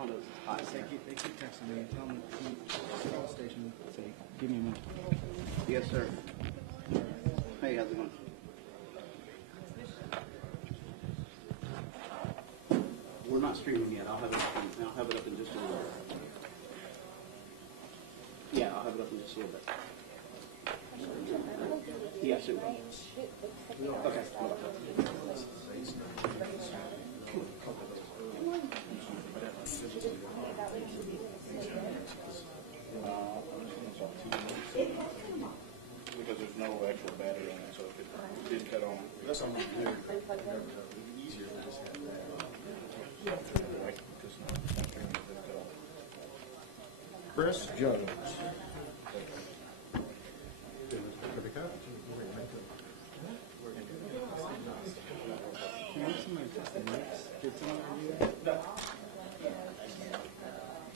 They keep texting me. Tell them to call the station. Say, give me a minute. Yes, sir. Hey, how's it going? We're not streaming yet. I'll have it up in just a little bit. Yeah, I'll have it up in just a little bit. Yes, it will. Okay. Because there's no actual battery on it, so if it did cut on, that's on the computer. Easier to just have that. Chris Jones. Can you somebody test the mix? Did someone do that?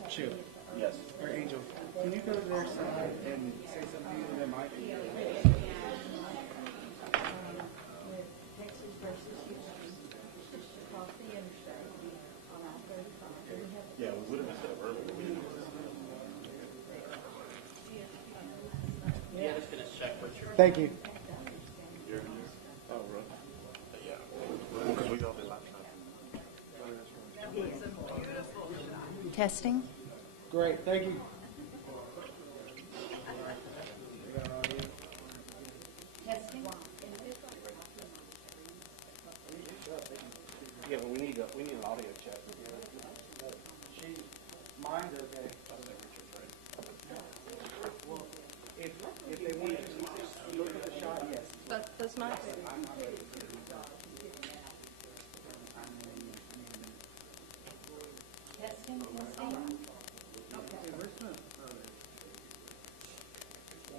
Shoot. Yes. Or Angel, can you go to their side and say something to them? Might be. Yeah, we would have been set up earlier. We didn't. Yeah, just gonna check what you're. Thank you. Oh, right. Yeah. Because we got the laptop. Testing. Great, thank you. Testing. Yeah, but we need an audio check. Mine's okay. Well, if they want to look at the shot, yes. But those mics. Testing. One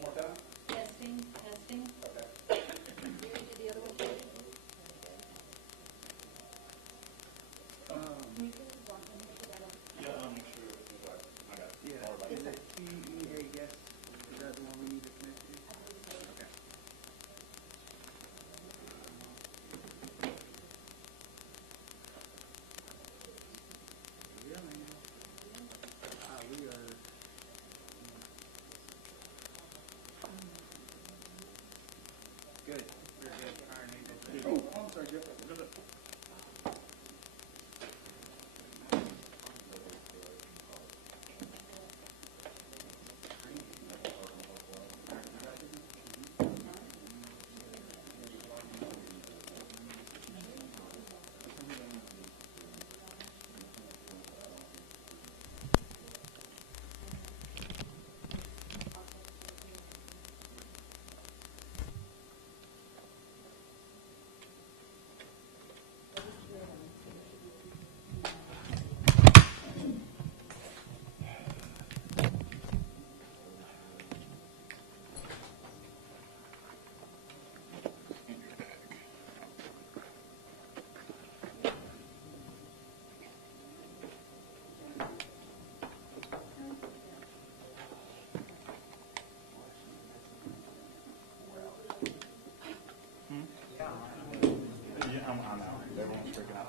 more time. Testing. Okay. The other one. Yeah, I'm sure. I got it. Yeah. Is it TEA, yes? Is that the one we need to connect to? Okay. Yeah, man. We are. Good. We're good. Iron Angel. Oh, I'm sorry, Jeff. Yeah, I know. Everyone's freaking out.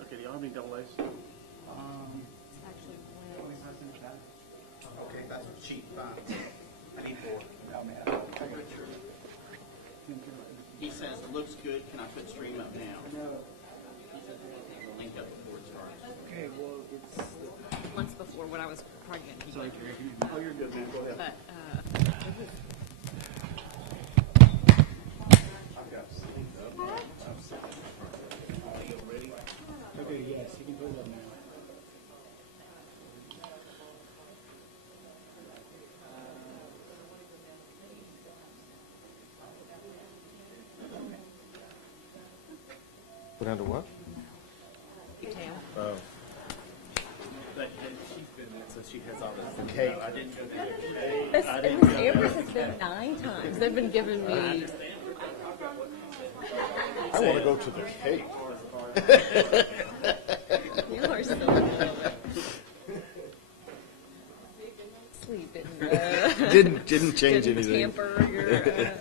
Okay, do y'all have any double A's? Okay, that's cheap. Fine. I need 4. He says it looks good. Can I put stream up now? No. He says we'll link up before it starts. Okay, well, it's. Once before when I was pregnant. Sorry, Jerry. Oh, you're good, man. Go ahead. But I've got sleep up. Are you ready? Okay, yes, you can put it up now. Put under what? Tam. Oh. But then she's been there, so she has all this. Hey. I didn't go there. This, I didn't go there. Amber's has been 9 times. They've been giving me. I want to go to the cave. You are so good. Sleep Didn't change didn't anything. tamper your.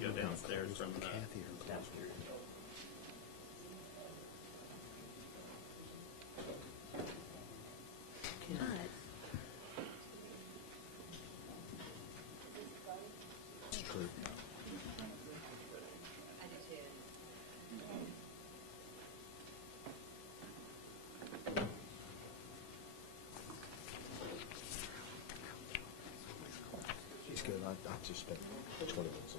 Go downstairs from the downstairs. She's good. I just spent 20 minutes.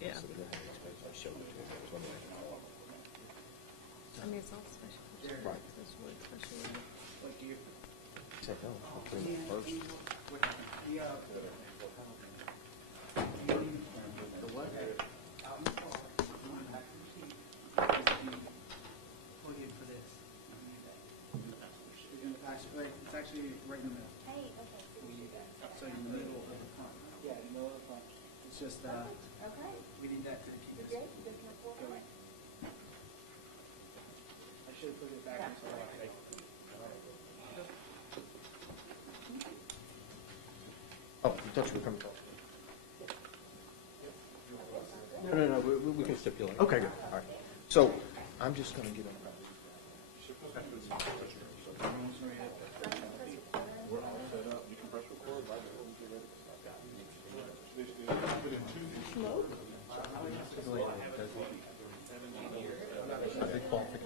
Yeah. I showed it to him. It was one of I mean, it's all special. Right. It's really special. What do you, the- Said, no, I'll bring it first. what, the, the what? Plug in for this. You're gonna actually, it's actually right in the middle. So in the middle of the front. Yeah, in the middle of the front. It's just, we need that to keep this going. I should have put it back until I. Oh, you thought you were coming. No, we can stipulate. Okay, good. All right. So I'm just going to get on. We're all set up. You can press record right before we get ready.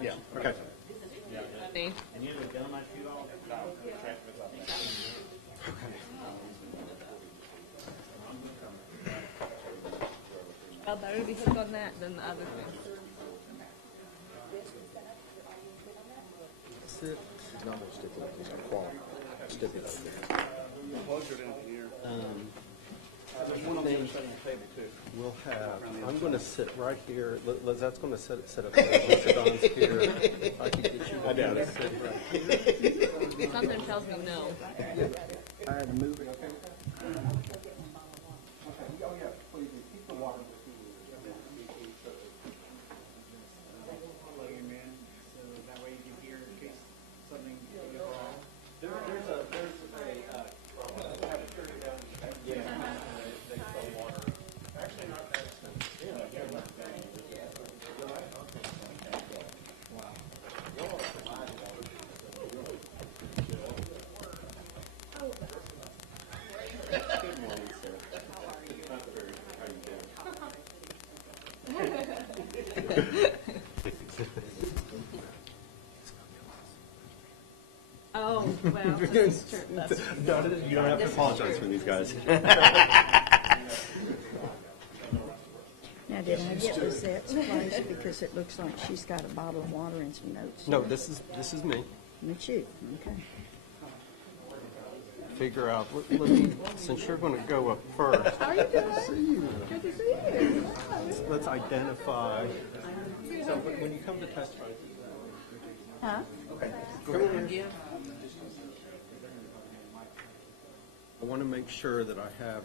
Yeah. Okay. Me. And you have done my shoe off? I'd better be hooked on that than the other thing. He's not going to stipulate. He's going to qualify. Stipulate. One thing we'll have, I'm going to sit right here. Lizette's going to sit up there. Don's here. I can get you. I doubt it. Sit right here. Something tells me no. I had to move it. Plug him in, so that way you can hear in case something goes wrong. Oh, well, that's true. That's true. You don't have to apologize for these guys. Now, did I get Lizette's place because it looks like she's got a bottle of water and some notes? No, this is me. It's you, okay. Figure out. Let me, since you're going to go up first. How are you doing? Good to see you. Let's identify. So when you come to testify. Huh? Okay. Come here. I want to make sure that I have.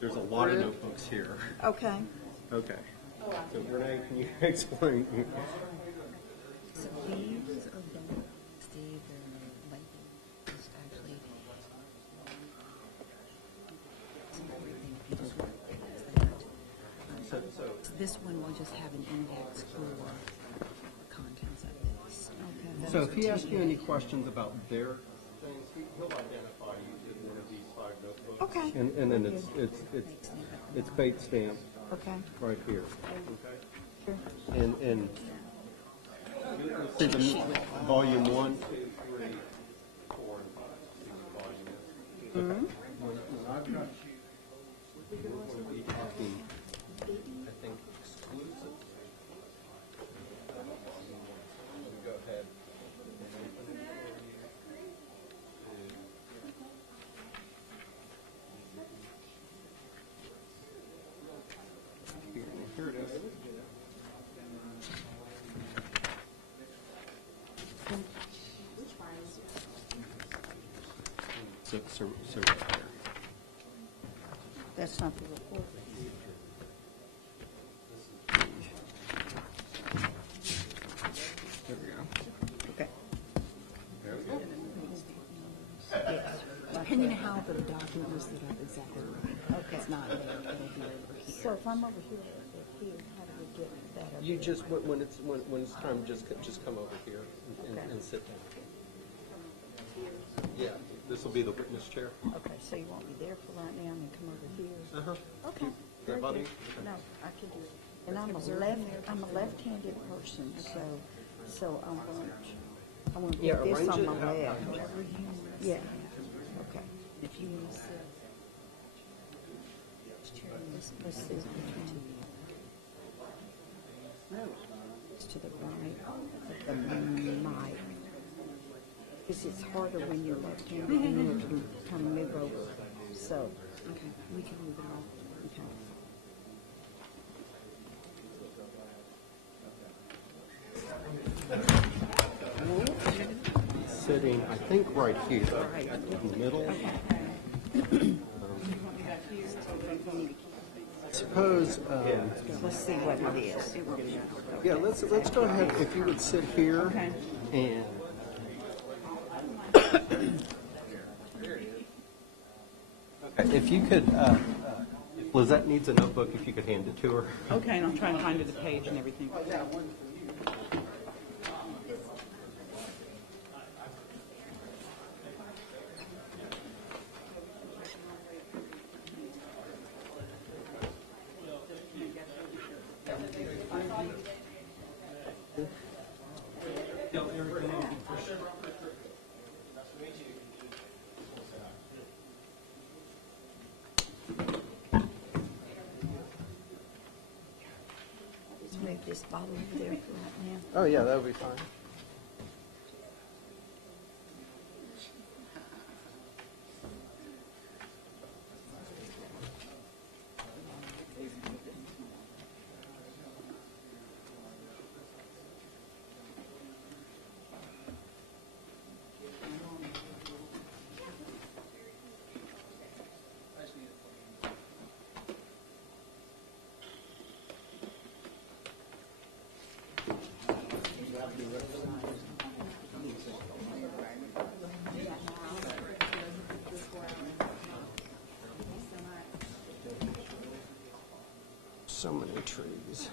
There's a lot of notebooks here. Okay. Okay. So Renee, can you explain? So these are the Steve, they're labeled. It's actually everything. If you just want that. So This one will just have an index for the contents of this. Okay. So if he asks you any questions about their things, he'll identify you in one of these 5 notebooks. Okay. And then it's bait stamped Okay. right here. Sure. And see the volume 1, 2, 3, 4, and 5. Mm-hmm. When I've got you, we're going to be talking, I think, exclusive. Go ahead. Here it is. So right there. That's not the report. There we go. Okay. There we go. Yes. And you know how the document was set up exactly right? Okay. It's not there, it'll be over here. So if I'm over here, how do we get that over You here? just when it's time, just come over here and, Okay. and sit down. Yeah, this will be the witness chair. Okay, so you want me there for right now and then come over here? Okay. Does very that bother good. you? No, I can do it. And I'm a left-handed person, so I want to Yeah, put this arrange on it my how- left. Yeah. Okay. If you want to sit, Let's see. It's to the right of the mic. Because it's harder when you're left-handed and you have to kind of move over. So, okay, we can move it all. Okay. Sitting, I think, right here in the middle. Suppose, let's see what it is. yeah, let's go ahead. If you would sit here and. Okay, if you could, if Lizette needs a notebook, if you could hand it to her. Okay, and I'm trying to find the page and everything. Let's move this bottle over there for right now. Oh, yeah, that would be fine. So many trees.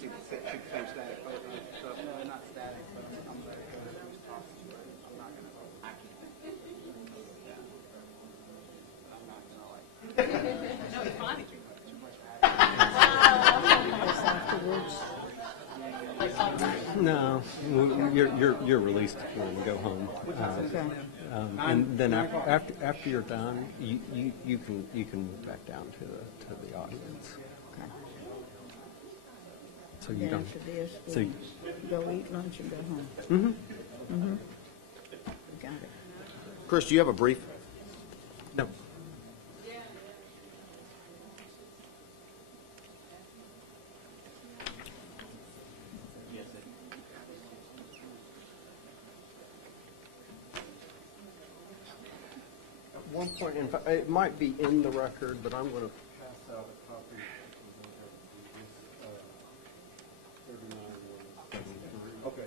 see the same static photo. So, no, not static, but I'm letting who's talking to her. I'm not gonna. I can't think. Yeah. But I'm not gonna like. No, it's fine. Too much Just afterwards. No, you're released when you go home. Okay. And then after you're done, you can move back down to the audience. Okay. So you Then don't. after this, So we'll go eat lunch and go home. Got it. Chris, do you have a brief? no. At one point, in fact, it might be in the record, but I'm going to pass out a copy. Okay.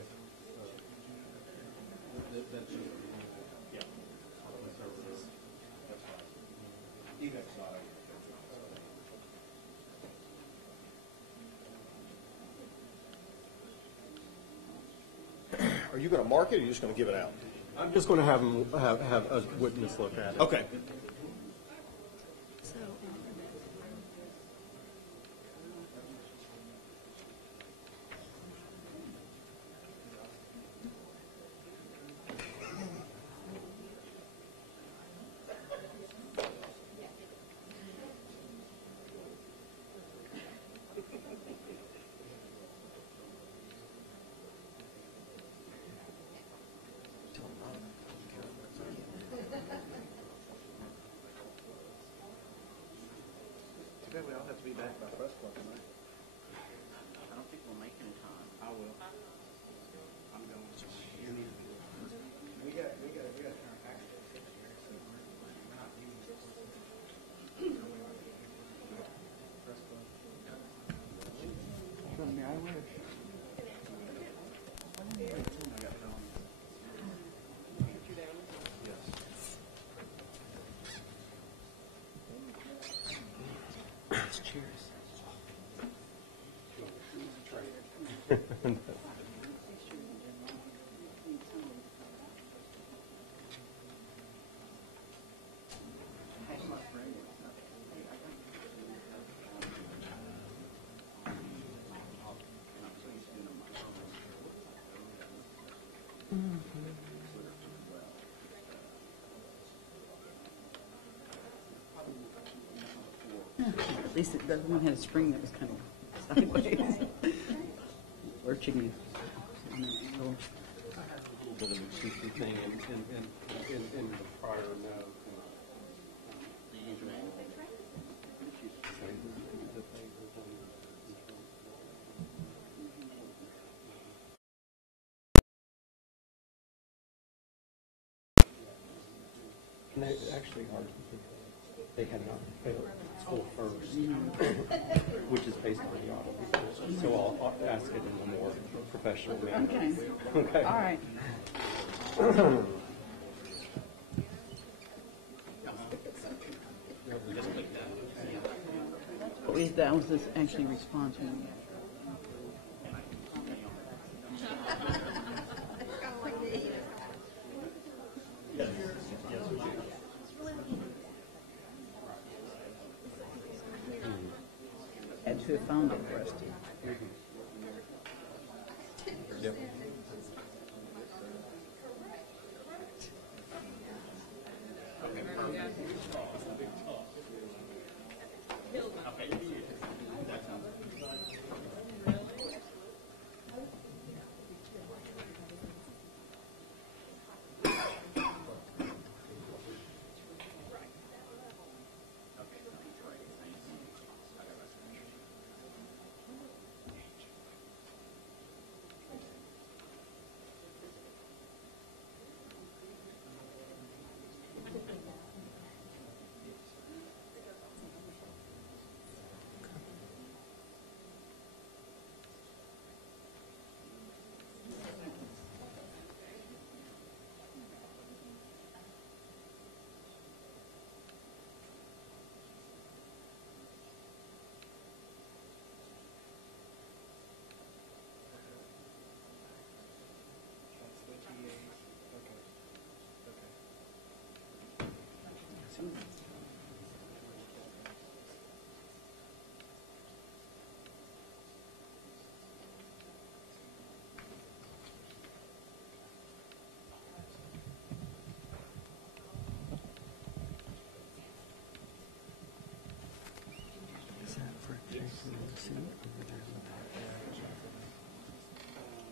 Are you going to mark it, or are you just going to give it out? I'm just going to have them have a witness look at it. Okay. So, Too bad we all have to be back by press club tonight. I don't think we'll make any time. I will. I'm going. We got to turn back to 6 here, so we're not leaving. Press club. I wish. I got Tony. At least the one had a spring that was kind of sideways. Lurching you. So, A bit of a cheeky thing in the prior note. And they actually are. They had not failed school first, which is basically the audit. So I'll ask it in a more professional manner. okay. Okay. All right. That was this actually response one. Had to have found it for us to. Yep.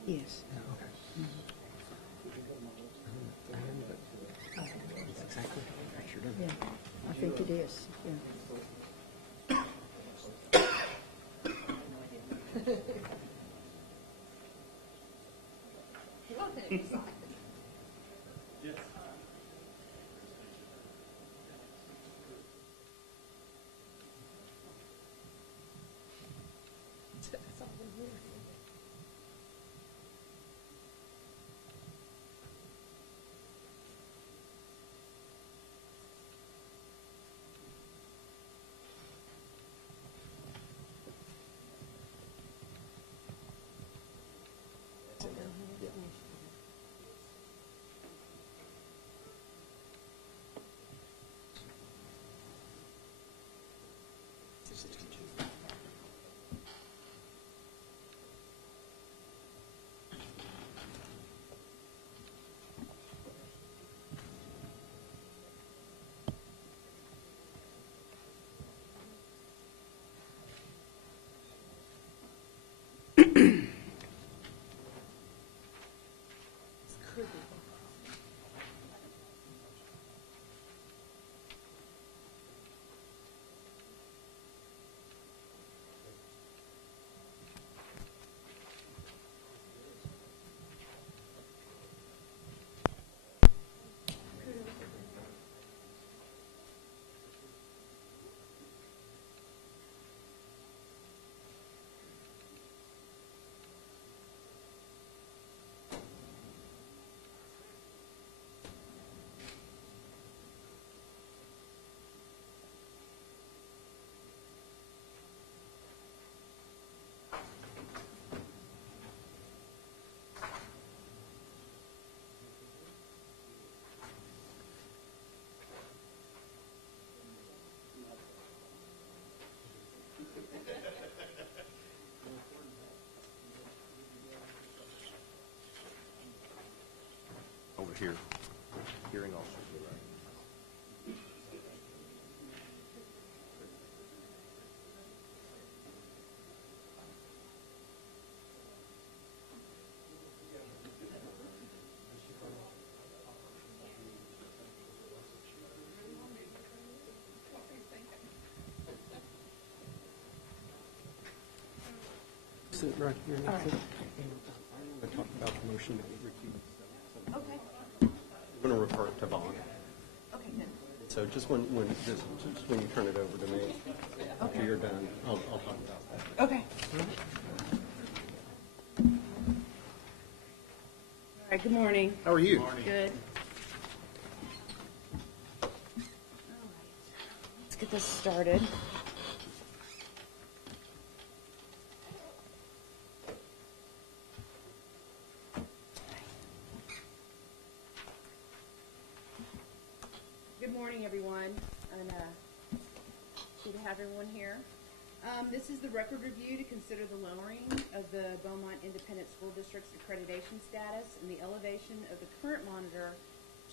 Yes. Exactly. I sure do. Yeah, I think it is, yeah. Over here, hearing officer. Sit right here. All right. I'm going to talk about the motion to recuse. Okay. I'm going to refer it to Vaughn. Okay, good. So just when you turn it over to me, after you're done, I'll talk about that. Okay. All right, good morning. How are you? Good. All right. Let's get this started. Good morning, everyone. And good to have everyone here. This is the record review to consider the lowering of the Beaumont Independent School District's accreditation status and the elevation of the current monitor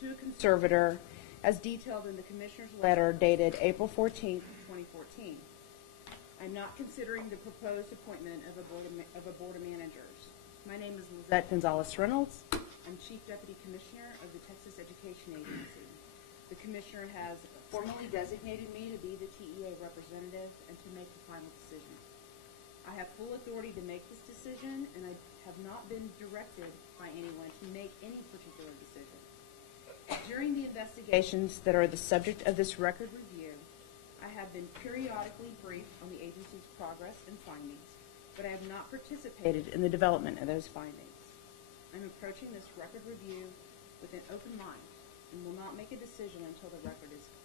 to a conservator as detailed in the Commissioner's letter dated April 14th, 2014. I'm not considering the proposed appointment of a board of managers. My name is Lizette Gonzalez Reynolds. I'm Chief Deputy Commissioner of the Texas Education Agency. The Commissioner has formally designated me to be the TEA representative and to make the final decision. I have full authority to make this decision, and I have not been directed by anyone to make any particular decision. During the investigations that are the subject of this record review, I have been periodically briefed on the agency's progress and findings, but I have not participated in the development of those findings. I'm approaching this record review with an open mind and will not make a decision until the record is closed.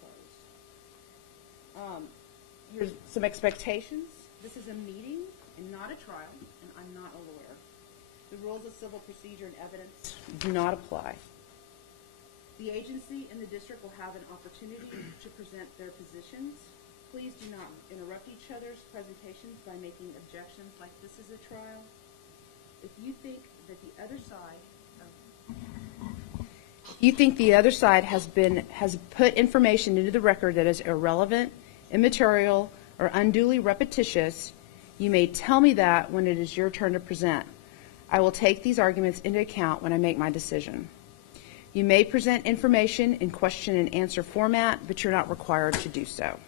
Here's some expectations. This is a meeting and not a trial, and I'm not a lawyer. The rules of civil procedure and evidence do not apply. The agency and the district will have an opportunity to present their positions. Please do not interrupt each other's presentations by making objections like this is a trial. If you think that the other side has put information into the record that is irrelevant, immaterial, or unduly repetitious, you may tell me that when it is your turn to present. I will take these arguments into account when I make my decision. You may present information in question and answer format, but you're not required to do so.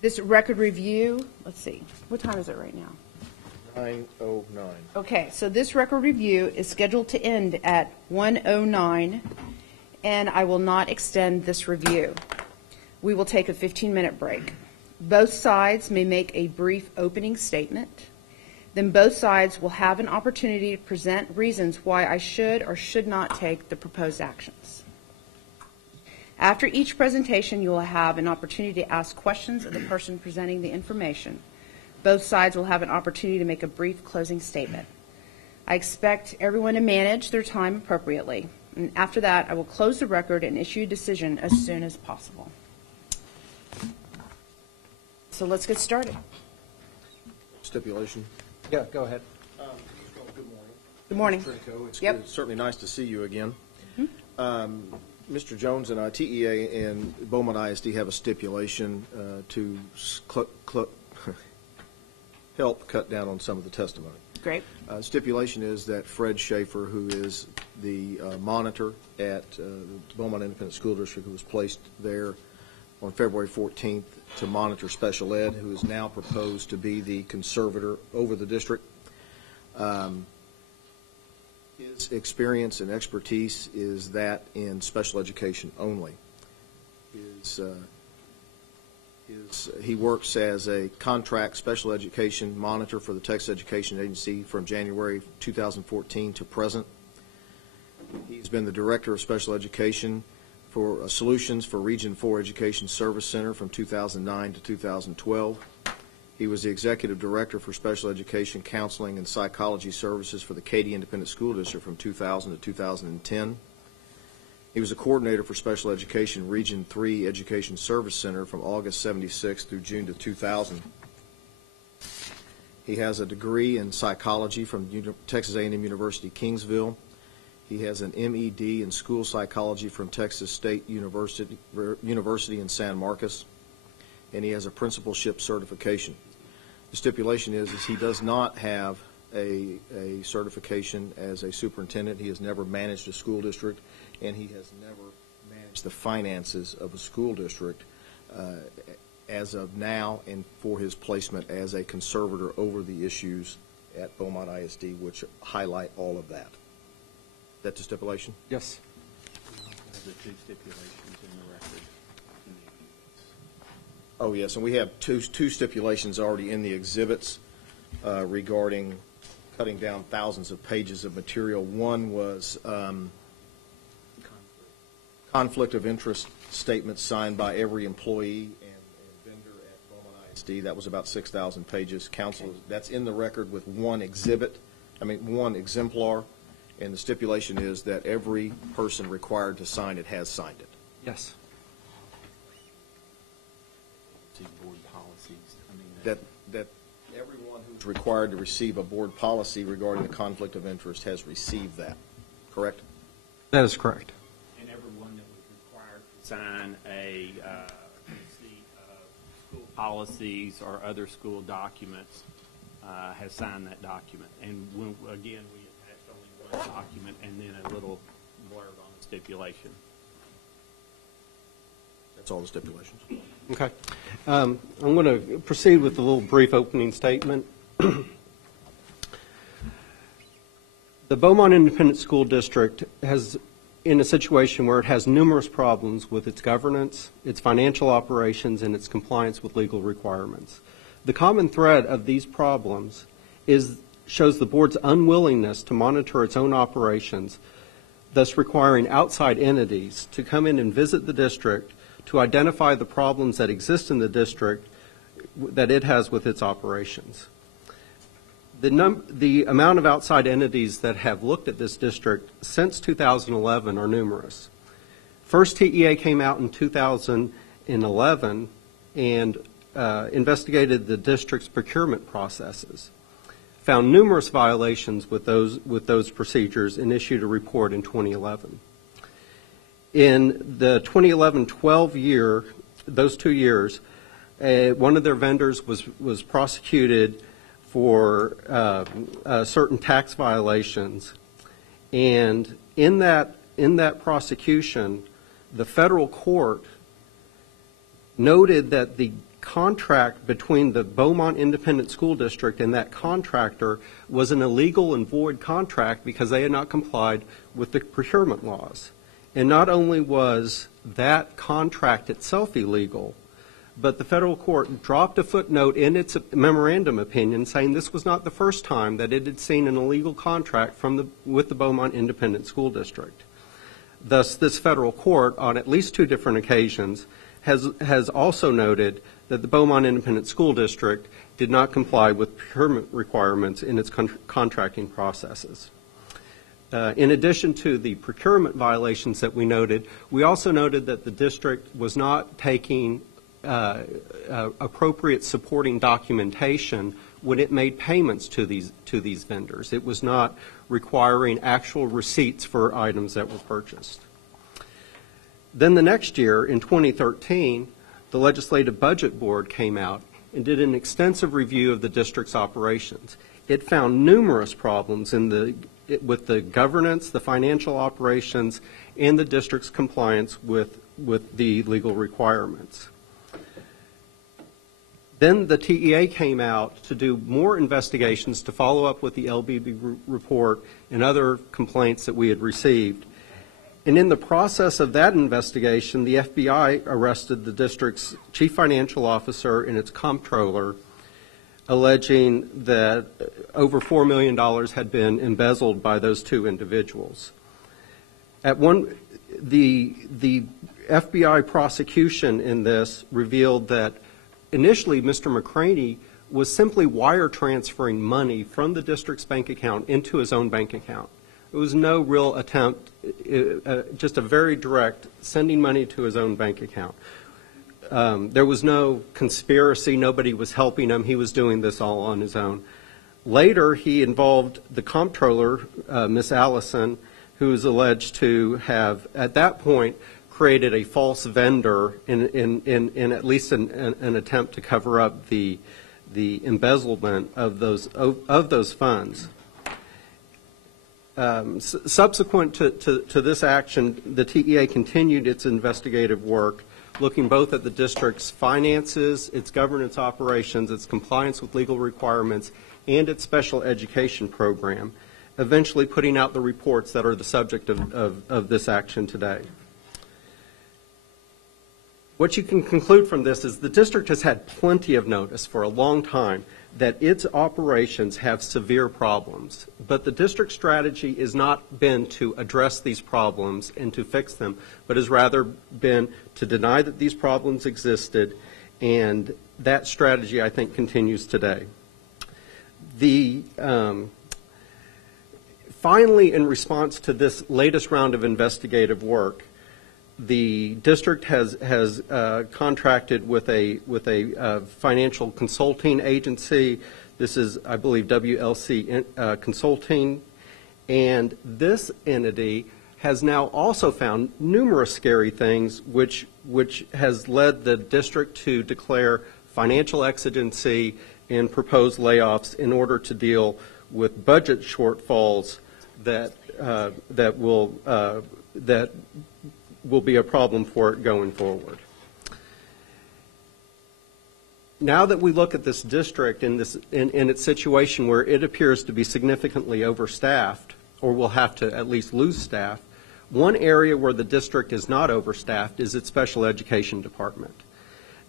This record review, let's see, what time is it right now? 9:09. Okay, so this record review is scheduled to end at 1:09, and I will not extend this review. We will take a 15-minute break. Both sides may make a brief opening statement. Then both sides will have an opportunity to present reasons why I should or should not take the proposed actions. After each presentation, you will have an opportunity to ask questions of the person presenting the information. Both sides will have an opportunity to make a brief closing statement. I expect everyone to manage their time appropriately. And after that, I will close the record and issue a decision as soon as possible. So let's get started. Stipulation. Yeah, go ahead. Good morning. Good morning. Trico. It's Yep. certainly nice to see you again. Mr. Jones and I, TEA and Beaumont ISD have a stipulation to help cut down on some of the testimony. Great. Stipulation is that Fred Schaefer, who is the monitor at Beaumont Independent School District, who was placed there on February 14th to monitor special ed, who is now proposed to be the conservator over the district. His experience and expertise is that in special education only. He works as a contract special education monitor for the Texas Education Agency from January 2014 to present. He's been the director of special education for Solutions for Region 4 Education Service Center from 2009 to 2012. He was the executive director for special education counseling and psychology services for the Katy Independent School District from 2000 to 2010. He was a coordinator for special education Region 3 Education Service Center from August 76 through June to 2000. He has a degree in psychology from Texas A&M University, Kingsville. He has an MED in school psychology from Texas State University in San Marcos, and he has a principalship certification. The stipulation is he does not have a certification as a superintendent. He has never managed a school district, and he has never managed the finances of a school district as of now and for his placement as a conservator over the issues at Beaumont ISD, which highlight all of that. Is that the stipulation? Yes. The two stipulations in the record. Oh, yes, and we have two stipulations already in the exhibits regarding cutting down thousands of pages of material. One was conflict of interest statements signed by every employee and vendor at Beaumont ISD. That was about 6,000 pages. Council, that's in the record with one exemplar, and the stipulation is that every person required to sign it has signed it. Yes. Board policies. That everyone who's required to receive a board policy regarding the conflict of interest has received that, correct? That is correct. And everyone that was required to sign a receipt of school policies or other school documents has signed that document. And again, we attached only one document and then a little blurb on the stipulation. That's all the stipulations. Okay. I'm going to proceed with a little brief opening statement. The Beaumont Independent School District has in a situation where it has numerous problems with its governance, its financial operations, and its compliance with legal requirements. The common thread of these problems shows the board's unwillingness to monitor its own operations, thus requiring outside entities to come in and visit the district to identify the problems that exist in the district that it has with its operations. The amount of outside entities that have looked at this district since 2011 are numerous. First TEA came out in 2011 and investigated the district's procurement processes, found numerous violations with those procedures, and issued a report in 2011. In the 2011-12 year, those 2 years, one of their vendors was prosecuted for certain tax violations, and in that prosecution, the federal court noted that the contract between the Beaumont Independent School District and that contractor was an illegal and void contract because they had not complied with the procurement laws. And not only was that contract itself illegal, but the federal court dropped a footnote in its memorandum opinion saying this was not the first time that it had seen an illegal contract with the Beaumont Independent School District. Thus, this federal court, on at least 2 different occasions, has also noted that the Beaumont Independent School District did not comply with procurement requirements in its contracting processes. In addition to the procurement violations that we noted, we also noted that the district was not taking appropriate supporting documentation when it made payments to these vendors. It was not requiring actual receipts for items that were purchased. Then the next year, in 2013, the Legislative Budget Board came out and did an extensive review of the district's operations. It found numerous problems with the governance, the financial operations, and the district's compliance with the legal requirements. Then the TEA came out to do more investigations to follow up with the LBB report and other complaints that we had received. And in the process of that investigation, the FBI arrested the district's chief financial officer and its comptroller, alleging that over $4 million had been embezzled by those 2 individuals. The FBI prosecution in this revealed that initially Mr. McCraney was simply wire transferring money from the district's bank account into his own bank account. It was no real attempt, just a very direct sending money to his own bank account. There was no conspiracy. Nobody was helping him. He was doing this all on his own. Later, he involved the comptroller, Miss Allison, who is alleged to have, at that point, created a false vendor in at least an attempt to cover up the embezzlement of those funds. Subsequent to this action, the TEA continued its investigative work, looking both at the district's finances, its governance operations, its compliance with legal requirements, and its special education program, eventually putting out the reports that are the subject of this action today. What you can conclude from this is the district has had plenty of notice for a long time that its operations have severe problems, but the district strategy has not been to address these problems and to fix them, but has rather been to deny that these problems existed, and that strategy, I think, continues today. Finally, in response to this latest round of investigative work, the district has contracted with a financial consulting agency. This is, I believe, WLC Consulting, and this entity has now also found numerous scary things, which has led the district to declare financial exigency and propose layoffs in order to deal with budget shortfalls that will be a problem for it going forward. Now that we look at this district in its situation where it appears to be significantly overstaffed, or will have to at least lose staff, one area where the district is not overstaffed is its special education department.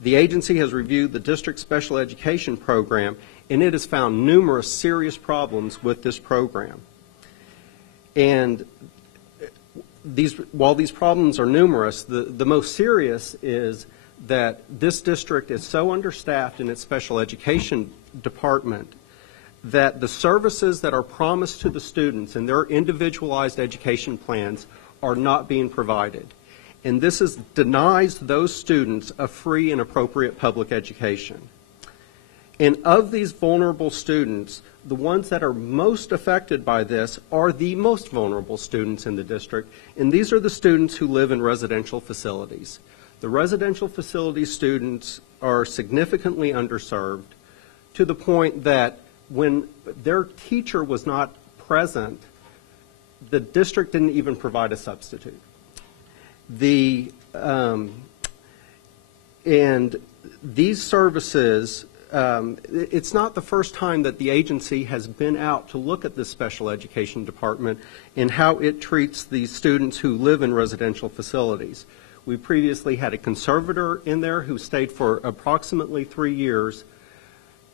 The agency has reviewed the district's special education program, and it has found numerous serious problems with this program. And while these problems are numerous, the most serious is that this district is so understaffed in its special education department that the services that are promised to the students in their individualized education plans are not being provided. and this denies those students a free and appropriate public education. And of these vulnerable students, the ones that are most affected by this are the most vulnerable students in the district, and these are the students who live in residential facilities. The residential facility students are significantly underserved to the point that when their teacher was not present, the district didn't even provide a substitute. And these services, it's not the first time that the agency has been out to look at the special education department and how it treats the students who live in residential facilities. We previously had a conservator in there who stayed for approximately 3 years,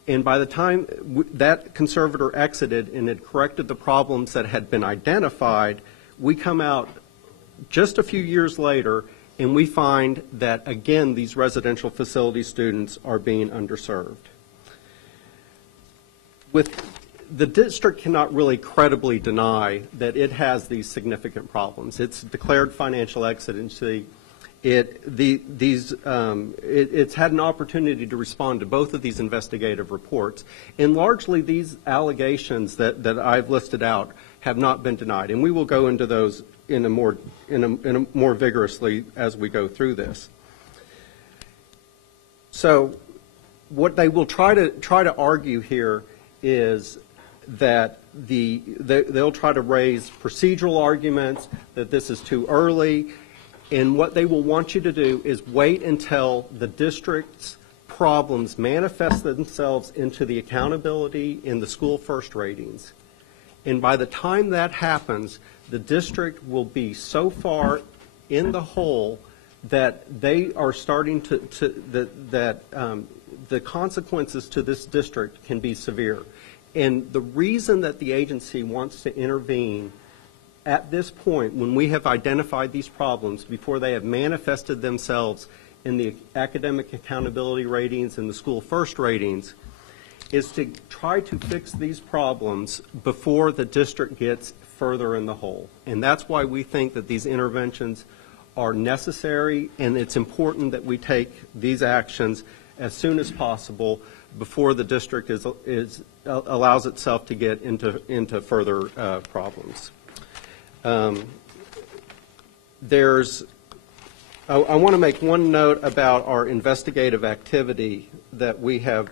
and by the time that conservator exited and had corrected the problems that had been identified, we come out just a few years later and we find that, again, these residential facility students are being underserved. The district cannot really credibly deny that it has these significant problems. It's declared financial exigency. It's had an opportunity to respond to both of these investigative reports, and largely these allegations that I've listed out have not been denied, and we will go into those in a more vigorously as we go through this. So, what they will try to argue here is that they'll try to raise procedural arguments that this is too early. And what they will want you to do is wait until the district's problems manifest themselves into the accountability in the school first ratings. And by the time that happens, the district will be so far in the hole that they are starting the consequences to this district can be severe. And the reason that the agency wants to intervene at this point, when we have identified these problems before they have manifested themselves in the academic accountability ratings and the school first ratings, is to try to fix these problems before the district gets further in the hole. And that's why we think that these interventions are necessary, and it's important that we take these actions as soon as possible before the district allows itself to get into further problems. I want to make one note about our investigative activity that we have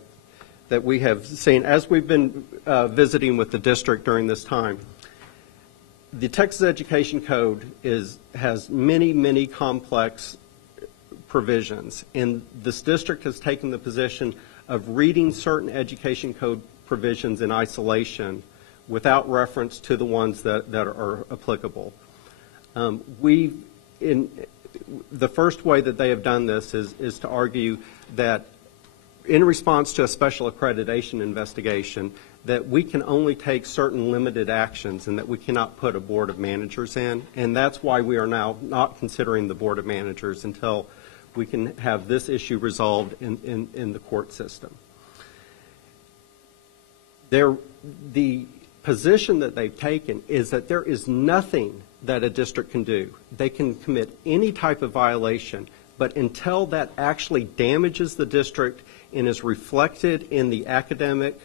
seen as we've been visiting with the district during this time. The Texas Education Code has many complex provisions, and this district has taken the position of reading certain Education Code provisions in isolation without reference to the ones that are applicable. The first way that they have done this is to argue that in response to a special accreditation investigation, that we can only take certain limited actions and that we cannot put a board of managers in. And that's why we are now not considering the board of managers until we can have this issue resolved in the court system. The position that they've taken is that there is nothing that a district can do. They can commit any type of violation, but until that actually damages the district and is reflected in the academic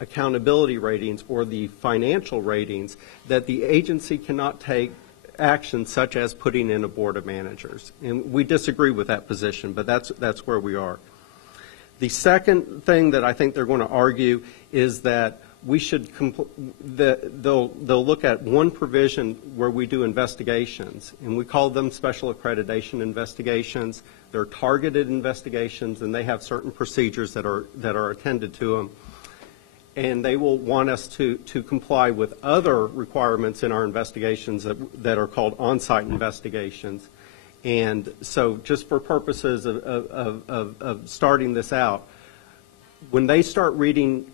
accountability ratings or the financial ratings, that the agency cannot take action such as putting in a board of managers. And we disagree with that position, but that's where we are. The second thing that I think they're going to argue is that we should they'll look at one provision where we do investigations, and we call them special accreditation investigations. They're targeted investigations, and they have certain procedures that are attended to them. And they will want us to comply with other requirements in our investigations that are called on-site investigations. And so just for purposes of starting this out, when they start reading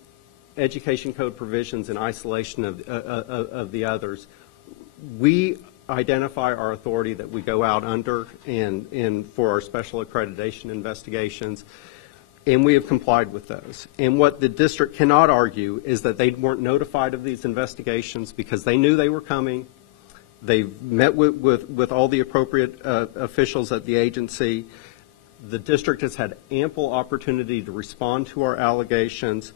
Education Code provisions in isolation of the others, we identify our authority that we go out under and for our special accreditation investigations, and we have complied with those. And what the district cannot argue is that they weren't notified of these investigations because they knew they were coming. They've met with all the appropriate officials at the agency. The district has had ample opportunity to respond to our allegations,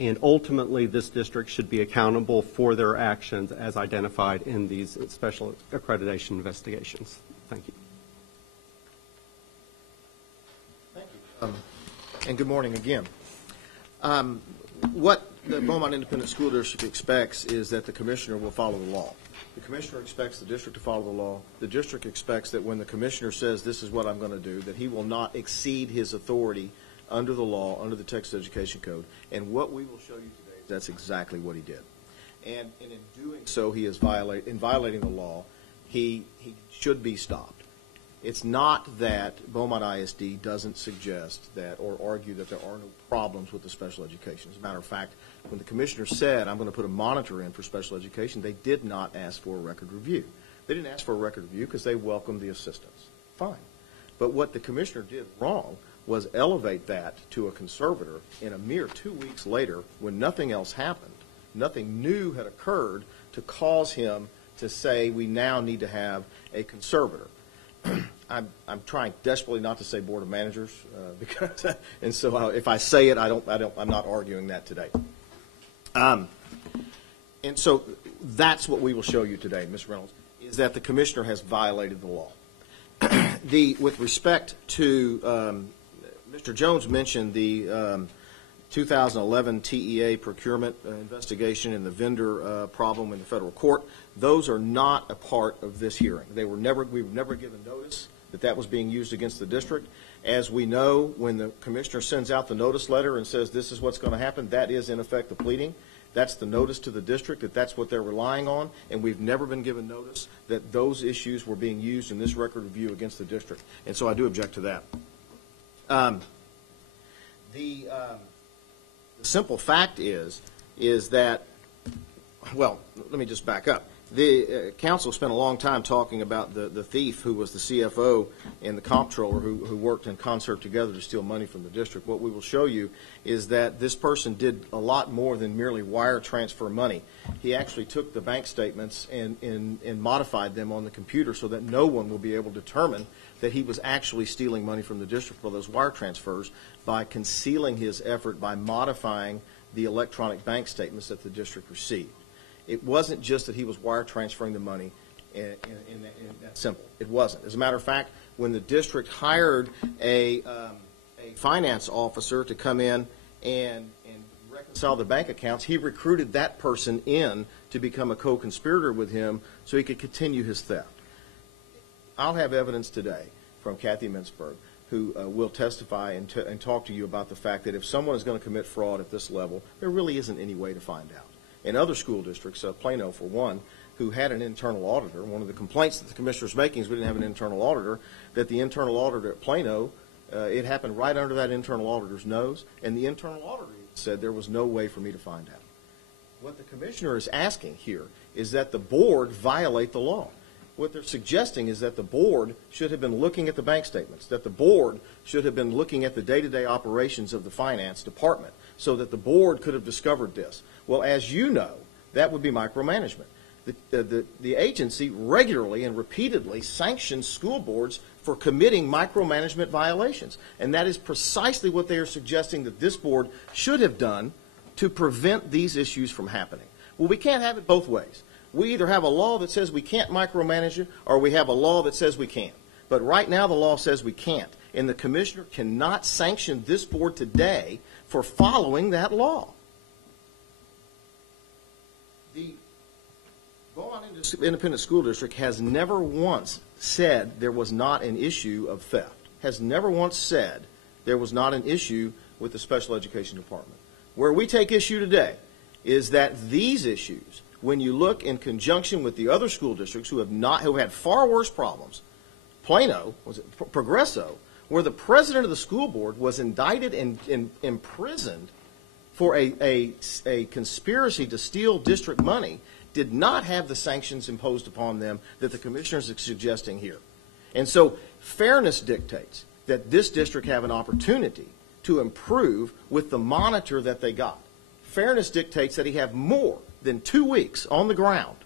and ultimately this district should be accountable for their actions as identified in these special accreditation investigations. Thank you. Thank you. And good morning again. What the Beaumont Independent School District expects is that the commissioner will follow the law. The commissioner expects the district to follow the law. The district expects that when the commissioner says this is what I'm going to do, that he will not exceed his authority under the law, under the Texas Education Code. And what we will show you today, that's exactly what he did. And in doing so, he is violating the law. He should be stopped. It's not that Beaumont ISD doesn't suggest that or argue that there are no problems with the special education. As a matter of fact, when the commissioner said, I'm going to put a monitor in for special education, they did not ask for a record review. They didn't ask for a record review because they welcomed the assistance. Fine. But what the commissioner did wrong was elevate that to a conservator in a mere 2 weeks later when nothing else happened, nothing new had occurred to cause him to say we now need to have a conservator. I'm trying desperately not to say board of managers because, and so if I say it, I'm not arguing that today. And so that's what we will show you today, Ms. Reynolds, is that the commissioner has violated the law. With respect to Mr. Jones mentioned the 2011 TEA procurement investigation and the vendor problem in the federal court. Those are not a part of this hearing. We were never given notice that was being used against the district. As we know, when the commissioner sends out the notice letter and says this is what's going to happen, that is in effect the pleading. That's the notice to the district that that's what they're relying on, and we've never been given notice that those issues were being used in this record review against the district. And so I do object to that. The simple fact is that, well, let me just back up. The council spent a long time talking about the thief who was the CFO and the comptroller who worked in concert together to steal money from the district. What we will show you is that this person did a lot more than merely wire transfer money. He actually took the bank statements and modified them on the computer so that no one will be able to determine that he was actually stealing money from the district for those wire transfers by concealing his effort by modifying the electronic bank statements that the district received. It wasn't just that he was wire transferring the money in that simple. It wasn't. As a matter of fact, when the district hired a finance officer to come in and reconcile the bank accounts, he recruited that person in to become a co-conspirator with him so he could continue his theft. I'll have evidence today from Kathy Mintzberg, who will testify and talk to you about the fact that if someone is going to commit fraud at this level, there really isn't any way to find out. In other school districts, Plano for one, who had an internal auditor, one of the complaints that the commissioner is making is we didn't have an internal auditor, that the internal auditor at Plano, it happened right under that internal auditor's nose, and the internal auditor said there was no way for me to find out. What the commissioner is asking here is that the board violate the law. What they're suggesting is that the board should have been looking at the bank statements, that the board should have been looking at the day-to-day operations of the finance department so that the board could have discovered this. Well, as you know, that would be micromanagement. The agency regularly and repeatedly sanctions school boards for committing micromanagement violations, and that is precisely what they are suggesting that this board should have done to prevent these issues from happening. Well, we can't have it both ways. We either have a law that says we can't micromanage it, or we have a law that says we can. But right now the law says we can't, and the commissioner cannot sanction this board today for following that law. The Beaumont Independent School District has never once said there was not an issue of theft, has never once said there was not an issue with the special education department. Where we take issue today is that these issues, when you look in conjunction with the other school districts who had far worse problems, Plano, Progresso, where the president of the school board was indicted and imprisoned for a conspiracy to steal district money, did not have the sanctions imposed upon them that the commissioners are suggesting here. And so fairness dictates that this district have an opportunity to improve with the monitor that they got. Fairness dictates that he have more than 2 weeks on the ground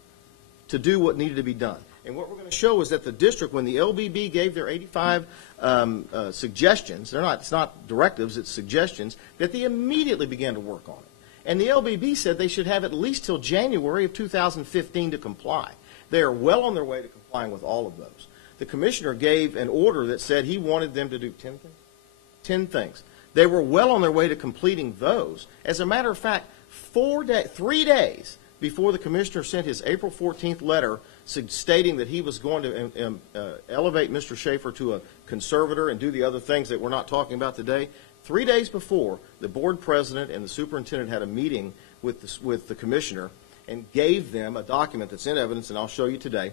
to do what needed to be done. And what we're going to show is that the district, when the LBB gave their 85 suggestions, it's not directives, it's suggestions, that they immediately began to work on it. And the LBB said they should have at least till January of 2015 to comply. They are well on their way to complying with all of those. The commissioner gave an order that said he wanted them to do 10 things. 10 things. They were well on their way to completing those. As a matter of fact, 3 days before the commissioner sent his April 14th letter stating that he was going to elevate Mr. Schaefer to a conservator and do the other things that we're not talking about today, 3 days before, the board president and the superintendent had a meeting with the commissioner and gave them a document that's in evidence, and I'll show you today,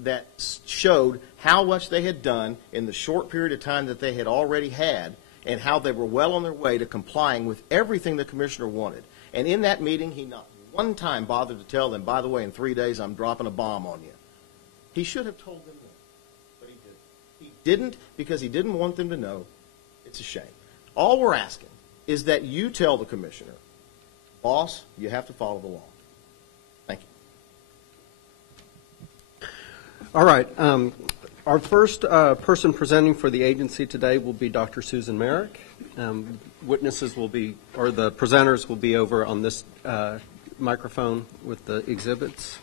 that showed how much they had done in the short period of time that they had already had and how they were well on their way to complying with everything the commissioner wanted. And in that meeting, he not one time bothered to tell them, by the way, in 3 days I'm dropping a bomb on you. He should have told them that, but he didn't. He didn't because he didn't want them to know. It's a shame. All we're asking is that you tell the commissioner, boss, you have to follow the law. Thank you. All right. Our first person presenting for the agency today will be Dr. Susan Merrick. Witnesses will be, or the presenters will be over on this microphone with the exhibits.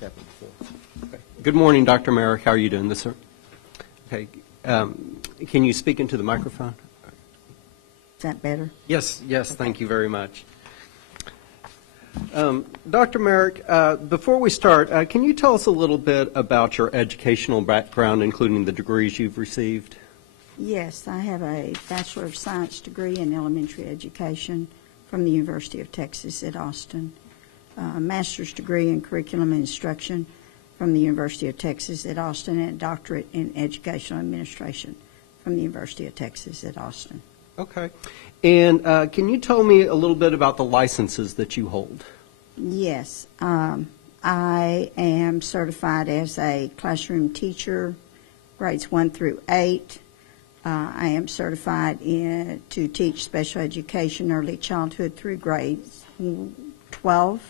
Okay. Good morning, Dr. Merrick. How are you doing this, sir? Okay. Can you speak into the microphone? Is that better? Yes, thank you very much. Dr. Merrick, before we start, can you tell us a little bit about your educational background, including the degrees you've received? Yes, I have a Bachelor of Science degree in elementary education from the University of Texas at Austin, a master's degree in curriculum and instruction from the University of Texas at Austin, and a doctorate in educational administration from the University of Texas at Austin. Okay. And can you tell me a little bit about the licenses that you hold? Yes. I am certified as a classroom teacher, grades 1 through 8. I am certified to teach special education, early childhood through grades 12.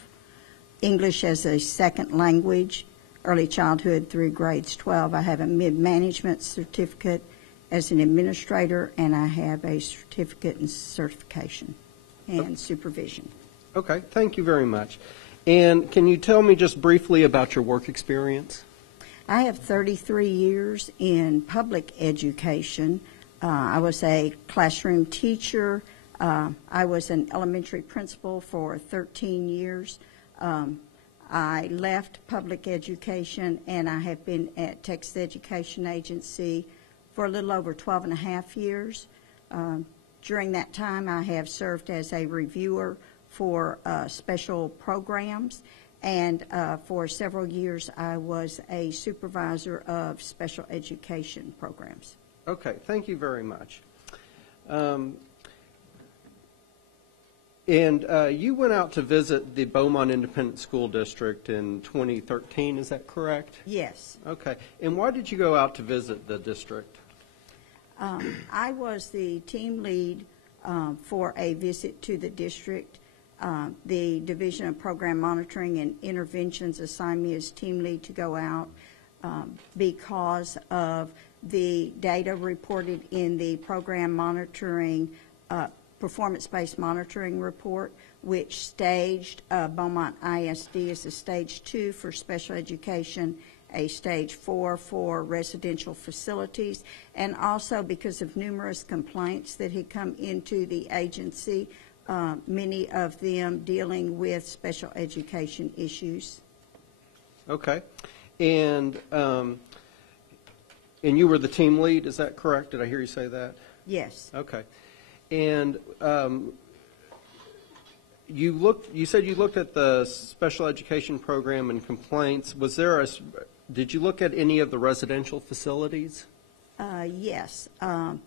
English as a second language, early childhood through grades 12. I have a mid-management certificate as an administrator, and I have a certificate in certification and supervision. Okay, thank you very much. And can you tell me just briefly about your work experience? I have 33 years in public education. I was a classroom teacher. I was an elementary principal for 13 years. I left public education, and I have been at Texas Education Agency for a little over 12 and a half years. During that time, I have served as a reviewer for special programs, and for several years, I was a supervisor of special education programs. Okay, thank you very much. And you went out to visit the Beaumont Independent School District in 2013, is that correct? Yes. Okay. And why did you go out to visit the district? I was the team lead for a visit to the district. The Division of Program Monitoring and Interventions assigned me as team lead to go out because of the data reported in the program monitoring performance-based monitoring report, which staged Beaumont ISD as a stage 2 for special education, a stage 4 for residential facilities, and also because of numerous complaints that had come into the agency, many of them dealing with special education issues. Okay. And you were the team lead, is that correct? Did I hear you say that? Yes. Okay. And you said you looked at the special education program and complaints. Did you look at any of the residential facilities? Yes. A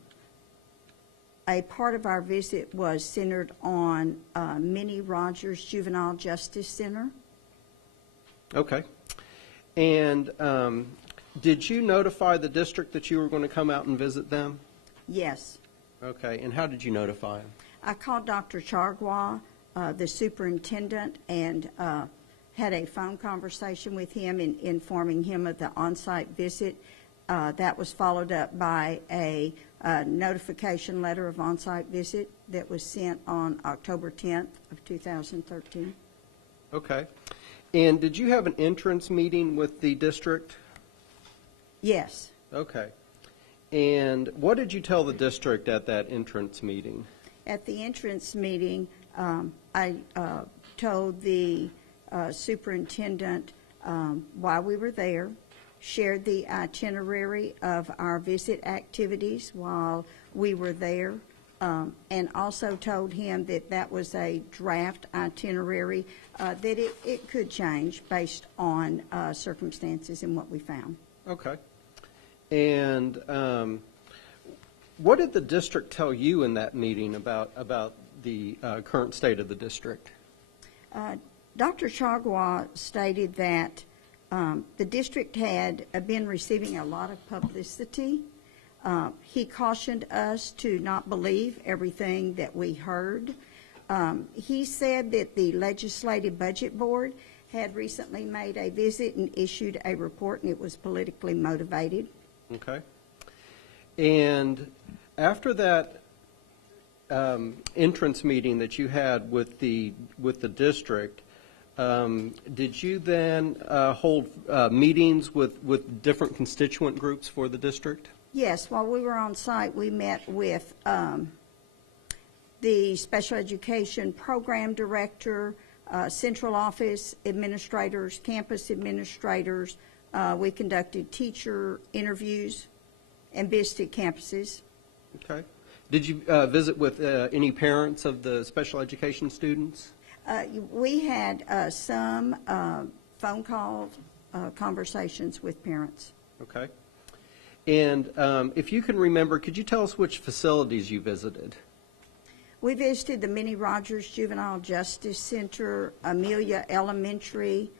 part of our visit was centered on Minnie Rogers Juvenile Justice Center. Okay. And did you notify the district that you were going to come out and visit them? Yes. Okay, and how did you notify him? I called Dr. Chargwa, the superintendent, and had a phone conversation with him informing him of the on-site visit. That was followed up by a notification letter of on-site visit that was sent on October 10th of 2013. Okay. And did you have an entrance meeting with the district? Yes. Okay. And what did you tell the district at that entrance meeting? At the entrance meeting, I told the superintendent why we were there, shared the itinerary of our visit activities while we were there, and also told him that that was a draft itinerary, that it could change based on circumstances and what we found. Okay. And what did the district tell you in that meeting about the current state of the district? Dr. Chargwa stated that the district had been receiving a lot of publicity. He cautioned us to not believe everything that we heard. He said that the Legislative Budget Board had recently made a visit and issued a report, and it was politically motivated. Okay. And after that entrance meeting that you had with the district, did you then hold meetings with different constituent groups for the district? Yes, while we were on site, we met with the special education program director, central office administrators, campus administrators. We conducted teacher interviews and visited campuses. Okay. Did you visit with any parents of the special education students? We had some phone call conversations with parents. Okay. And if you can remember, could you tell us which facilities you visited? We visited the Minnie Rogers Juvenile Justice Center, Amelia Elementary,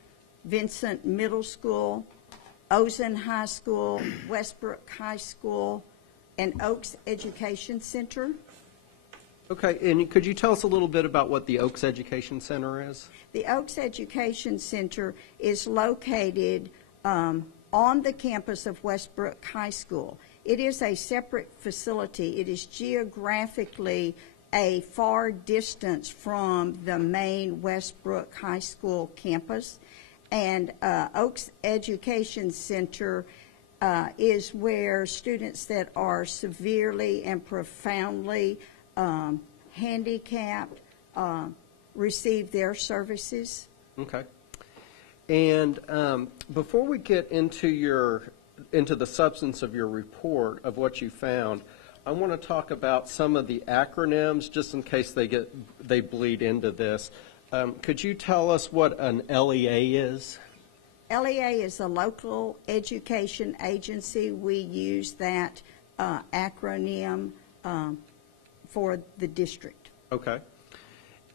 Vincent Middle School, Ozen High School, Westbrook High School, and Oaks Education Center. Okay, and could you tell us a little bit about what the Oaks Education Center is? The Oaks Education Center is located on the campus of Westbrook High School. It is a separate facility. It is geographically a far distance from the main Westbrook High School campus. And Oaks Education Center is where students that are severely and profoundly handicapped receive their services. Okay. And before we get into the substance of your report of what you found, I want to talk about some of the acronyms just in case they bleed into this. Could you tell us what an LEA is? LEA is a local education agency. We use that acronym for the district. Okay.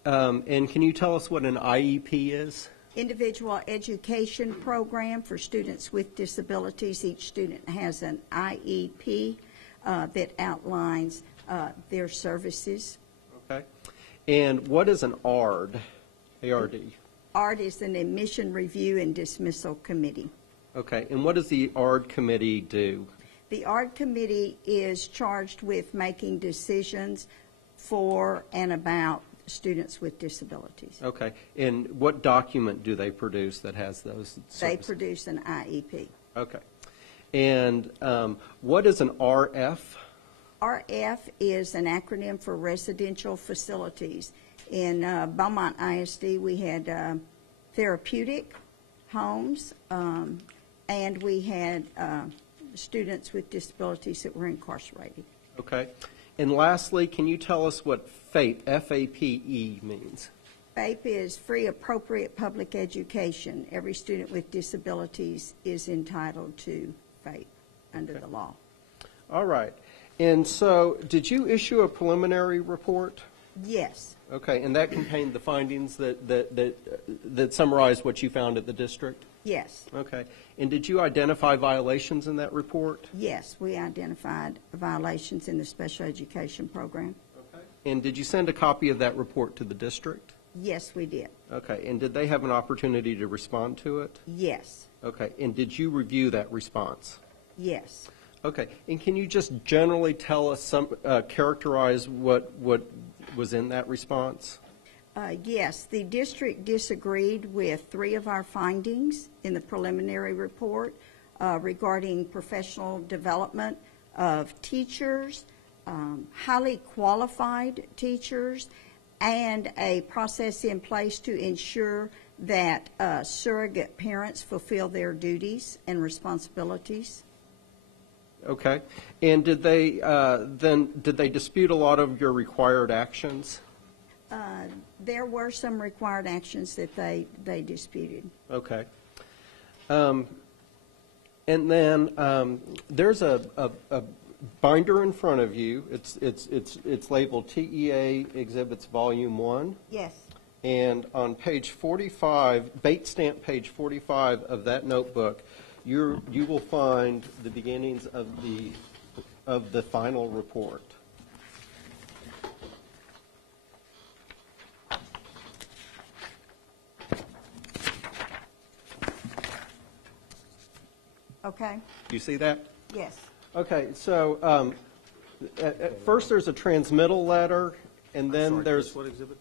And can you tell us what an IEP is? Individual Education Program for students with disabilities. Each student has an IEP that outlines their services. Okay. And what is an ARD? ARD? ARD is an Admission Review and Dismissal Committee. Okay. And what does the ARD committee do? The ARD committee is charged with making decisions for and about students with disabilities. Okay. And what document do they produce that has those services? They produce an IEP. Okay. And what is an RF? RF is an acronym for residential facilities. In Beaumont ISD, we had therapeutic homes, and we had students with disabilities that were incarcerated. Okay. And lastly, can you tell us what FAPE, F-A-P-E, means? FAPE is Free Appropriate Public Education. Every student with disabilities is entitled to FAPE under the law. All right. And so did you issue a preliminary report? Yes, Okay, and that contained the findings that summarized what you found at the district? yes, Okay. And did you identify violations in that report? yes. We identified violations in the special education program. Okay. And did you send a copy of that report to the district? Yes, we did. Okay. And did they have an opportunity to respond to it? Yes, Okay. And did you review that response? yes. Okay. And can you just generally tell us characterize what was in that response? Yes, the district disagreed with 3 of our findings in the preliminary report regarding professional development of teachers, highly qualified teachers, and a process in place to ensure that surrogate parents fulfill their duties and responsibilities. Okay. And did they dispute a lot of your required actions? There were some required actions that they disputed. Okay. And then there's a binder in front of you. It's labeled TEA Exhibits Volume 1. Yes. And on page 45, bait stamp page 45 of that notebook, you will find the beginnings of the final report. Okay. Do you see that? Yes. Okay, so at first there's a transmittal letter, and then there's What exhibit?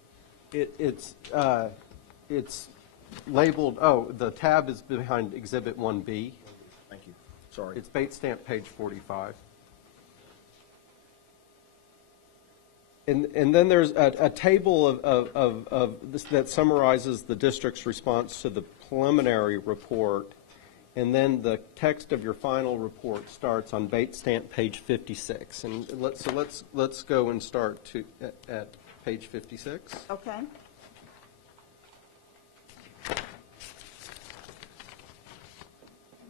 it's labeled. Oh, the tab is behind Exhibit 1B. Thank you. Sorry. It's bait stamp page 45. And then there's a table of this that summarizes the district's response to the preliminary report. And then the text of your final report starts on bait stamp page 56. And let's go and start at page 56. Okay.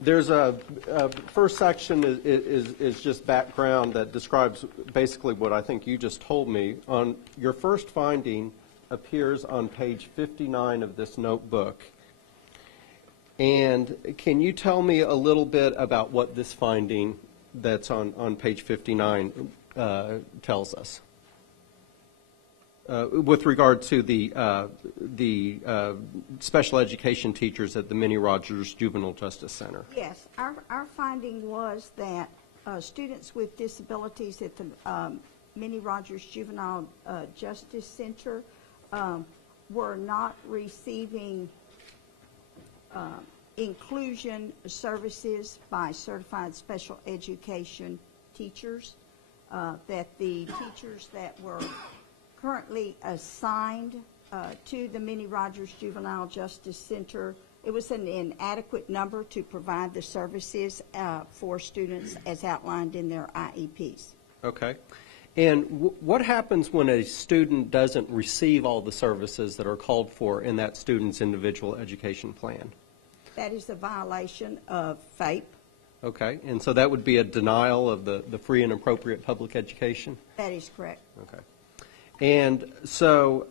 There's a first section is just background that describes basically what I think you just told me. On your first finding appears on page 59 of this notebook. And can you tell me a little bit about what this finding that's on page 59 tells us with regard to the special education teachers at the Minnie Rogers Juvenile Justice Center? Yes, our finding was that students with disabilities at the Minnie Rogers Juvenile Justice Center were not receiving inclusion services by certified special education teachers, that the teachers that were currently assigned to the Minnie Rogers Juvenile Justice Center, it was an inadequate number to provide the services for students as outlined in their IEPs. Okay. And what happens when a student doesn't receive all the services that are called for in that student's individual education plan? That is a violation of FAPE. Okay. And so that would be a denial of the free and appropriate public education? That is correct. Okay. And so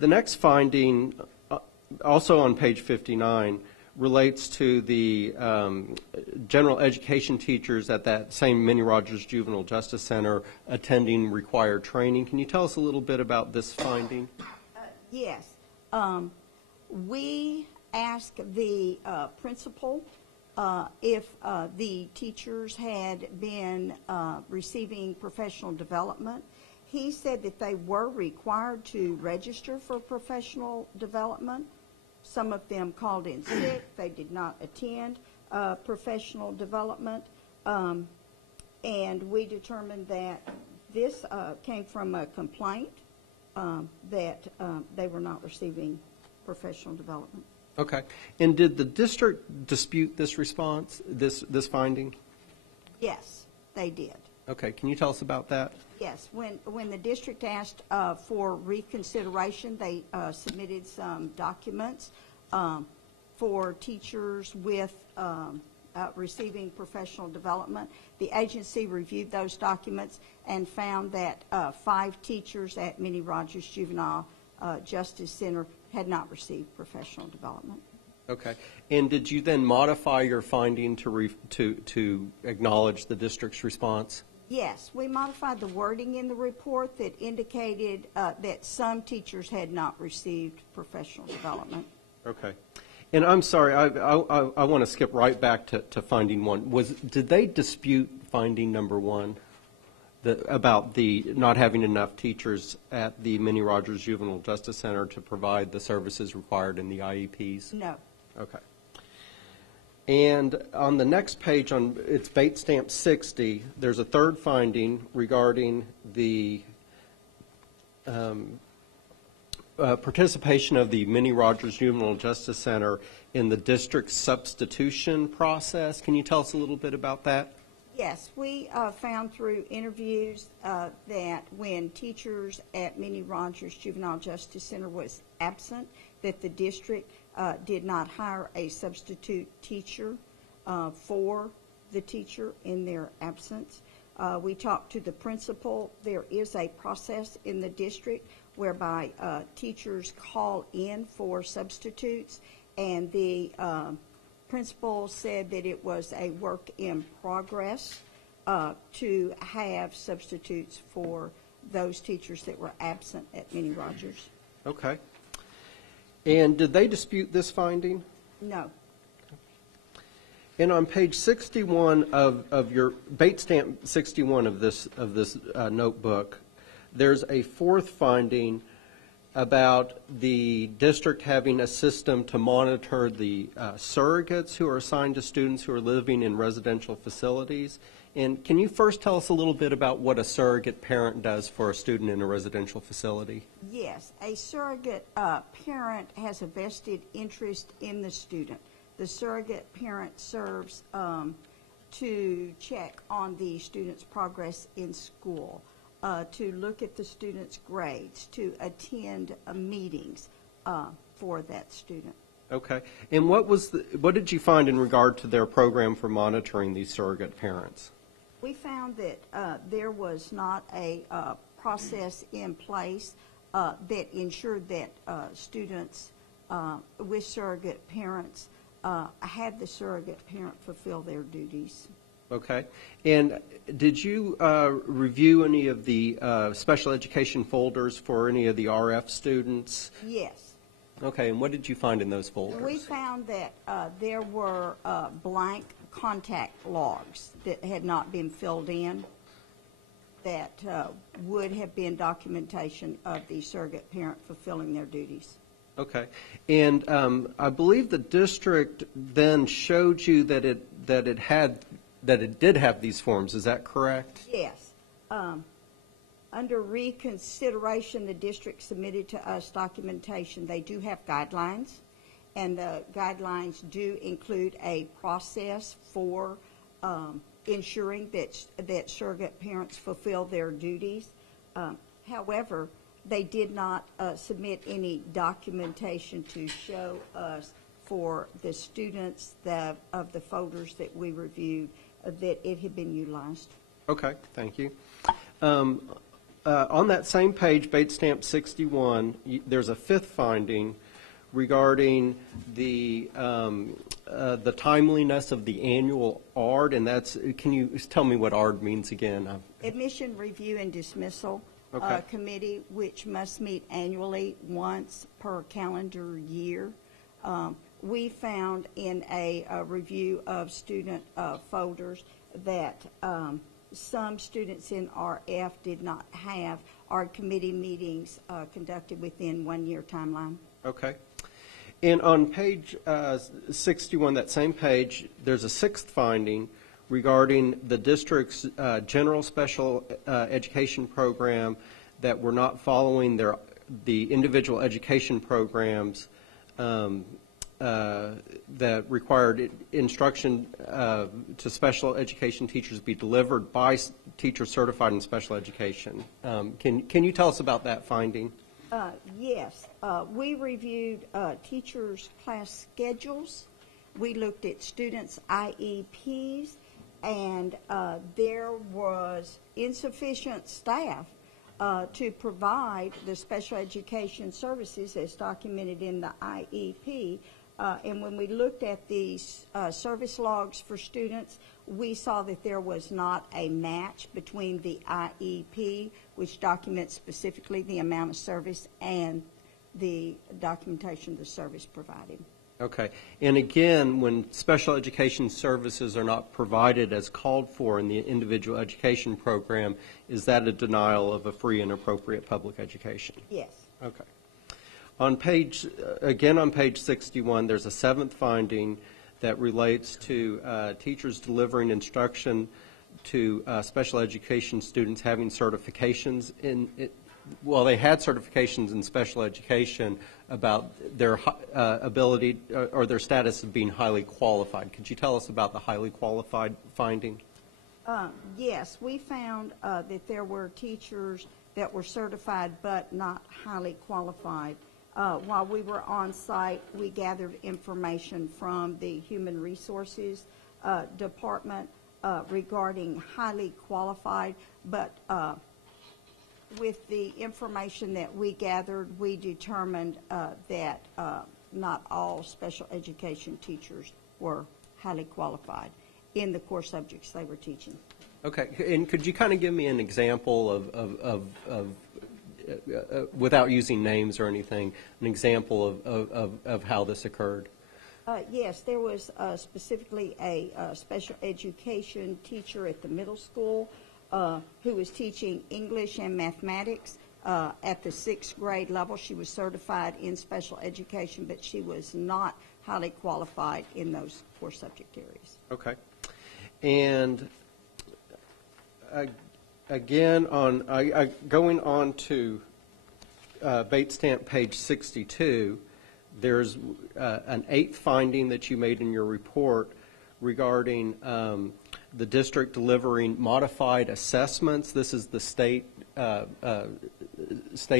the next finding, also on page 59, relates to the general education teachers at that same Minnie Rogers Juvenile Justice Center attending required training. Can you tell us a little bit about this finding? Yes. We asked the principal if the teachers had been receiving professional development. He said that they were required to register for professional development. Some of them called in sick. They did not attend professional development. And we determined that this came from a complaint that they were not receiving professional development. Okay. And did the district dispute this response, this finding? Yes, they did. Okay. Can you tell us about that? Yes. When the district asked for reconsideration, they submitted some documents for teachers with receiving professional development. The agency reviewed those documents and found that 5 teachers at Minnie Rogers Juvenile Justice Center had not received professional development. Okay. And did you then modify your finding to acknowledge the district's response? Yes, we modified the wording in the report that indicated that some teachers had not received professional development. Okay. And I'm sorry, I want to skip right back to finding 1. Did they dispute finding number 1 about the not having enough teachers at the Minnie Rogers Juvenile Justice Center to provide the services required in the IEPs? No. Okay. And on the next page, it's Bates Stamp 60, there's a third finding regarding the participation of the Minnie Rogers Juvenile Justice Center in the district substitution process. Can you tell us a little bit about that? Yes, we found through interviews that when teachers at Minnie Rogers Juvenile Justice Center was absent, that the district did not hire a substitute teacher for the teacher in their absence. We talked to the principal. There is a process in the district whereby teachers call in for substitutes, and the principal said that it was a work in progress to have substitutes for those teachers that were absent at Minnie Rogers. Okay. And did they dispute this finding? No. And on page 61 of your Bates Stamp 61 of this notebook, there's a fourth finding about the district having a system to monitor the surrogates who are assigned to students who are living in residential facilities. And can you first tell us a little bit about what a surrogate parent does for a student in a residential facility? Yes, a surrogate parent has a vested interest in the student. The surrogate parent serves to check on the student's progress in school, to look at the student's grades, to attend meetings for that student. Okay. And what did you find in regard to their program for monitoring these surrogate parents? We found that there was not a process in place that ensured that students with surrogate parents had the surrogate parent fulfill their duties. Okay. And did you review any of the special education folders for any of the RF students? Yes. Okay. And what did you find in those folders? We found that there were blank contact logs that had not been filled in that would have been documentation of the surrogate parent fulfilling their duties. Okay. And I believe the district then showed you that it did have these forms. Is that correct? Yes. Under reconsideration, the district submitted to us documentation. They do have guidelines, and the guidelines do include a process for ensuring that surrogate parents fulfill their duties. However, they did not submit any documentation to show us for the students of the folders that we reviewed that it had been utilized. Okay, thank you. On that same page, Bates Stamp 61, there's a fifth finding regarding the timeliness of the annual ARD, and can you tell me what ARD means again? Admission Review and Dismissal Committee, which must meet annually once per calendar year. We found in a review of student folders that some students in RF did not have ARD committee meetings conducted within 1 year timeline. Okay. And on page 61, that same page, there's a sixth finding regarding the district's general special education program that were not following the individual education programs that required instruction to special education teachers be delivered by teachers certified in special education. Can you tell us about that finding? Yes. We reviewed teachers' class schedules. we looked at students' IEPs, and there was insufficient staff to provide the special education services as documented in the IEP. And when we looked at these service logs for students, we saw that there was not a match between the IEP, which documents specifically the amount of service, and the documentation of the service provided. Okay. And again, when special education services are not provided as called for in the individual education program, is that a denial of a free and appropriate public education? Yes. Okay. On page 61, there's a seventh finding that relates to teachers delivering instruction to special education students having certifications in it. Well, they had certifications in special education about their ability or their status of being highly qualified. Could you tell us about the highly qualified finding? Yes, we found that there were teachers that were certified but not highly qualified. While we were on site, we gathered information from the Human Resources Department regarding highly qualified, but with the information that we gathered, we determined that not all special education teachers were highly qualified in the core subjects they were teaching. Okay, and could you kind of give me an example of without using names or anything, an example of how this occurred? Yes, there was specifically a special education teacher at the middle school who was teaching English and mathematics at the 6th grade level. She was certified in special education, but she was not highly qualified in those core subject areas. Okay. And again, going on to Bates Stamp page 62, there's an 8th finding that you made in your report regarding the district delivering modified assessments. This is the state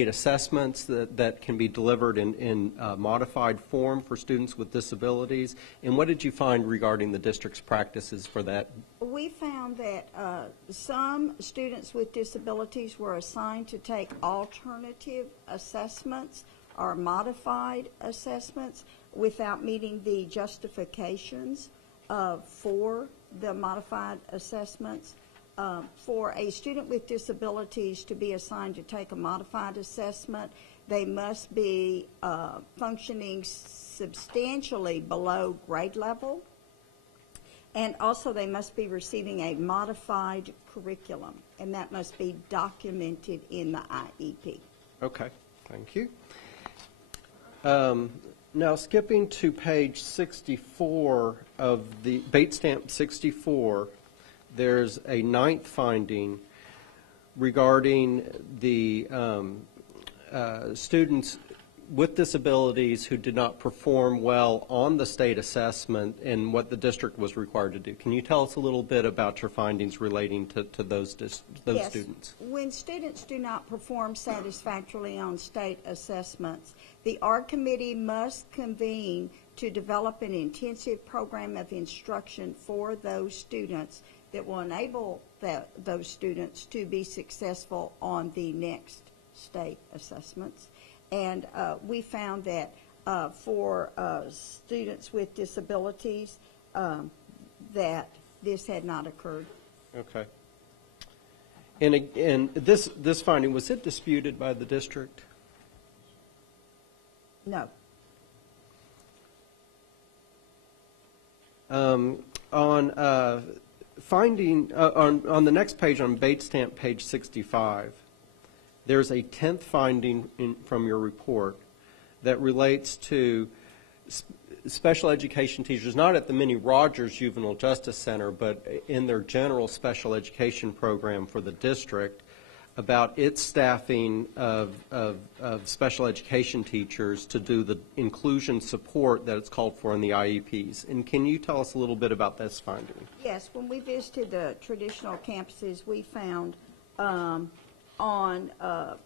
assessments that can be delivered in modified form for students with disabilities. And what did you find regarding the district's practices for that? We found that some students with disabilities were assigned to take alternative assessments or modified assessments without meeting the justifications for the modified assessments. For a student with disabilities to be assigned to take a modified assessment, they must be functioning substantially below grade level, and also they must be receiving a modified curriculum, and that must be documented in the IEP. Okay, thank you. Now, skipping to page 64 of the Bates Stamp 64, there's a 9th finding regarding the students with disabilities who did not perform well on the state assessment and what the district was required to do. Can you tell us a little bit about your findings relating to those Yes. students? When students do not perform satisfactorily on state assessments, the ARD committee must convene to develop an intensive program of instruction for those students that will enable those students to be successful on the next state assessments. And we found that for students with disabilities that this had not occurred. Okay. And this finding, was it disputed by the district? No. On the next page, on Bates Stamp page 65, there's a 10th finding from your report that relates to special education teachers, not at the Minnie Rogers Juvenile Justice Center, but in their general special education program for the district, about its staffing of special education teachers to do the inclusion support that it's called for in the IEPs. And can you tell us a little bit about this finding? Yes, when we visited the traditional campuses, we found on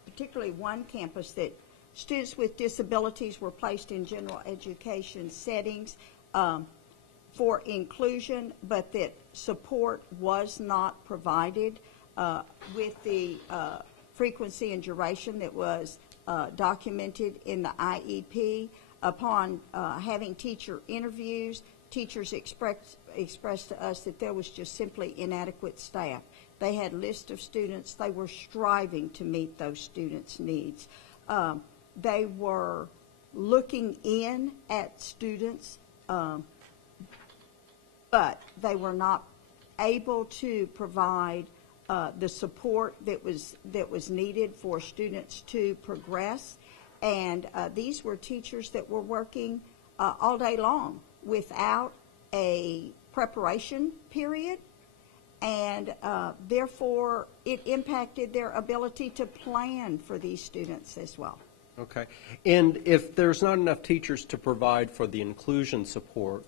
particularly one campus that students with disabilities were placed in general education settings for inclusion, but that support was not provided with the frequency and duration that was documented in the IEP. Upon having teacher interviews, teachers expressed to us that there was just simply inadequate staff. They had lists of students. They were striving to meet those students' needs. They were looking in at students, but they were not able to provide the support that was needed for students to progress. And these were teachers that were working all day long without a preparation period, and therefore it impacted their ability to plan for these students as well. Okay. And if there's not enough teachers to provide for the inclusion support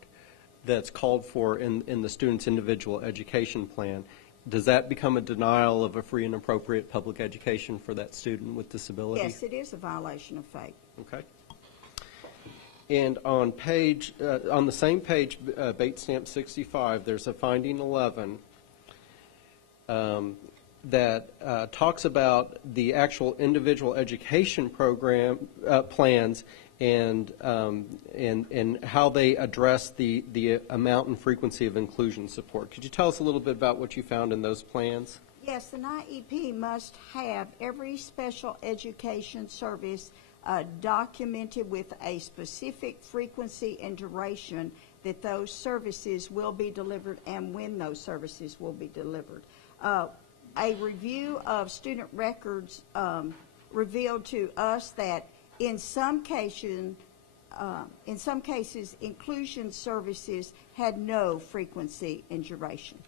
that's called for in the student's individual education plan, does that become a denial of a free and appropriate public education for that student with disability? Yes, it is a violation of FAPE. Okay. And on the same page, Bait Stamp 65, there's a finding 11 that talks about the actual individual education program plans and how they address the amount and frequency of inclusion support. Could you tell us a little bit about what you found in those plans? Yes, an IEP must have every special education service documented with a specific frequency and duration that those services will be delivered and when those services will be delivered. A review of student records revealed to us that in some cases, inclusion services had no frequency and duration,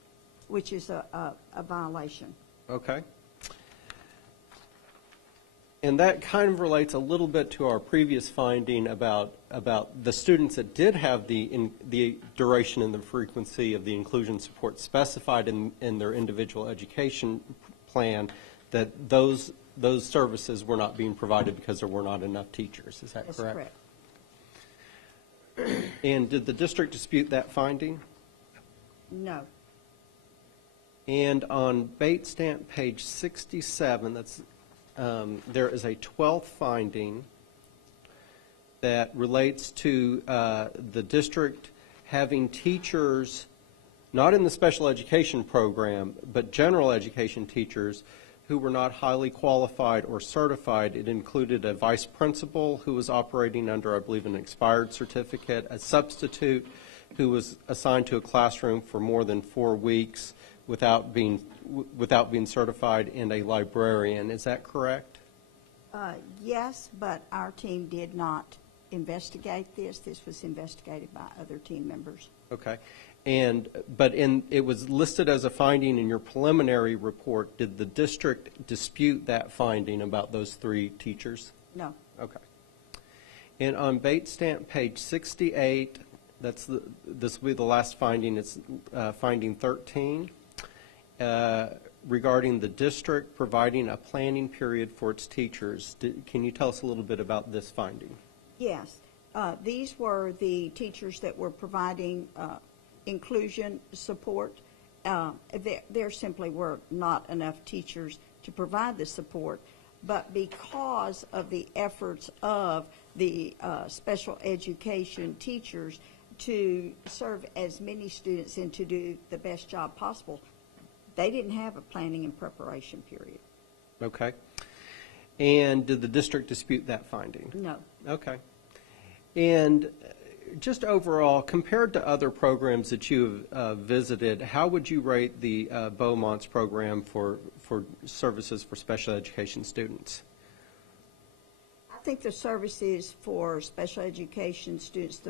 which is a violation. Okay. And that kind of relates a little bit to our previous finding about the students that did have the duration and the frequency of the inclusion support specified in their individual education plan, that those services were not being provided because there were not enough teachers. Is that correct? That's correct. And did the district dispute that finding? No. And on Bait Stamp page 67, there is a 12th finding that relates to the district having teachers, not in the special education program, but general education teachers who were not highly qualified or certified. It included a vice principal who was operating under, I believe, an expired certificate, a substitute who was assigned to a classroom for more than 4 weeks without being certified, and a librarian. Is that correct? Yes, but our team did not investigate this. This was investigated by other team members. Okay. But it was listed as a finding in your preliminary report. Did the district dispute that finding about those 3 teachers? No. Okay. And on Bait Stamp page 68, this will be the last finding. It's finding 13. Regarding the district providing a planning period for its teachers. Can you tell us a little bit about this finding? Yes. These were the teachers that were providing inclusion support. There simply were not enough teachers to provide the support, but because of the efforts of the special education teachers to serve as many students and to do the best job possible, they didn't have a planning and preparation period. Okay. And did the district dispute that finding? No. Okay. And just overall, compared to other programs that you've visited, how would you rate the Beaumont's program for services for special education students? I think the services for special education students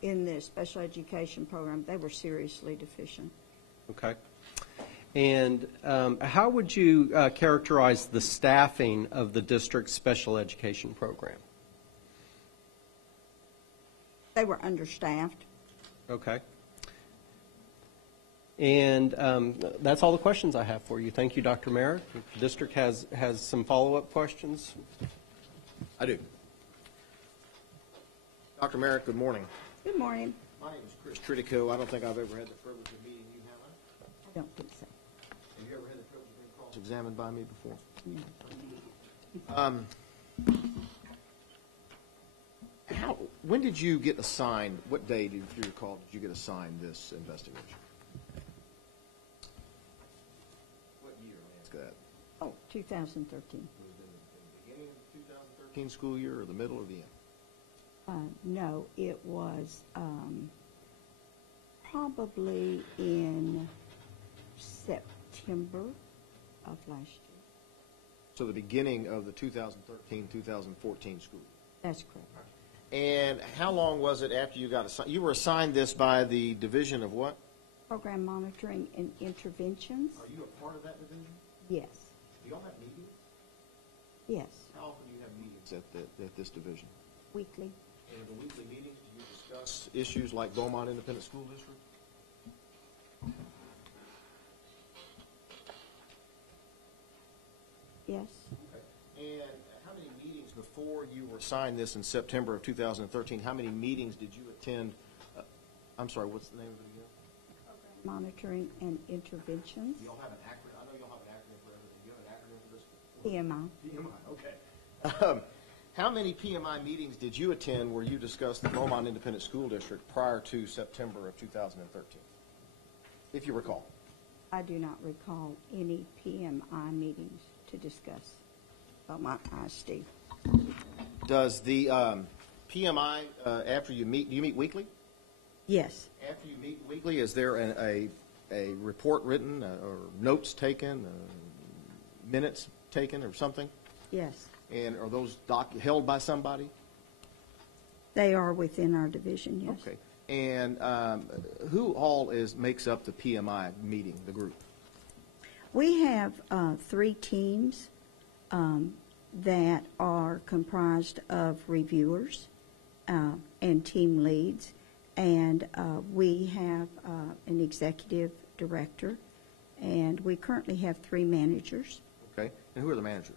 in the special education program, they were seriously deficient. Okay. And how would you characterize the staffing of the district's special education program? They were understaffed. Okay. And that's all the questions I have for you. Thank you, Dr. Merritt. If the district has some follow-up questions. I do. Dr. Merritt, good morning. Good morning. My name is Chris Tritico. I don't think I've ever had the privilege of meeting you, have I? I don't think so. Have you ever had the privilege of being cross-examined by me before? No. When did you get assigned, what day, if you recall, did you get assigned this investigation? What year, let me ask that? Oh, 2013. Was it in the beginning of the 2013 school year, or the middle, or the end? No, it was probably in September of last year. So the beginning of the 2013-2014 school year? That's correct. And how long was it after you got assigned? You were assigned this by the Division of what? Program monitoring and interventions? Are you a part of that division? Yes. Do y'all have meetings? Yes. How often do you have meetings at this division? Weekly. And in the weekly meetings, do you discuss issues like Beaumont Independent School District? Yes. And how many meetings before you were assigned this in September of 2013, how many meetings did you attend? I'm sorry, what's the name of it again? Monitoring and interventions. Do y'all have an acronym? I know y'all have an acronym for everything. Do you have an acronym for this? PMI. PMI, okay. How many PMI meetings did you attend where you discussed the Beaumont Independent School District prior to September of 2013, if you recall? I do not recall any PMI meetings to discuss Beaumont ISD. Does the PMI, after you meet, do you meet weekly? Yes. After you meet weekly, is there a report written or notes taken, minutes taken or something? Yes. And are those held by somebody? They are within our division, yes. Okay. And who all makes up the PMI meeting, the group? We have 3 teams that are comprised of reviewers and team leads, and we have an executive director, and we currently have 3 managers. Okay. And who are the managers?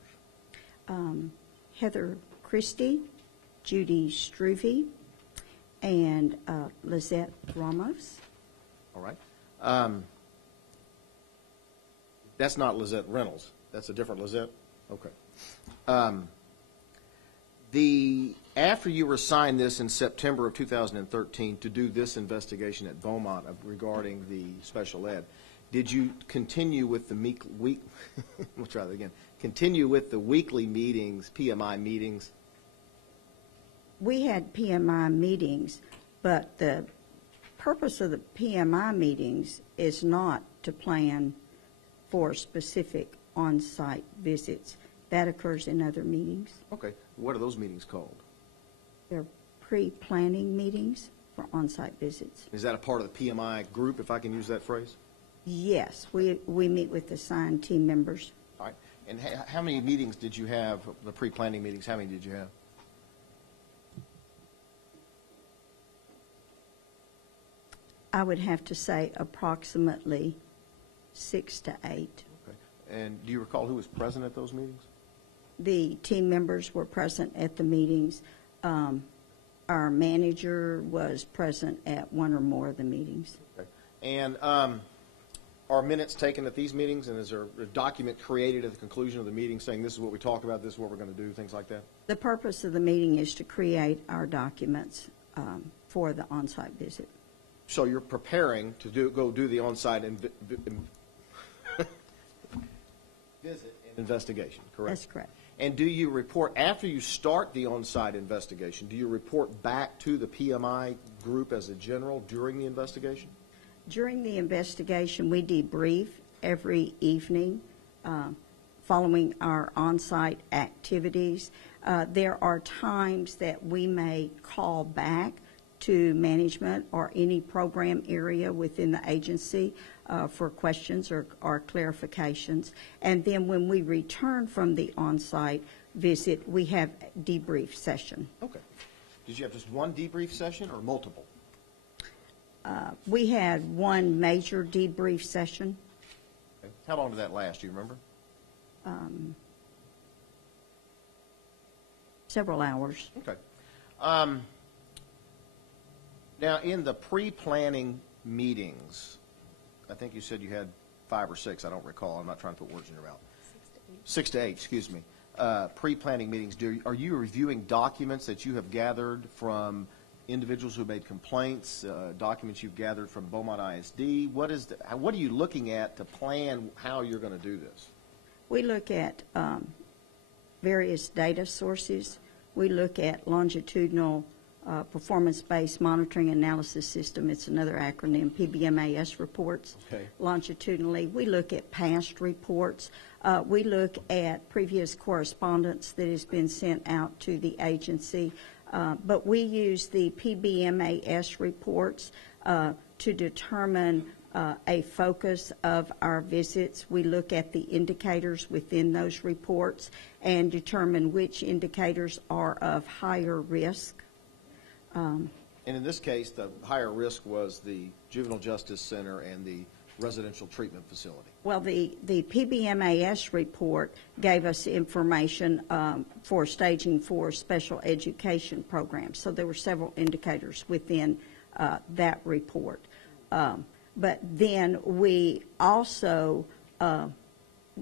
Heather Christie, Judy Struve, and Lizette Ramos. All right. That's not Lizette Reynolds. That's a different Lizette? Okay. After you were assigned this in September of 2013 to do this investigation at Beaumont regarding the special ed, did you continue with the we'll try that again. Continue with the weekly meetings, PMI meetings? We had PMI meetings, but the purpose of the PMI meetings is not to plan for specific on-site visits. That occurs in other meetings. Okay. What are those meetings called? They're pre-planning meetings for on-site visits. Is that a part of the PMI group, if I can use that phrase? Yes, we meet with assigned team members. All right. And how many meetings did you have, the pre-planning meetings, how many did you have? I would have to say approximately 6 to 8. Okay. And do you recall who was present at those meetings? The team members were present at the meetings. Our manager was present at 1 or more of the meetings. Okay. And are minutes taken at these meetings, and is there a document created at the conclusion of the meeting saying this is what we talked about, this is what we're going to do, things like that? The purpose of the meeting is to create our documents for the on-site visit. So you're preparing to go do the on-site visit and investigation, correct? That's correct. And do you report, after you start the on-site investigation, do you report back to the PMI group as a general during the investigation? During the investigation, we debrief every evening following our on-site activities. There are times that we may call back to management or any program area within the agency for questions or clarifications. And then when we return from the on-site visit, we have debrief session. Okay. Did you have just one debrief session or multiple? We had one major debrief session. Okay. How long did that last? Do you remember? Several hours. Okay. Now, in the pre-planning meetings, I think you said you had 5 or 6, I don't recall, I'm not trying to put words in your mouth. 6 to 8, excuse me. Pre-planning meetings, are you reviewing documents that you have gathered from individuals who made complaints, documents you've gathered from Beaumont ISD? What are you looking at to plan how you're going to do this? We look at various data sources. We look at longitudinal performance-based monitoring analysis system. It's another acronym, PBMAS reports. Okay. Longitudinally. We look at past reports. We look at previous correspondence that has been sent out to the agency. But we use the PBMAS reports to determine a focus of our visits. We look at the indicators within those reports and determine which indicators are of higher risk. And in this case, the higher risk was the Juvenile Justice Center and the residential treatment facility. Well, the PBMAS report gave us information for staging for special education programs. So there were several indicators within that report. But then we also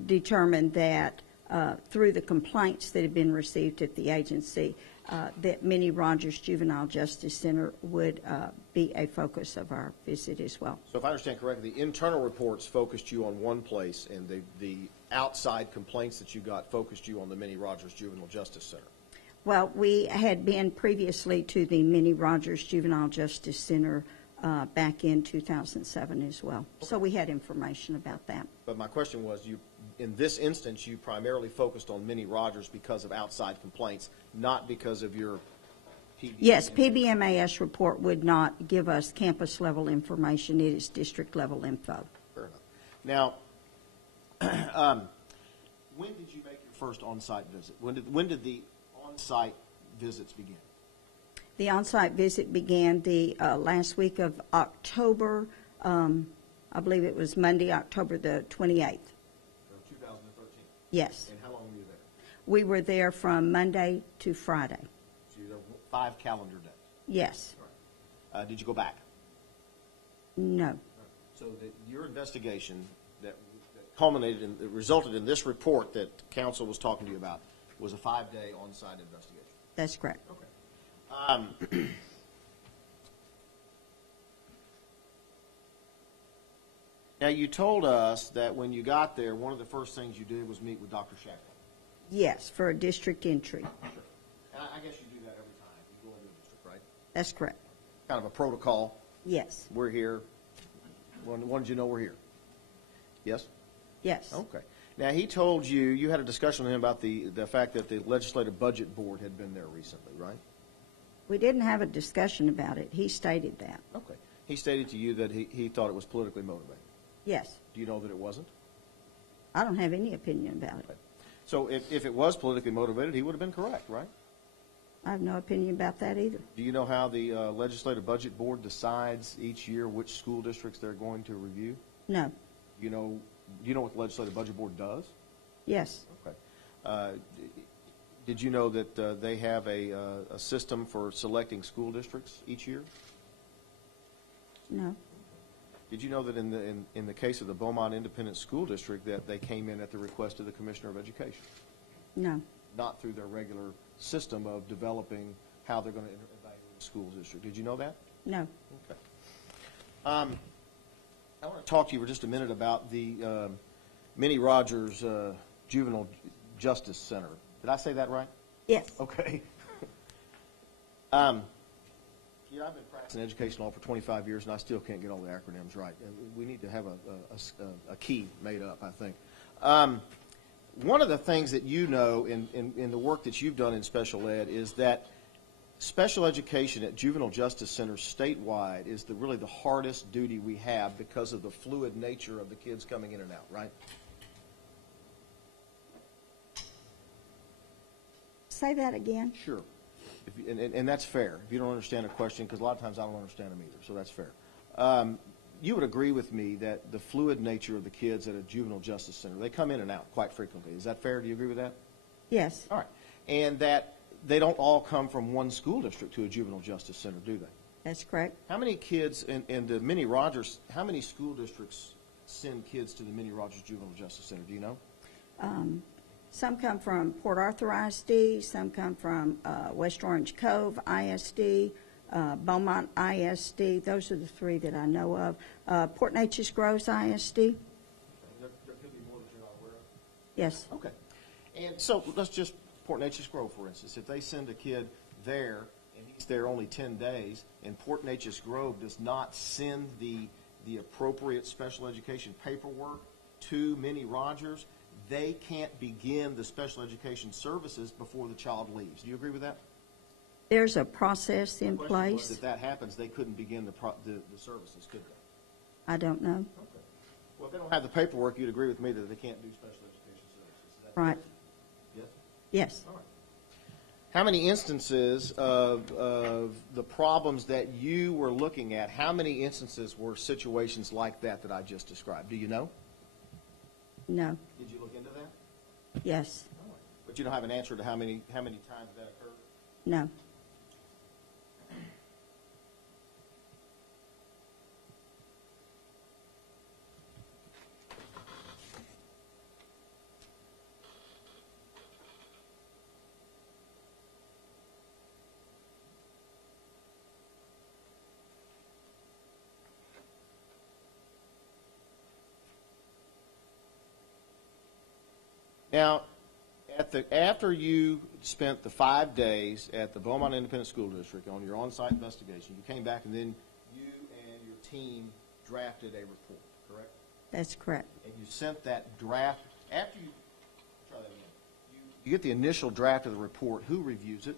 determined that through the complaints that had been received at the agency, that Minnie Rogers Juvenile Justice Center would be a focus of our visit as well. So if I understand correctly, the internal reports focused you on one place, and the outside complaints that you got focused you on the Minnie Rogers Juvenile Justice Center. Well, we had been previously to the Minnie Rogers Juvenile Justice Center back in 2007 as well. Okay. So we had information about that. But my question was, in this instance, you primarily focused on Minnie Rogers because of outside complaints, not because of your PBMAS. Yes, PBMAS report would not give us campus-level information. It is district-level info. Fair enough. Now, when did you make your first on-site visit? When did the on-site visits begin? The on-site visit began the last week of October. I believe it was Monday, October the 28th. 2013? Yes. And how long were you there? We were there from Monday to Friday. So you were there 5 calendar days? Yes. Right. Did you go back? No. Right. So your investigation that culminated in, that resulted in this report that council was talking to you about was a 5-day on-site investigation? That's correct. Okay. Now, you told us that when you got there, one of the first things you did was meet with Dr. Shackle. Yes, for a district entry. Sure. And I guess you do that every time you go into a district, right? That's correct. Kind of a protocol. Yes. We're here. When did you know we're here? Yes? Yes. Okay. Now, he told you had a discussion with him about the fact that the Legislative Budget Board had been there recently, right? We didn't have a discussion about it. He stated that. Okay. He stated to you that he thought it was politically motivated. Yes. Do you know that it wasn't? I don't have any opinion about it. Okay. So if it was politically motivated, he would have been correct, right? I have no opinion about that either. Do you know how the Legislative Budget Board decides each year which school districts they're going to review? No. Do you know what the Legislative Budget Board does? Yes. Okay. Did you know that they have a system for selecting school districts each year? No. Did you know that in the case of the Beaumont Independent School District that they came in at the request of the Commissioner of Education? No. Not through their regular system of developing how they're going to evaluate the school district. Did you know that? No. Okay. I want to talk to you for just a minute about the Minnie Rogers Juvenile Justice Center. Did I say that right? Yes. Okay. I've been practicing education law for 25 years, and I still can't get all the acronyms right. We need to have a key made up, I think. One of the things that you know in the work that you've done in special ed is that special education at juvenile justice centers statewide is really the hardest duty we have because of the fluid nature of the kids coming in and out, right? Say that again. Sure. And that's fair. If you don't understand a question, because a lot of times I don't understand them either, so that's fair. You would agree with me that the fluid nature of the kids at a juvenile justice center, they come in and out quite frequently. Is that fair? Do you agree with that? Yes. All right. And that they don't all come from one school district to a juvenile justice center, do they? That's correct. How many kids in the Minnie Rogers, how many school districts send kids to the Minnie Rogers Juvenile Justice Center? Do you know? Some come from Port Arthur ISD, some come from West Orange Cove ISD, Beaumont ISD. Those are the three that I know of. Port Neches Groves ISD. There could be more that you're not aware of. Yes. Okay. And so let's just, Port Neches Grove, for instance, if they send a kid there and he's there only 10 days and Port Neches Grove does not send the appropriate special education paperwork to Minnie Rogers, they can't begin the special education services before the child leaves. Do you agree with that? There's a process in The question was, place. if that happens, they couldn't begin the services, could they? I don't know. Okay. Well, if they don't have the paperwork, you'd agree with me that they can't do special education services. Is that Right. Yes? Yes. All right. How many instances of the problems that you were looking at, how many instances were situations like that I just described? Do you know? No. Did you look into that? Yes. All right. But you don't have an answer to how many times that occurred? No. Now, after you spent the 5 days at the Beaumont Independent School District on your on-site investigation, you came back and then you and your team drafted a report, correct? That's correct. And you sent that draft, after you, try that again, you get the initial draft of the report, who reviews it?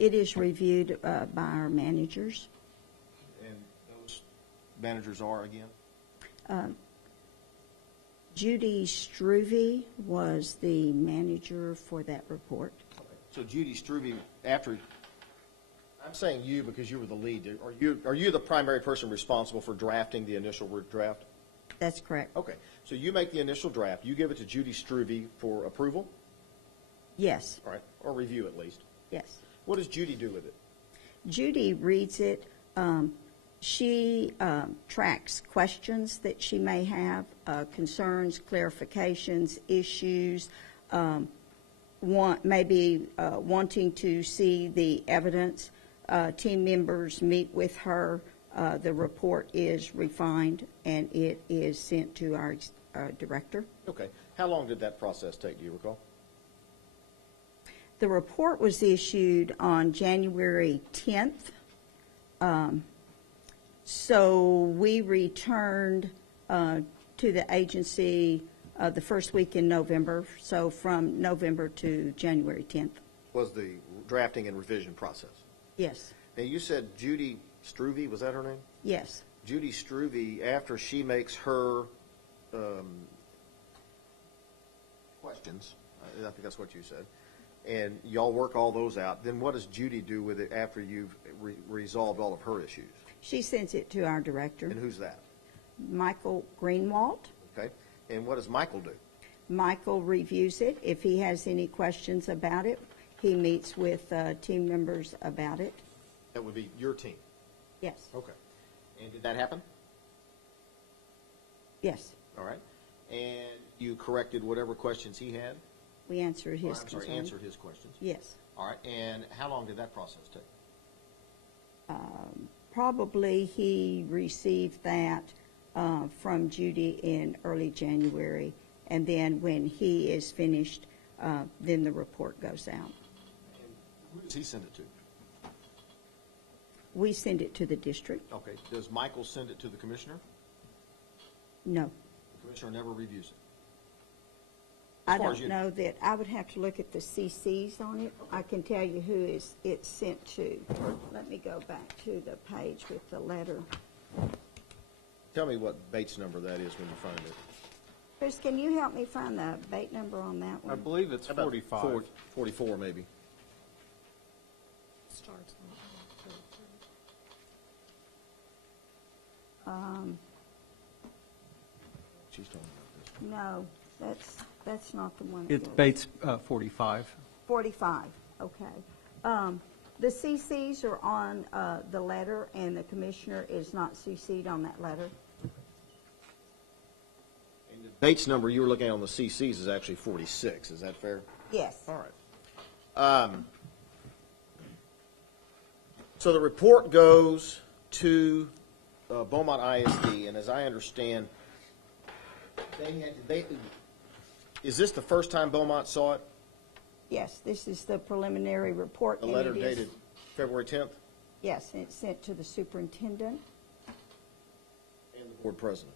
It is reviewed by our managers. And those managers are, again? Judy Struve was the manager for that report. So Judy Struve, after, I'm saying you because you were the lead. Are you the primary person responsible for drafting the initial draft? That's correct. Okay. So you make the initial draft. You give it to Judy Struve for approval? Yes. All right. Or review at least. Yes. What does Judy do with it? Judy reads it. She tracks questions that she may have, concerns, clarifications, issues, maybe wanting to see the evidence. Team members meet with her. The report is refined, and it is sent to our director. Okay. How long did that process take, do you recall? The report was issued on January 10th. So we returned to the agency the first week in November, so from November to January 10th. Was the drafting and revision process? Yes. Now, you said Judy Struve, was that her name? Yes. Judy Struve, after she makes her questions, I think that's what you said, and y'all work all those out, then what does Judy do with it after you've resolved all of her issues? She sends it to our director, And who's that? Michael Greenwald. Okay. And what does Michael do? Michael reviews it. If he has any questions about it, he meets with team members about it. That would be your team. Yes. Okay. And did that happen? Yes. All right. And you corrected whatever questions he had? We answered his I'm sorry, concerns. answered his questions. Yes. All right. And how long did that process take? Probably he received that from Judy in early January, and then when he is finished, then the report goes out. And who does he send it to? We send it to the district. Okay. Does Michael send it to the commissioner? No. The commissioner never reviews it. I far as don't you- know that, I would have to look at the CCs on it. I can tell you who it's sent to. Let me go back to the page with the letter. Tell me what Bates number that is when you find it. Chris, can you help me find the Bate number on that I one? believe it's How about 45. 44 maybe. Starts on She's talking about this. No, that's not the one. It's that- Bates 45. 45, okay. The CCs are on the letter, and the commissioner is not CC'd on that letter. And the Bates number you were looking at on the CCs is actually 46. Is that fair? Yes. All right. So the report goes to Beaumont ISD, and as I understand, is this the first time Beaumont saw it? Yes, this is the preliminary report. The and letter it is- dated February 10th? Yes, and it's sent to the superintendent. And the board president.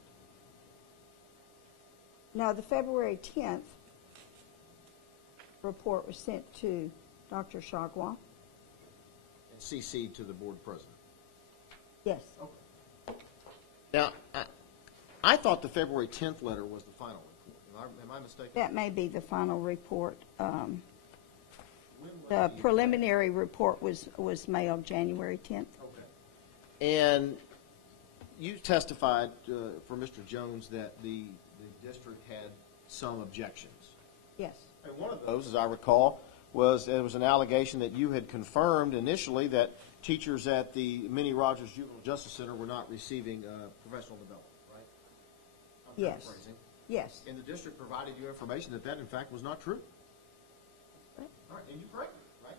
Now, the February 10th report was sent to Dr. Chagua. And CC'd to the board president. Yes. Now, I thought the February 10th letter was the final report. Am I mistaken? That may be the final report. When The was preliminary report was mailed January 10th. Okay. And you testified for Mr. Jones that the district had some objections. Yes. And one of those, as I recall, was there was an allegation that you had confirmed initially that teachers at the Minnie Rogers Juvenile Justice Center were not receiving professional development, right? I'm Yes. paraphrasing. Yes. And the district provided you information that that in fact was not true. Right. All right, and you corrected it, right?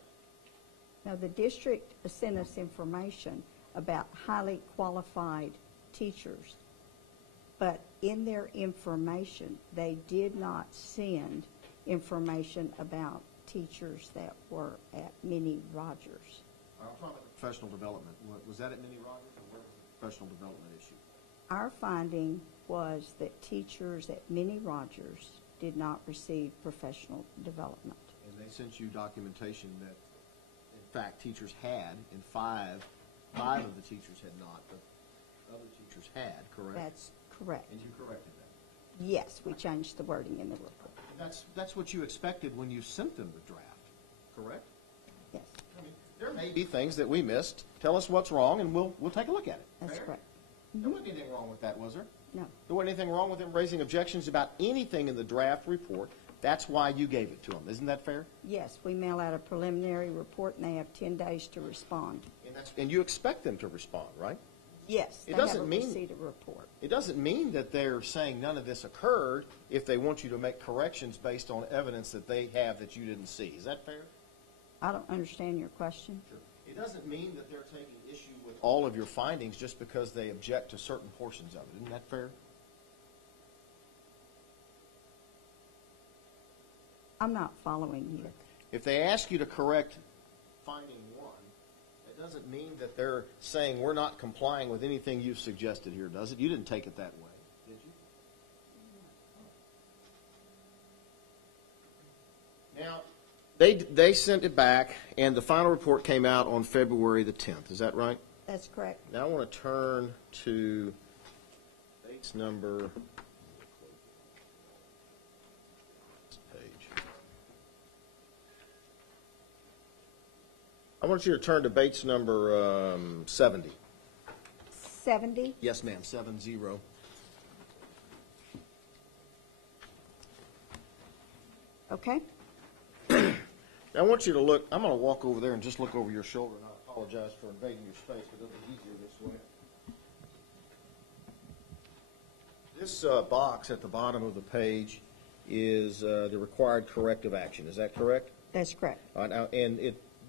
Now, the district sent us information about highly qualified teachers, but in their information, they did not send information about teachers that were at Minnie Rogers. I'm talking about the professional development. Was that at Minnie Rogers, or where was the professional development issue? Our finding was that teachers at Minnie Rogers did not receive professional development. And they sent you documentation that, in fact, teachers had, and five of the teachers had not, but other teachers had, correct? That's correct. And you corrected that. Yes, we changed the wording in the report. And that's what you expected when you sent them the draft, correct? Yes, I mean, there may be things that we missed. Tell us what's wrong, and we'll take a look at it. that's Fair? correct. There wasn't anything wrong with that, was there? No. There wasn't anything wrong with them raising objections about anything in the draft report. That's why you gave it to them. Isn't that fair? Yes, we mail out a preliminary report, and they have 10 days to respond. And you expect them to respond, right? Yes, It they doesn't have a mean- receipt of report. It doesn't mean that they're saying none of this occurred if they want you to make corrections based on evidence that they have that you didn't see. Is that fair? I don't understand your question. Sure. It doesn't mean that they're taking issue with all of your findings just because they object to certain portions of it. Isn't that fair? I'm not following you. If they ask you to correct finding one, it doesn't mean that they're saying we're not complying with anything you've suggested here, does it? You didn't take it that way, did you? Now, they sent it back, and the final report came out on February the 10th. Is that right? That's correct. Now I want to turn to Bates number. Page. I want you to turn to Bates number 70. 70? Yes, ma'am, 70. Okay. Now I want you to look. I'm going to walk over there and just look over your shoulder, and I apologize for invading your space, but it'll be easier this way. This box at the bottom of the page is the required corrective action. Is that correct? That's correct. All right, now, and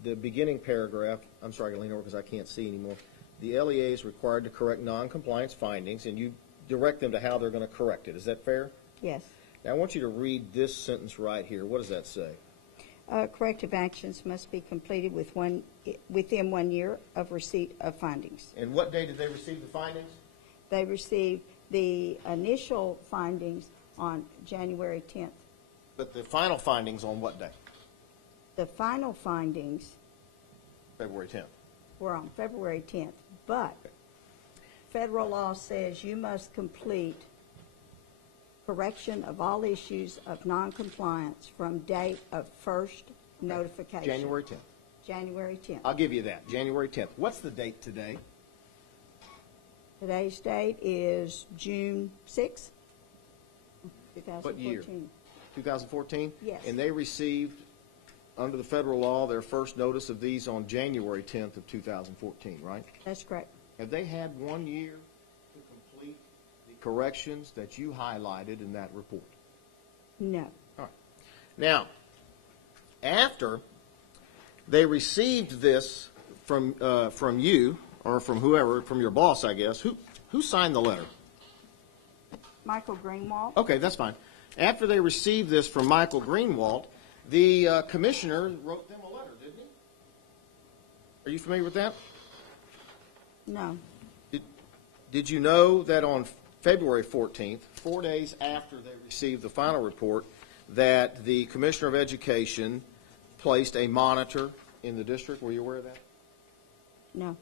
the beginning paragraph, I'm sorry, I can lean over because I can't see anymore. The LEA is required to correct non-compliance findings, and you direct them to how they're going to correct it. Is that fair? Yes. Now, I want you to read this sentence right here. What does that say? Corrective actions must be completed within 1 year of receipt of findings. And what day did they receive the findings? They received the initial findings on January 10th. But the final findings on what day? The final findings February 10th. were on February 10th, but federal law says you must complete correction of all issues of noncompliance from date of first notification. January 10th. January 10th. I'll give you that, January 10th. What's the date today? Today's date is June 6th, 2014. What year? 2014? Yes. And they received under the federal law, their first notice of these on January 10th of 2014, right? That's correct. Have they had 1 year to complete the corrections that you highlighted in that report? No. All right. Now, after they received this from you, or from whoever, from your boss, I guess, who signed the letter? Michael Greenwald? Okay, that's fine. After they received this from Michael Greenwald, the commissioner wrote them a letter, didn't he? Are you familiar with that? No. Did you know that on February 14th, 4 days after they received the final report, that the Commissioner of Education placed a monitor in the district? Were you aware of that? No.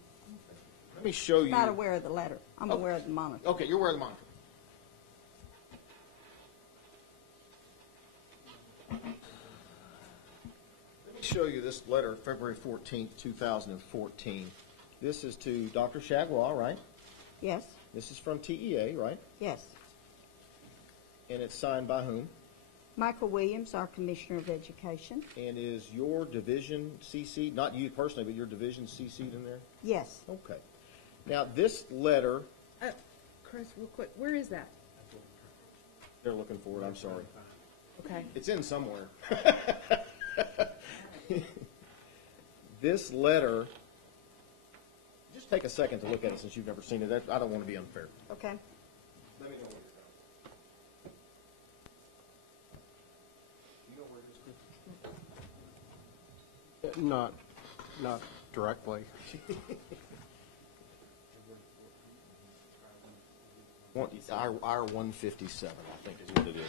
Let me show you. Not aware of the letter. I'm aware of the monitor. Okay, you're aware of the monitor. Let me show you this letter, February 14th, 2014. This is to Dr. Shagwal, right? Yes. This is from TEA, right? Yes. And it's signed by whom? Michael Williams, our Commissioner of Education. And is your division CC'd, not you personally, but your division CC'd in there? Yes. Okay. Now, this letter, Chris, real quick, where is that? they're looking for it, I'm sorry. Okay. It's in somewhere. This letter, just take a second to look at it since you've never seen it. I don't want to be unfair. Okay. Let me know where it's from. You know where it is, Chris? Not directly. Our 157, I think is what it is.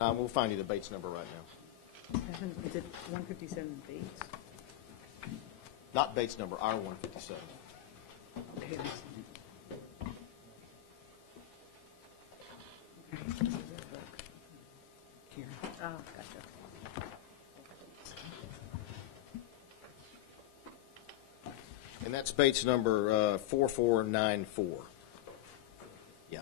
We'll find you the Bates number right now. Is it 157 Bates? Not Bates number, our 157. Okay, here. Oh, gotcha. And that's Bates number 4494. Yeah.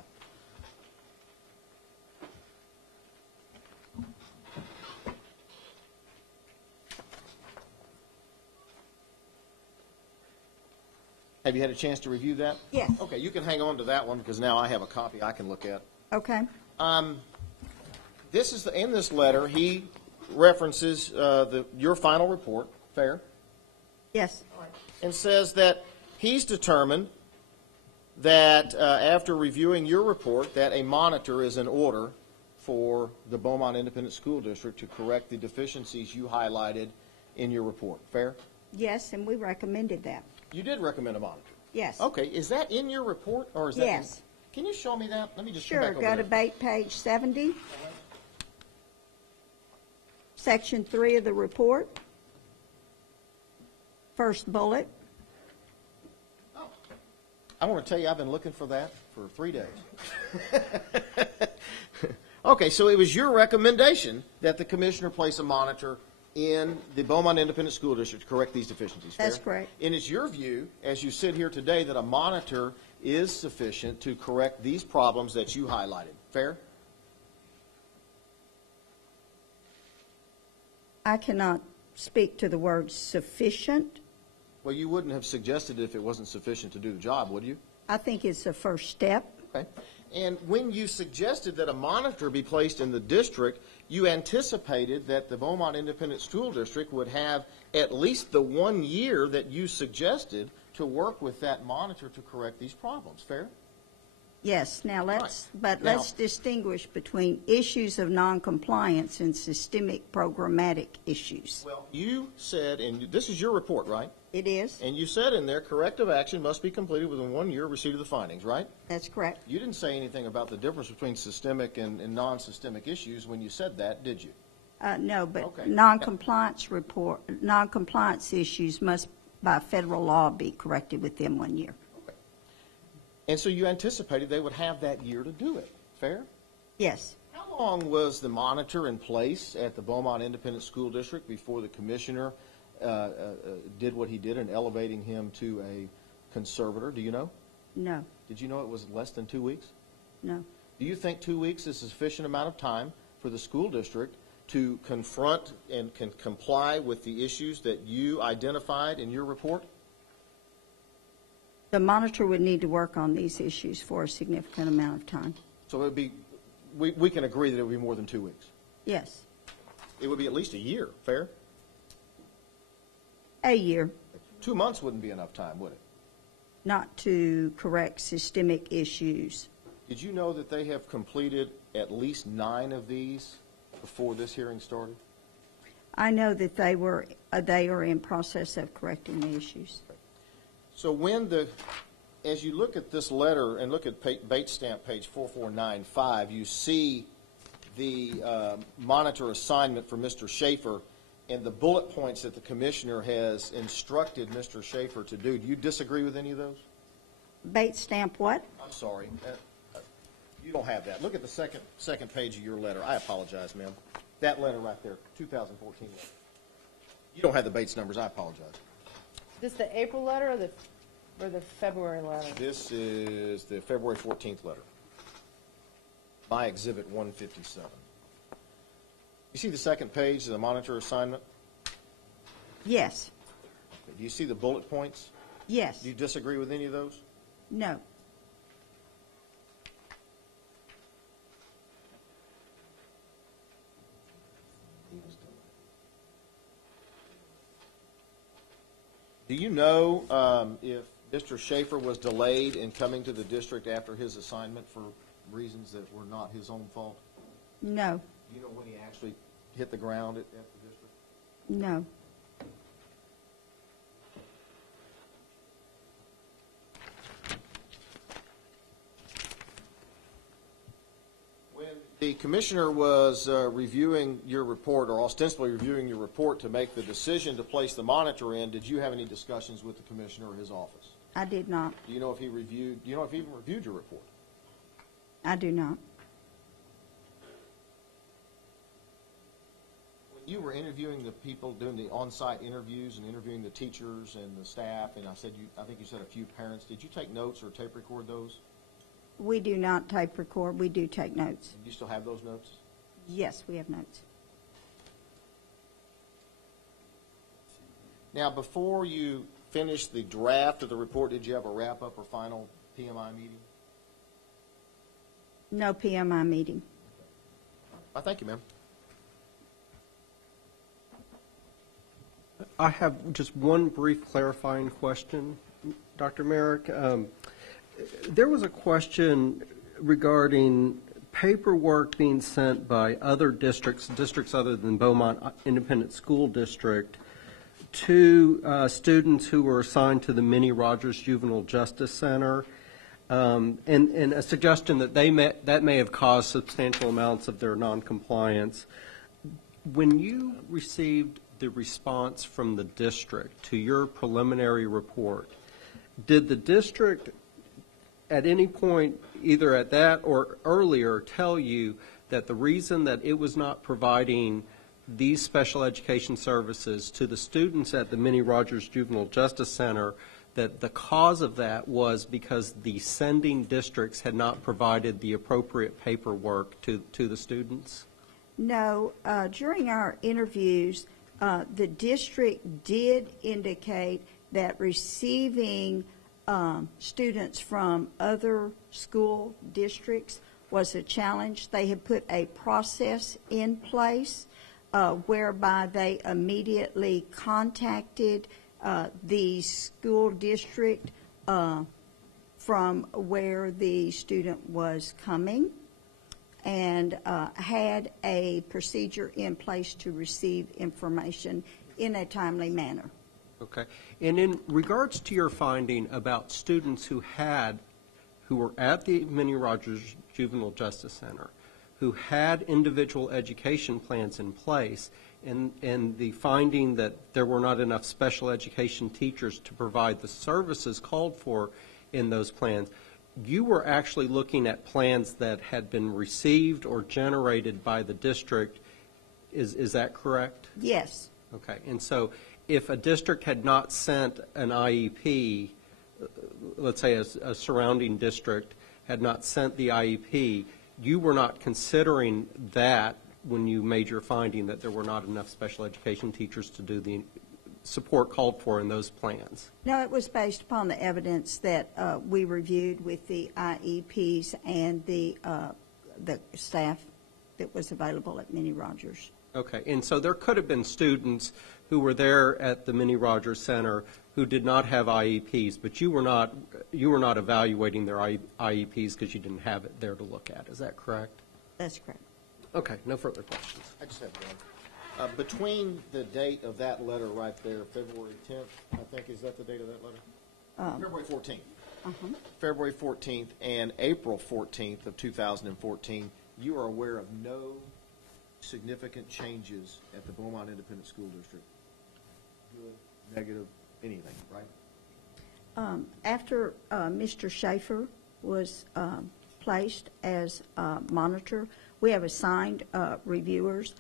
Have you had a chance to review that? Yes. Okay, you can hang on to that one because now I have a copy I can look at. Okay. This is in this letter. He references your final report. Fair. Yes. And says that he's determined that after reviewing your report that a monitor is in order for the Beaumont Independent School District to correct the deficiencies you highlighted in your report. Fair? Yes, and we recommended that. You did recommend a monitor. Yes. Okay, is that in your report or is that? Yes. Can you show me that? Let me just come Sure. back over Go to there. page 70. Section 3 of the report. First bullet. I want to tell you, I've been looking for that for 3 days. Okay, so it was your recommendation that the commissioner place a monitor in the Beaumont Independent School District to correct these deficiencies. Fair? That's correct. And it's your view, as you sit here today, that a monitor is sufficient to correct these problems that you highlighted. Fair? I cannot speak to the word sufficient. Well, you wouldn't have suggested it if it wasn't sufficient to do the job, would you? I think it's a first step. Okay. And when you suggested that a monitor be placed in the district, you anticipated that the Beaumont Independent School District would have at least the 1 year that you suggested to work with that monitor to correct these problems. Fair? Yes. Now let's Right. let's distinguish between issues of noncompliance and systemic programmatic issues. Well, you said, and this is your report, right? It is. And you said in there, corrective action must be completed within 1 year of receipt of the findings, right? That's correct. You didn't say anything about the difference between systemic and non-systemic issues when you said that, did you? No, but Okay. noncompliance issues must, by federal law, be corrected within 1 year. Okay. And so you anticipated they would have that year to do it. Fair? Yes. How long was the monitor in place at the Beaumont Independent School District before the commissioner did what he did in elevating him to a conservator? Do you know? No. Did you know it was less than 2 weeks? No. Do you think 2 weeks is a sufficient amount of time for the school district to confront and can comply with the issues that you identified in your report? The monitor would need to work on these issues for a significant amount of time. So it would be, we can agree that it would be more than 2 weeks. Yes, It would be at least a year, fair? a year, 2 months wouldn't be enough time, would it? not to correct systemic issues. Did you know that they have completed at least 9 of these before this hearing started? I know that they are in process of correcting the issues. So as you look at this letter and look at Bates stamp page 4495, you see the monitor assignment for Mr. Schaefer and the bullet points that the commissioner has instructed Mr. Schaefer to do. Do you disagree with any of those? Bates stamp what? I'm sorry. You don't have that. Look at the second page of your letter. I apologize, ma'am. That letter right there, 2014 letter. You don't have the Bates numbers. I apologize. Is this the April letter or the February letter? This is the February 14th letter. By Exhibit 157. You see the second page of the monitor assignment? Yes. Do you see the bullet points? Yes. Do you disagree with any of those? No. Do you know if Mr. Schaefer was delayed in coming to the district after his assignment for reasons that were not his own fault? No. Do you know when he actually hit the ground at the district? No. When the commissioner was reviewing your report, or ostensibly reviewing your report to make the decision to place the monitor in, did you have any discussions with the commissioner or his office? I did not. Do you know if he reviewed? Do you know if he even reviewed your report? I do not. When you were interviewing the people, doing the on-site interviews and interviewing the teachers and the staff, and I think you said a few parents, did you take notes or tape record those? We do not tape record. We do take notes. Do you still have those notes? Yes, we have notes. Now, before you finished the draft of the report, did you have a wrap-up or final PMI meeting? No PMI meeting. Thank you, ma'am. I have just one brief clarifying question, Dr. Merrick. There was a question regarding paperwork being sent by other districts other than Beaumont Independent School District, to students who were assigned to the Minnie Rogers Juvenile Justice Center, and a suggestion that that may have caused substantial amounts of their noncompliance. When you received the response from the district to your preliminary report, did the district at any point, either at that or earlier, tell you that the reason that it was not providing these special education services to the students at the Minnie Rogers Juvenile Justice Center, that the cause of that was because the sending districts had not provided the appropriate paperwork to the students? No. During our interviews, the district did indicate that receiving students from other school districts was a challenge. They had put a process in place whereby they immediately contacted the school district from where the student was coming, and had a procedure in place to receive information in a timely manner. Okay. And in regards to your finding about students who were at the Minnie Rogers Juvenile Justice Center, who had individual education plans in place, and the finding that there were not enough special education teachers to provide the services called for in those plans, you were actually looking at plans that had been received or generated by the district. Is that correct? Yes. Okay. And so if a district had not sent an IEP, let's say a surrounding district had not sent the IEP, you were not considering that when you made your finding that there were not enough special education teachers to do the support called for in those plans? No, it was based upon the evidence that we reviewed with the IEPs and the staff that was available at Minnie Rogers. Okay, and so there could have been students who were there at the Minnie Rogers Center who did not have IEPs, but you were not evaluating their IEPs because you didn't have it there to look at. Is that correct? That's correct. Okay, no further questions. I just have one. Between the date of that letter right there, February 10th, I think, is that the date of that letter? February 14th. February 14th and April 14th of 2014, you are aware of no significant changes at the Beaumont Independent School District? Good, negative, anything, right? After Mr. Schaefer was placed as monitor, we have assigned reviewers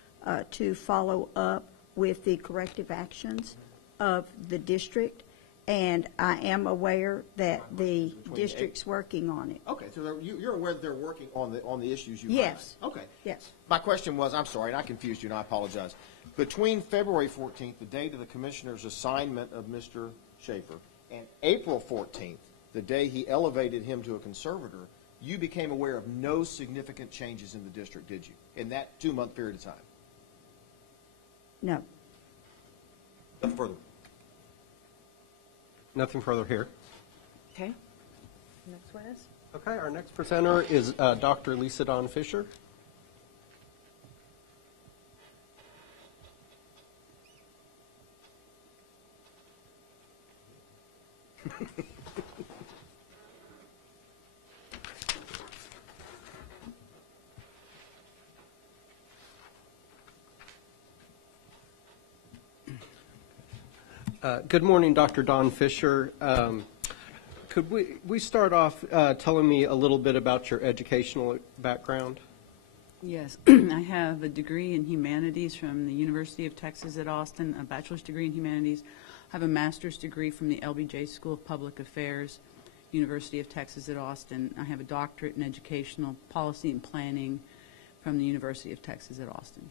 to follow up with the corrective actions of the district, and I am aware that the district's working on it. Okay, so you're aware that they're working on the issues you Yes. highlighted? Okay. Yes. My question was, I'm sorry, and I confused you, and I apologize. Between February 14th, the date of the commissioner's assignment of Mr. Schaefer, and April 14th, the day he elevated him to a conservator, you became aware of no significant changes in the district, did you, in that 2-month period of time? No. Nothing further. Nothing further here. Okay. Next witness. Okay, our next presenter is Dr. Lisa Dawn Fisher. Good morning, Dr. Dawn Fisher. Could we start off telling me a little bit about your educational background? Yes, I have a degree in humanities from the University of Texas at Austin, a bachelor's degree in humanities. I have a master's degree from the LBJ School of Public Affairs, University of Texas at Austin. I have a doctorate in educational policy and planning from the University of Texas at Austin.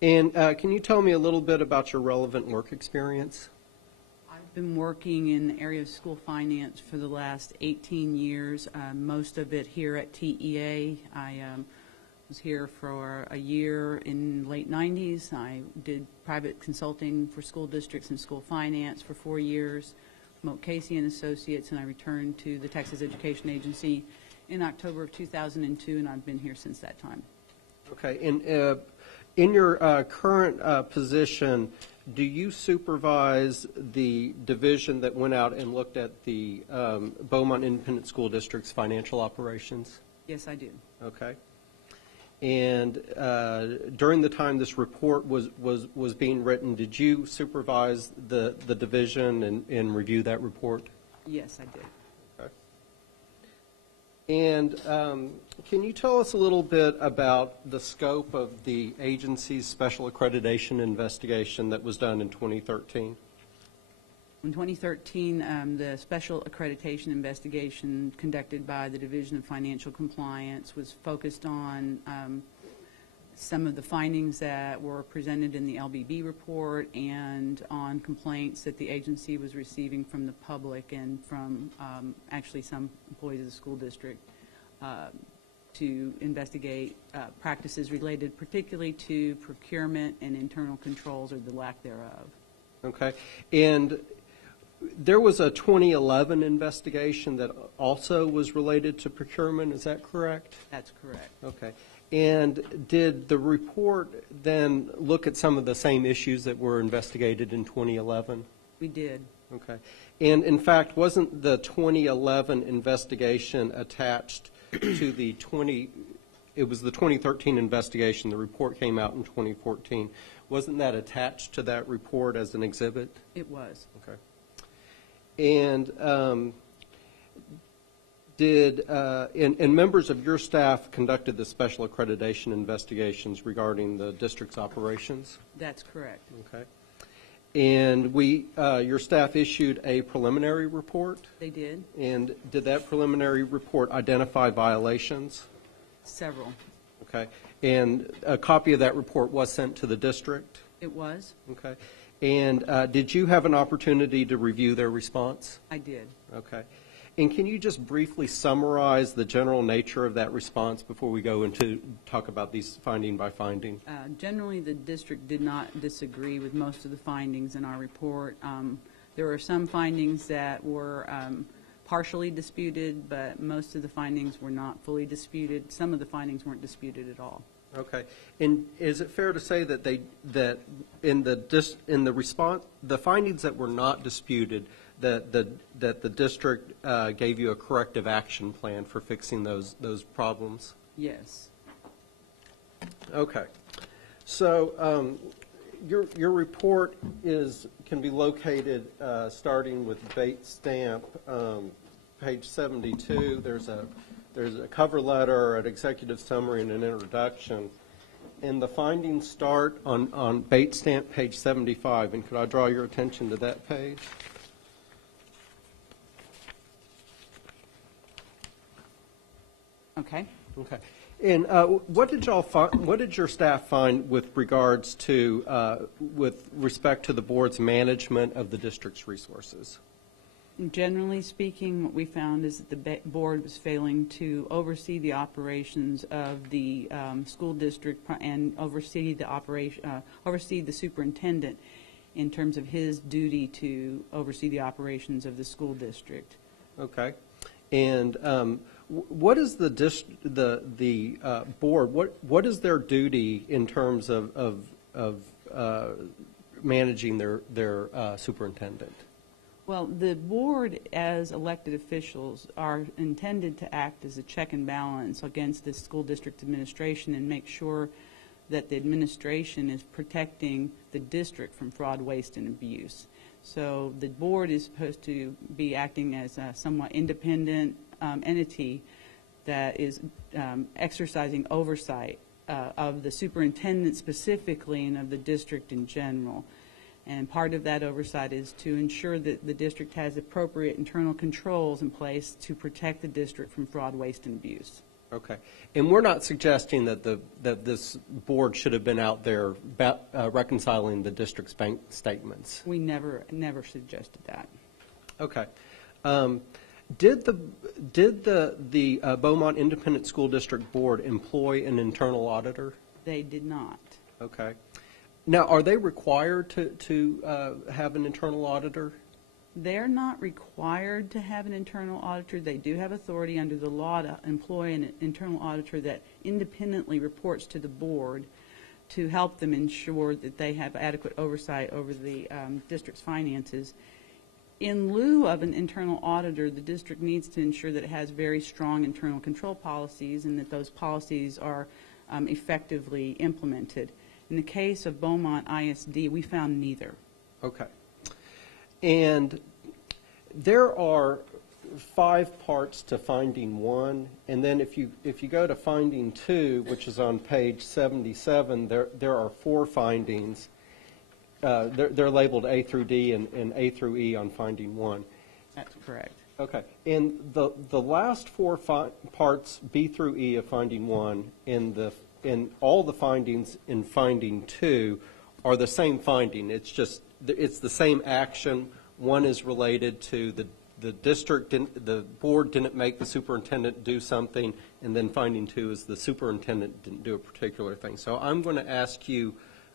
And can you tell me a little bit about your relevant work experience? I've been working in the area of school finance for the last 18 years, most of it here at TEA. I was here for a year in the late 90s. I did private consulting for school districts and school finance for 4 years, Moat Casey and Associates, and I returned to the Texas Education Agency in October of 2002, and I've been here since that time. Okay, and in your current position, do you supervise the division that went out and looked at the Beaumont Independent School District's financial operations? Yes, I do. Okay. And during the time this report was being written, did you supervise the division and review that report? Yes, I did. Okay. And can you tell us a little bit about the scope of the agency's special accreditation investigation that was done in 2013? In 2013, the special accreditation investigation conducted by the Division of Financial Compliance was focused on some of the findings that were presented in the LBB report and on complaints that the agency was receiving from the public and from actually some employees of the school district to investigate practices related particularly to procurement and internal controls or the lack thereof. Okay. And there was a 2011 investigation that also was related to procurement, is that correct? That's correct. Okay. And did the report then look at some of the same issues that were investigated in 2011? We did. Okay. And in fact, wasn't the 2011 investigation attached to the it was the 2013 investigation, the report came out in 2014. Wasn't that attached to that report as an exhibit? It was. Okay. And and members of your staff conducted the special accreditation investigations regarding the district's operations? That's correct. Okay. And your staff issued a preliminary report? They did. And did that preliminary report identify violations? Several. Okay. And a copy of that report was sent to the district? It was. Okay. And did you have an opportunity to review their response? I did. Okay. And can you just briefly summarize the general nature of that response before we go into talk about these finding by finding? Generally, the district did not disagree with most of the findings in our report. There were some findings that were partially disputed, but most of the findings were not fully disputed. Some of the findings weren't disputed at all. Okay. And is it fair to say that in the response, the findings that were not disputed, that the district gave you a corrective action plan for fixing those problems? Yes. Okay. So your report can be located starting with Bate Stamp, page 72. There's a cover letter, an executive summary, and an introduction. And the findings start on Bate Stamp, page 75. And could I draw your attention to that page? Okay. Okay. And what did your staff find with regards to, with respect to the board's management of the district's resources? Generally speaking, what we found is that the board was failing to oversee the operations of the school district and oversee the superintendent in terms of his duty to oversee the operations of the school district. Okay. And what is the board? What is their duty in terms of managing their superintendent? Well, the board, as elected officials, are intended to act as a check and balance against the school district administration and make sure that the administration is protecting the district from fraud, waste, and abuse. So the board is supposed to be acting as a somewhat independent entity that is exercising oversight of the superintendent specifically and of the district in general. And part of that oversight is to ensure that the district has appropriate internal controls in place to protect the district from fraud, waste, and abuse. Okay. And we're not suggesting that this board should have been out there reconciling the district's bank statements. We never suggested that. Okay. Did the Beaumont Independent School District Board employ an internal auditor? They did not. Okay. Now, are they required to have an internal auditor? They're not required to have an internal auditor. They do have authority under the law to employ an internal auditor that independently reports to the board to help them ensure that they have adequate oversight over the district's finances. In lieu of an internal auditor, the district needs to ensure that it has very strong internal control policies and that those policies are effectively implemented. In the case of Beaumont ISD, we found neither. Okay. And there are 5 parts to finding 1, and then if you go to finding 2, which is on page 77, there are 4 findings. They're labeled A through D and A through E on finding 1. That's correct. Okay. And the last 4 parts, B through E of finding 1, and all the findings in finding 2 are the same finding. It's the same action. One is related to the district, the board didn't make the superintendent do something, and then finding 2 is the superintendent didn't do a particular thing. So I'm going to ask you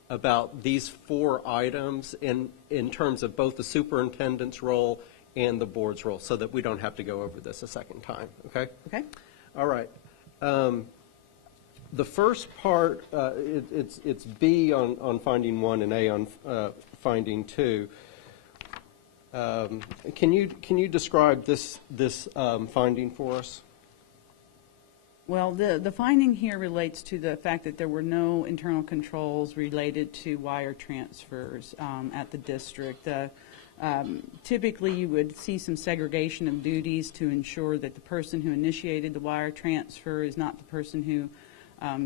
about these 4 items in terms of both the superintendent's role and the board's role, so that we don't have to go over this a second time. Okay? Okay. All right. The first part, it's B on finding 1 and A on finding 2. Can you describe this finding for us? Well, the finding here relates to the fact that there were no internal controls related to wire transfers at the district. Typically, you would see some segregation of duties to ensure that the person who initiated the wire transfer is not the person who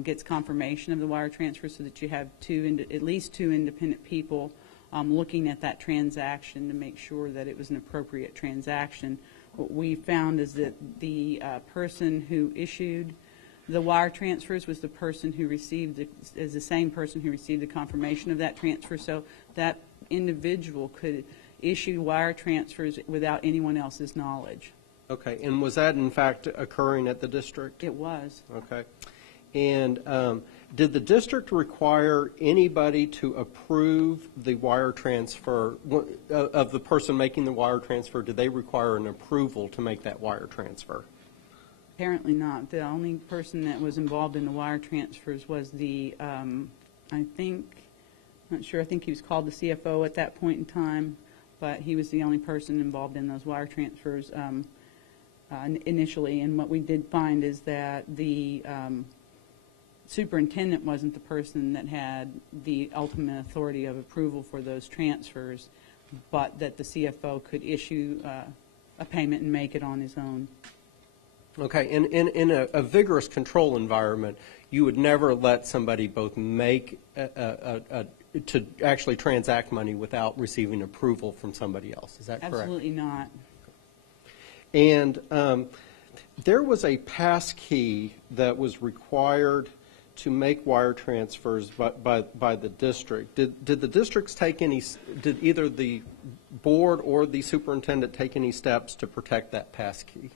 gets confirmation of the wire transfer, so that you have at least two independent people looking at that transaction to make sure that it was an appropriate transaction. What we found is that the person who issued The wire transfers was the person who received, is the same person who received the confirmation of that transfer, so that individual could issue wire transfers without anyone else's knowledge. Okay, and was that in fact occurring at the district? It was. Okay. And did the district require anybody to approve the wire transfer, of the person making the wire transfer? Did they require an approval to make that wire transfer? Apparently not. The only person that was involved in the wire transfers was the, I think he was called the CFO at that point in time, but he was the only person involved in those wire transfers initially. And what we did find is that the superintendent wasn't the person that had the ultimate authority of approval for those transfers, but that the CFO could issue a payment and make it on his own. Okay, in a vigorous control environment, you would never let somebody both make to actually transact money without receiving approval from somebody else. Is that correct? Absolutely not. And there was a pass key that was required to make wire transfers by the district. Did the districts take any? Did either the board or the superintendent take any steps to protect that pass key?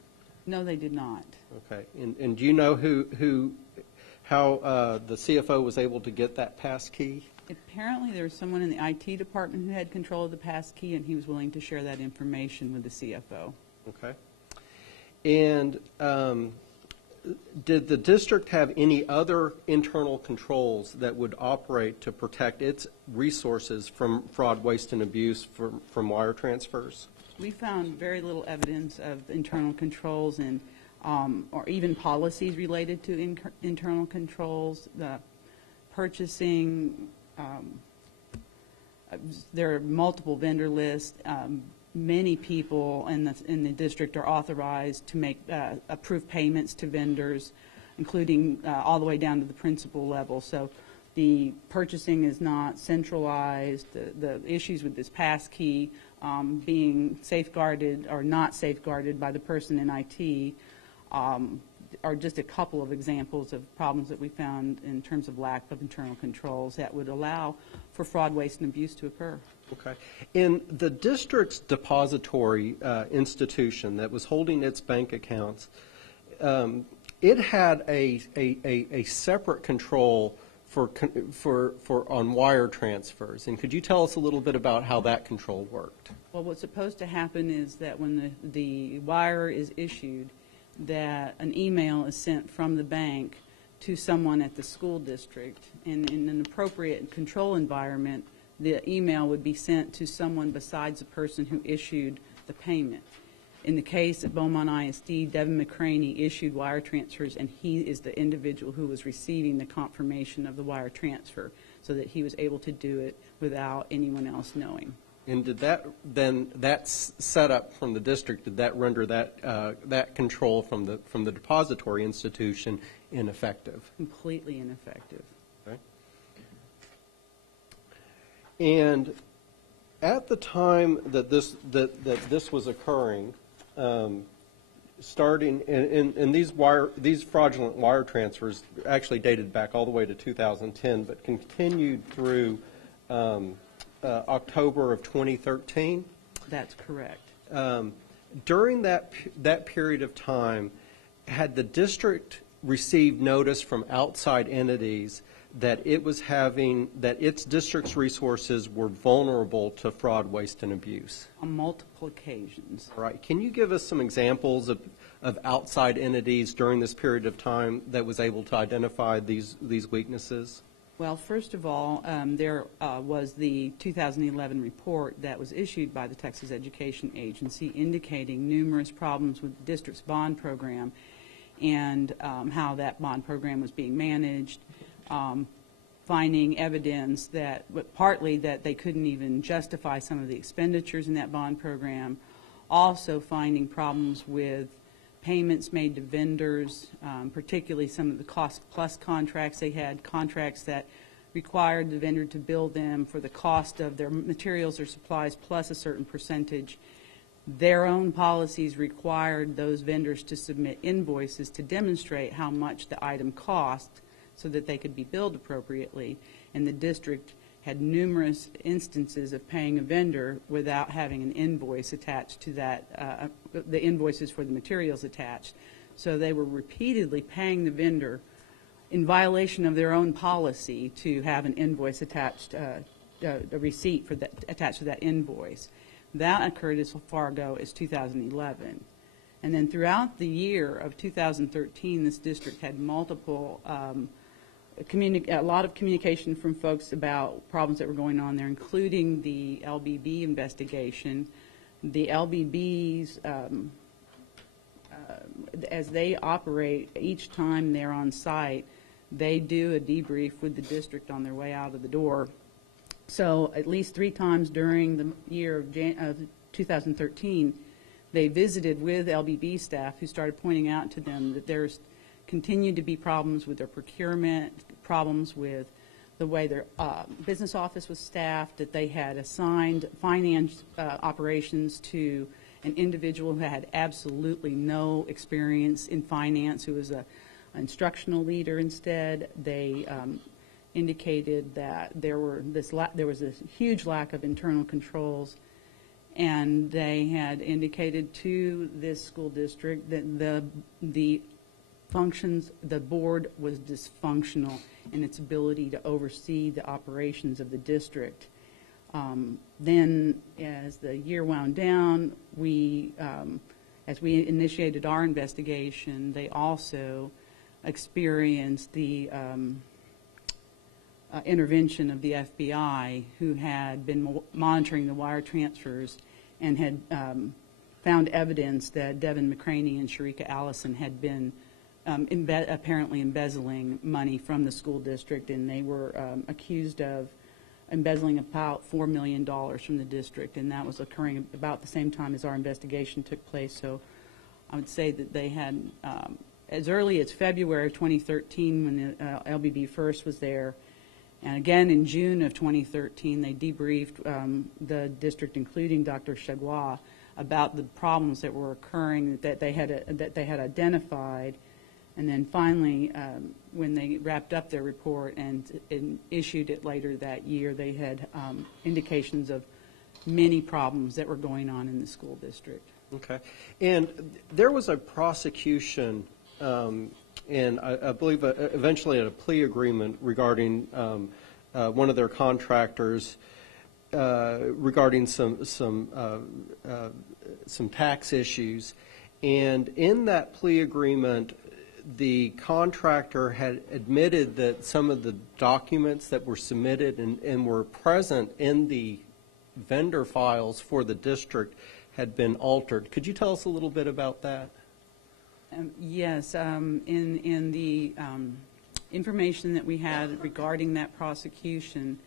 No, they did not. Okay, and do you know how the CFO was able to get that pass key? Apparently, there was someone in the IT department who had control of the pass key, and he was willing to share that information with the CFO. Okay. And did the district have any other internal controls that would operate to protect its resources from fraud, waste, and abuse from wire transfers? We found very little evidence of internal controls and or even policies related to internal controls. The purchasing, there are multiple vendor lists. Many people in the district are authorized to make approved payments to vendors, including all the way down to the principal level. So the purchasing is not centralized. The issues with this pass key being safeguarded or not safeguarded by the person in IT are just a couple of examples of problems that we found in terms of lack of internal controls that would allow for fraud, waste, and abuse to occur. Okay. In the district's depository institution that was holding its bank accounts, it had a separate control for on wire transfers. And could you tell us a little bit about how that control worked? Well, what's supposed to happen is that when the wire is issued, that an email is sent from the bank to someone at the school district. And in an appropriate control environment, the email would be sent to someone besides the person who issued the payment. In the case of Beaumont ISD, Devin McCraney issued wire transfers, and he is the individual who was receiving the confirmation of the wire transfer, so that he was able to do it without anyone else knowing. And did that setup from the district, did that render that control from the depository institution ineffective? Completely ineffective. Okay. And at the time that this was occurring, starting and these fraudulent wire transfers actually dated back all the way to 2010, but continued through October of 2013. That's correct. During that period of time, had the district received notice from outside entities that that its district's resources were vulnerable to fraud, waste, and abuse? On multiple occasions. All right. Can you give us some examples of outside entities during this period of time that was able to identify these weaknesses? Well, first of all, there was the 2011 report that was issued by the Texas Education Agency indicating numerous problems with the district's bond program and how that bond program was being managed, finding evidence that partly that they couldn't even justify some of the expenditures in that bond program, also finding problems with payments made to vendors, particularly some of the cost-plus contracts. They had contracts that required the vendor to bill them for the cost of their materials or supplies plus a certain percentage. their own policies required those vendors to submit invoices to demonstrate how much the item cost so that they could be billed appropriately. And the district had numerous instances of paying a vendor without having an invoice attached to that, the invoices for the materials attached. So they were repeatedly paying the vendor in violation of their own policy to have an invoice attached, a receipt for that attached to that invoice. That occurred as far ago as 2011. And then throughout the year of 2013, this district had multiple, a lot of communication from folks about problems that were going on there, including the LBB investigation. The LBBs, as they operate, each time they're on site, they do a debrief with the district on their way out of the door. So at least 3 times during the year of 2013, they visited with LBB staff who started pointing out to them that there's continued to be problems with their procurement, problems with the way their business office was staffed, that they had assigned finance operations to an individual who had absolutely no experience in finance, who was an instructional leader instead. They indicated that there was this huge lack of internal controls, and they had indicated to this school district that the functions, the board was dysfunctional in its ability to oversee the operations of the district. Then, as the year wound down, as we initiated our investigation, they also experienced the intervention of the FBI, who had been monitoring the wire transfers and had found evidence that Devin McCraney and Sharika Allison had been apparently embezzling money from the school district, and they were accused of embezzling about $4 million from the district, and that was occurring about the same time as our investigation took place. So I would say that they had, as early as February of 2013, when the LBB first was there, and again in June of 2013, they debriefed the district, including Dr. Chagua, about the problems that were occurring that they had identified. And then finally, when they wrapped up their report and issued it later that year, they had indications of many problems that were going on in the school district. Okay. And there was a prosecution, and I believe eventually a plea agreement regarding one of their contractors regarding some tax issues. And in that plea agreement, the contractor had admitted that some of the documents that were submitted and were present in the vendor files for the district had been altered. Could you tell us a little bit about that? Yes. In the information that we had regarding that prosecution,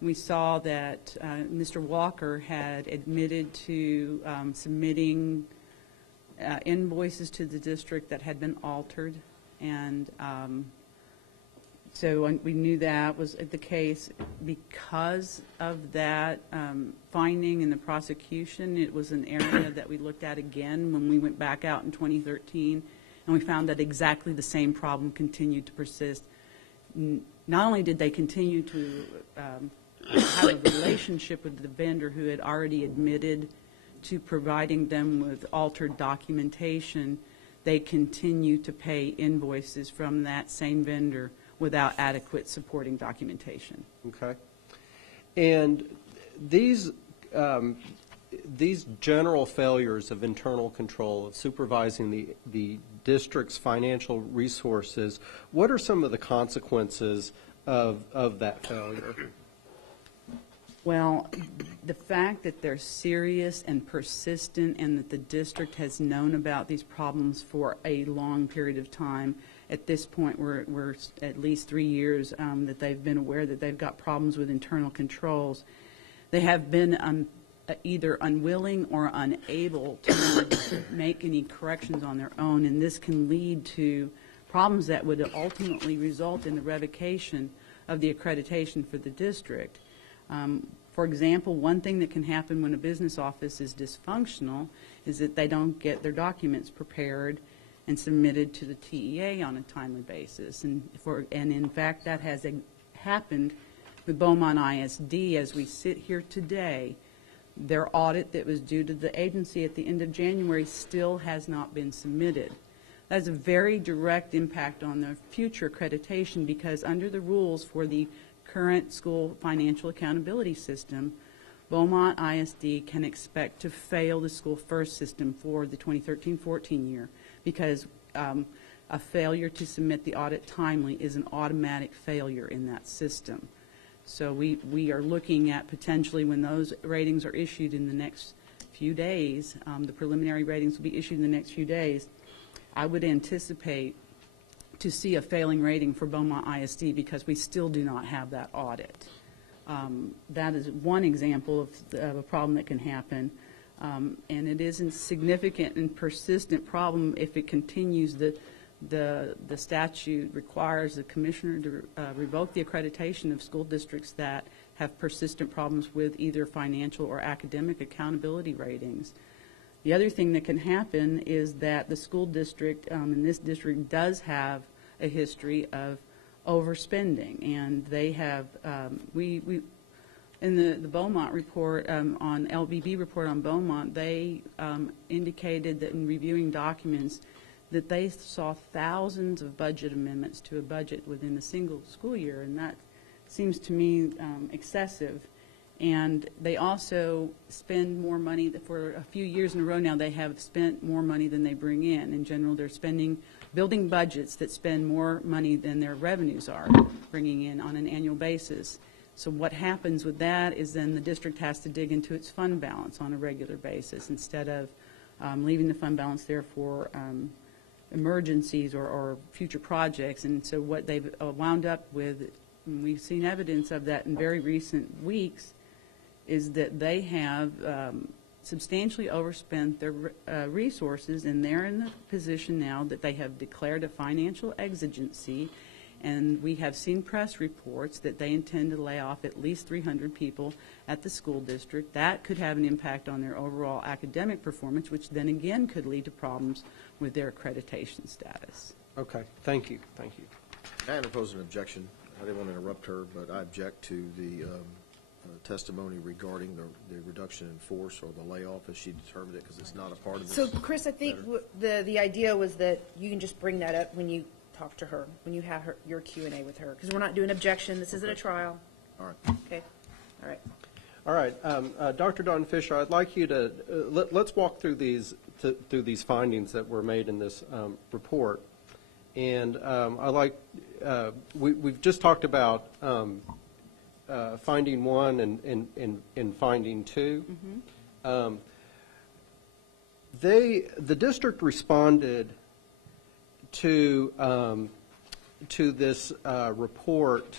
we saw that Mr. Walker had admitted to submitting invoices to the district that had been altered, and so we knew that was the case. Because of that finding in the prosecution, it was an area that we looked at again when we went back out in 2013, and we found that exactly the same problem continued to persist. Not only did they continue to have a relationship with the vendor who had already admitted to providing them with altered documentation, they continue to pay invoices from that same vendor without adequate supporting documentation. Okay. And these general failures of internal control, of supervising the district's financial resources, what are some of the consequences of that failure? Well, the fact that they're serious and persistent and that the district has known about these problems for a long period of time. At this point, we're at least 3 years that they've been aware that they've got problems with internal controls. They have been either unwilling or unable to make any corrections on their own, and this can lead to problems that would ultimately result in the revocation of the accreditation for the district. For example, one thing that can happen when a business office is dysfunctional is that they don't get their documents prepared and submitted to the TEA on a timely basis. And in fact, that has happened with Beaumont ISD as we sit here today. Their audit that was due to the agency at the end of January still has not been submitted. That has a very direct impact on their future accreditation, because under the rules for the current school financial accountability system, Beaumont ISD can expect to fail the school first system for the 2013-14 year, because a failure to submit the audit timely is an automatic failure in that system. So we are looking at potentially, when those ratings are issued in the next few days, the preliminary ratings will be issued in the next few days, I would anticipate to see a failing rating for Beaumont ISD because we still do not have that audit. That is one example of a problem that can happen. And it is a significant and persistent problem if it continues. The statute requires the commissioner to revoke the accreditation of school districts that have persistent problems with either financial or academic accountability ratings. The other thing that can happen is that the school district, in this district, does have a history of overspending, and they have, in the Beaumont report, on LBB report on Beaumont, they indicated that in reviewing documents that they saw thousands of budget amendments to a budget within a single school year, and that seems to me excessive. And they also spend more money. For a few years in a row now, they have spent more money than they bring in. In general, they're building budgets that spend more money than their revenues are bringing in on an annual basis. So what happens with that is then the district has to dig into its fund balance on a regular basis instead of leaving the fund balance there for emergencies or future projects. And so what they've wound up with, and we've seen evidence of that in very recent weeks, is that they have substantially overspent their resources, and they're in the position now that they have declared a financial exigency, and we have seen press reports that they intend to lay off at least 300 people at the school district. That could have an impact on their overall academic performance, which then again could lead to problems with their accreditation status. Okay, thank you, thank you. I had opposed an objection. I didn't want to interrupt her, but I object to the testimony regarding the reduction in force or the layoff as she determined it, because it's not a part of this. So, Chris, I think the idea was that you can just bring that up when you talk to her, when you have your Q&A with her, because we're not doing objection. This isn't a trial. All right. Okay. All right. All right, Dr. Don Fisher, I'd like you to let's walk through these findings that were made in this report, and we've just talked about finding one and finding two. Mm-hmm. The district responded to this report,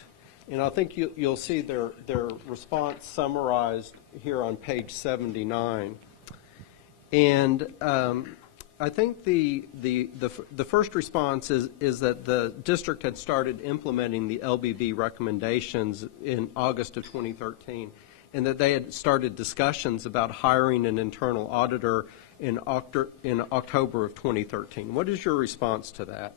and I think you'll see their response summarized here on page 79. And I think the first response is that the district had started implementing the LBB recommendations in August of 2013, and that they had started discussions about hiring an internal auditor in October of 2013. What is your response to that?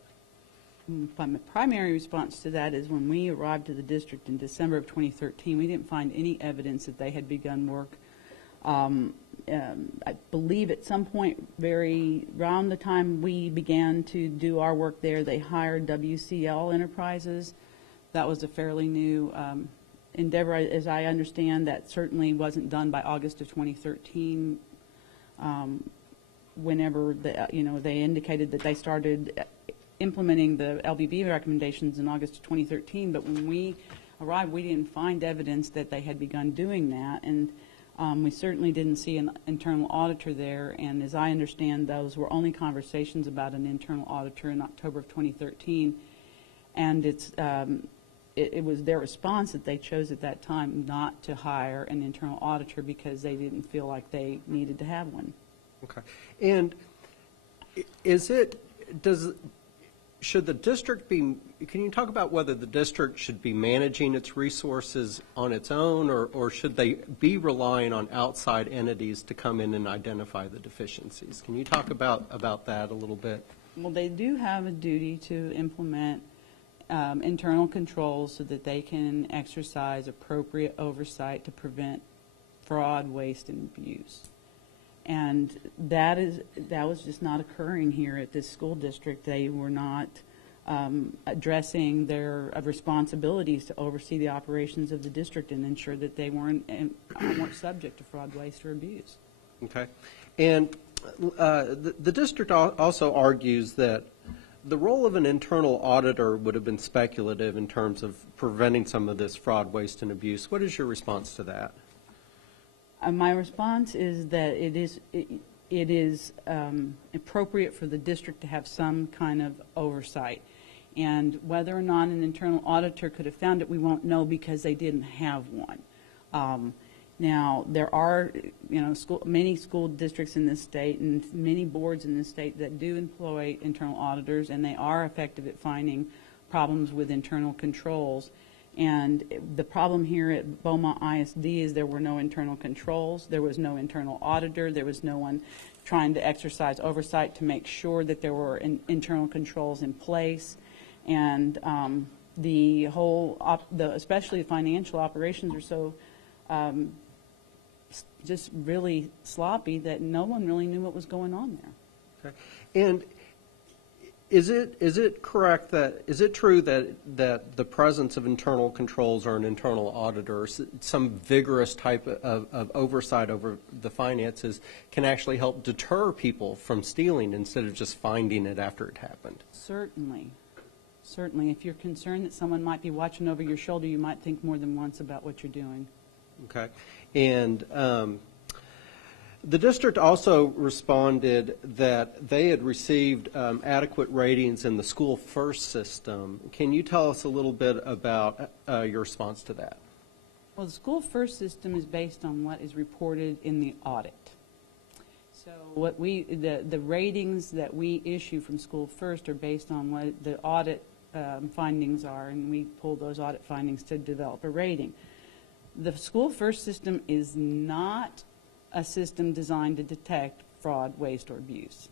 My primary response to that is when we arrived to the district in December of 2013, we didn't find any evidence that they had begun work. I believe at some point around the time we began to do our work there, they hired WCL Enterprises. That was a fairly new endeavor. As I understand, that certainly wasn't done by August of 2013. Whenever they indicated that they started implementing the LBB recommendations in August of 2013, but when we arrived, we didn't find evidence that they had begun doing that, and we certainly didn't see an internal auditor there, and as I understand, those were only conversations about an internal auditor in October of 2013, and it was their response that they chose at that time not to hire an internal auditor because they didn't feel like they needed to have one. Okay. And should the district be, can you talk about whether the district should be managing its resources on its own, or should they be relying on outside entities to come in and identify the deficiencies? Can you talk about that a little bit? Well, they do have a duty to implement internal controls so that they can exercise appropriate oversight to prevent fraud, waste, and abuse. And that was just not occurring here at this school district. They were not addressing their responsibilities to oversee the operations of the district and ensure that they weren't subject to fraud, waste, or abuse. Okay. And the district also argues that the role of an internal auditor would have been speculative in terms of preventing some of this fraud, waste, and abuse. What is your response to that? My response is that it is appropriate for the district to have some kind of oversight. And whether or not an internal auditor could have found it, we won't know because they didn't have one. Now, there are, many school districts in this state and many boards in this state that do employ internal auditors, and they are effective at finding problems with internal controls. And the problem here at Beaumont ISD is there were no internal controls, there was no internal auditor, there was no one trying to exercise oversight to make sure that there were internal controls in place. And the whole, especially financial operations are so just really sloppy that no one really knew what was going on there. Okay. And is it correct that, is it true that the presence of internal controls or an internal auditor, some vigorous type of oversight over the finances, can actually help deter people from stealing instead of just finding it after it happened? Certainly. Certainly. If you're concerned that someone might be watching over your shoulder, you might think more than once about what you're doing. Okay. And the district also responded that they had received adequate ratings in the School First system. Can you tell us a little bit about your response to that? Well, the School First system is based on what is reported in the audit. So what the ratings that we issue from School First are based on what the audit findings are, and we pull those audit findings to develop a rating. The School First system is not a system designed to detect fraud, waste, or abuse.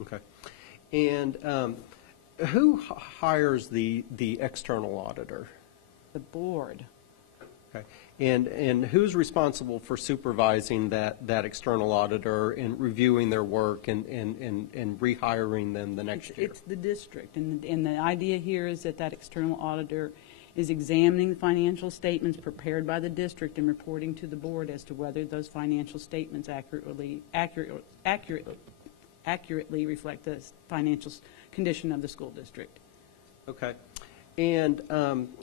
Okay. And who hires the external auditor? The board. Okay. And who's responsible for supervising that external auditor and reviewing their work and rehiring them the next year? It's the district. And the idea here is that external auditor is examining the financial statements prepared by the district and reporting to the board as to whether those financial statements accurately reflect the financial condition of the school district. Okay. And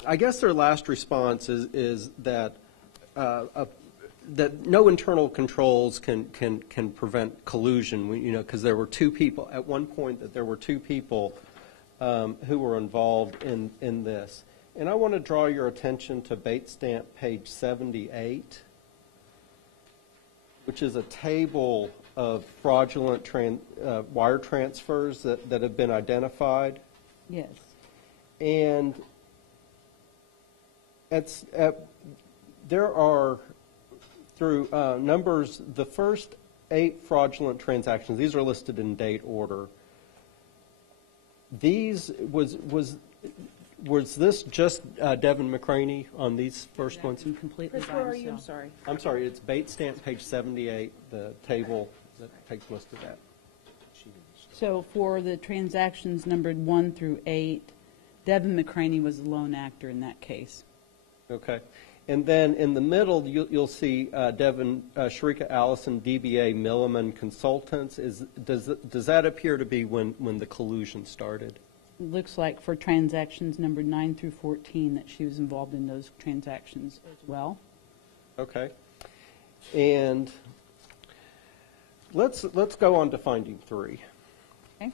I guess their last response is that that no internal controls can prevent collusion. Because there were two people at one point, that there were two people who were involved in this. And I want to draw your attention to Bait Stamp page 78, which is a table of fraudulent wire transfers that have been identified. Yes. And there are, through numbers, the first 8 fraudulent transactions, these are listed in date order. These was this just Devin McCraney on these first ones? Completely Chris, by where are you? I'm himself. sorry. I'm sorry, it's Bait Stamp page 78, the table that takes most of that. So for the transactions numbered 1 through 8, Devin McCraney was the lone actor in that case. Okay. And then in the middle, you'll see Devin, Sharika Allison, DBA Milliman Consultants. Does that appear to be when the collusion started? It looks like for transactions numbered 9 through 14 that she was involved in those transactions as well. Okay. And let's go on to finding 3. Okay.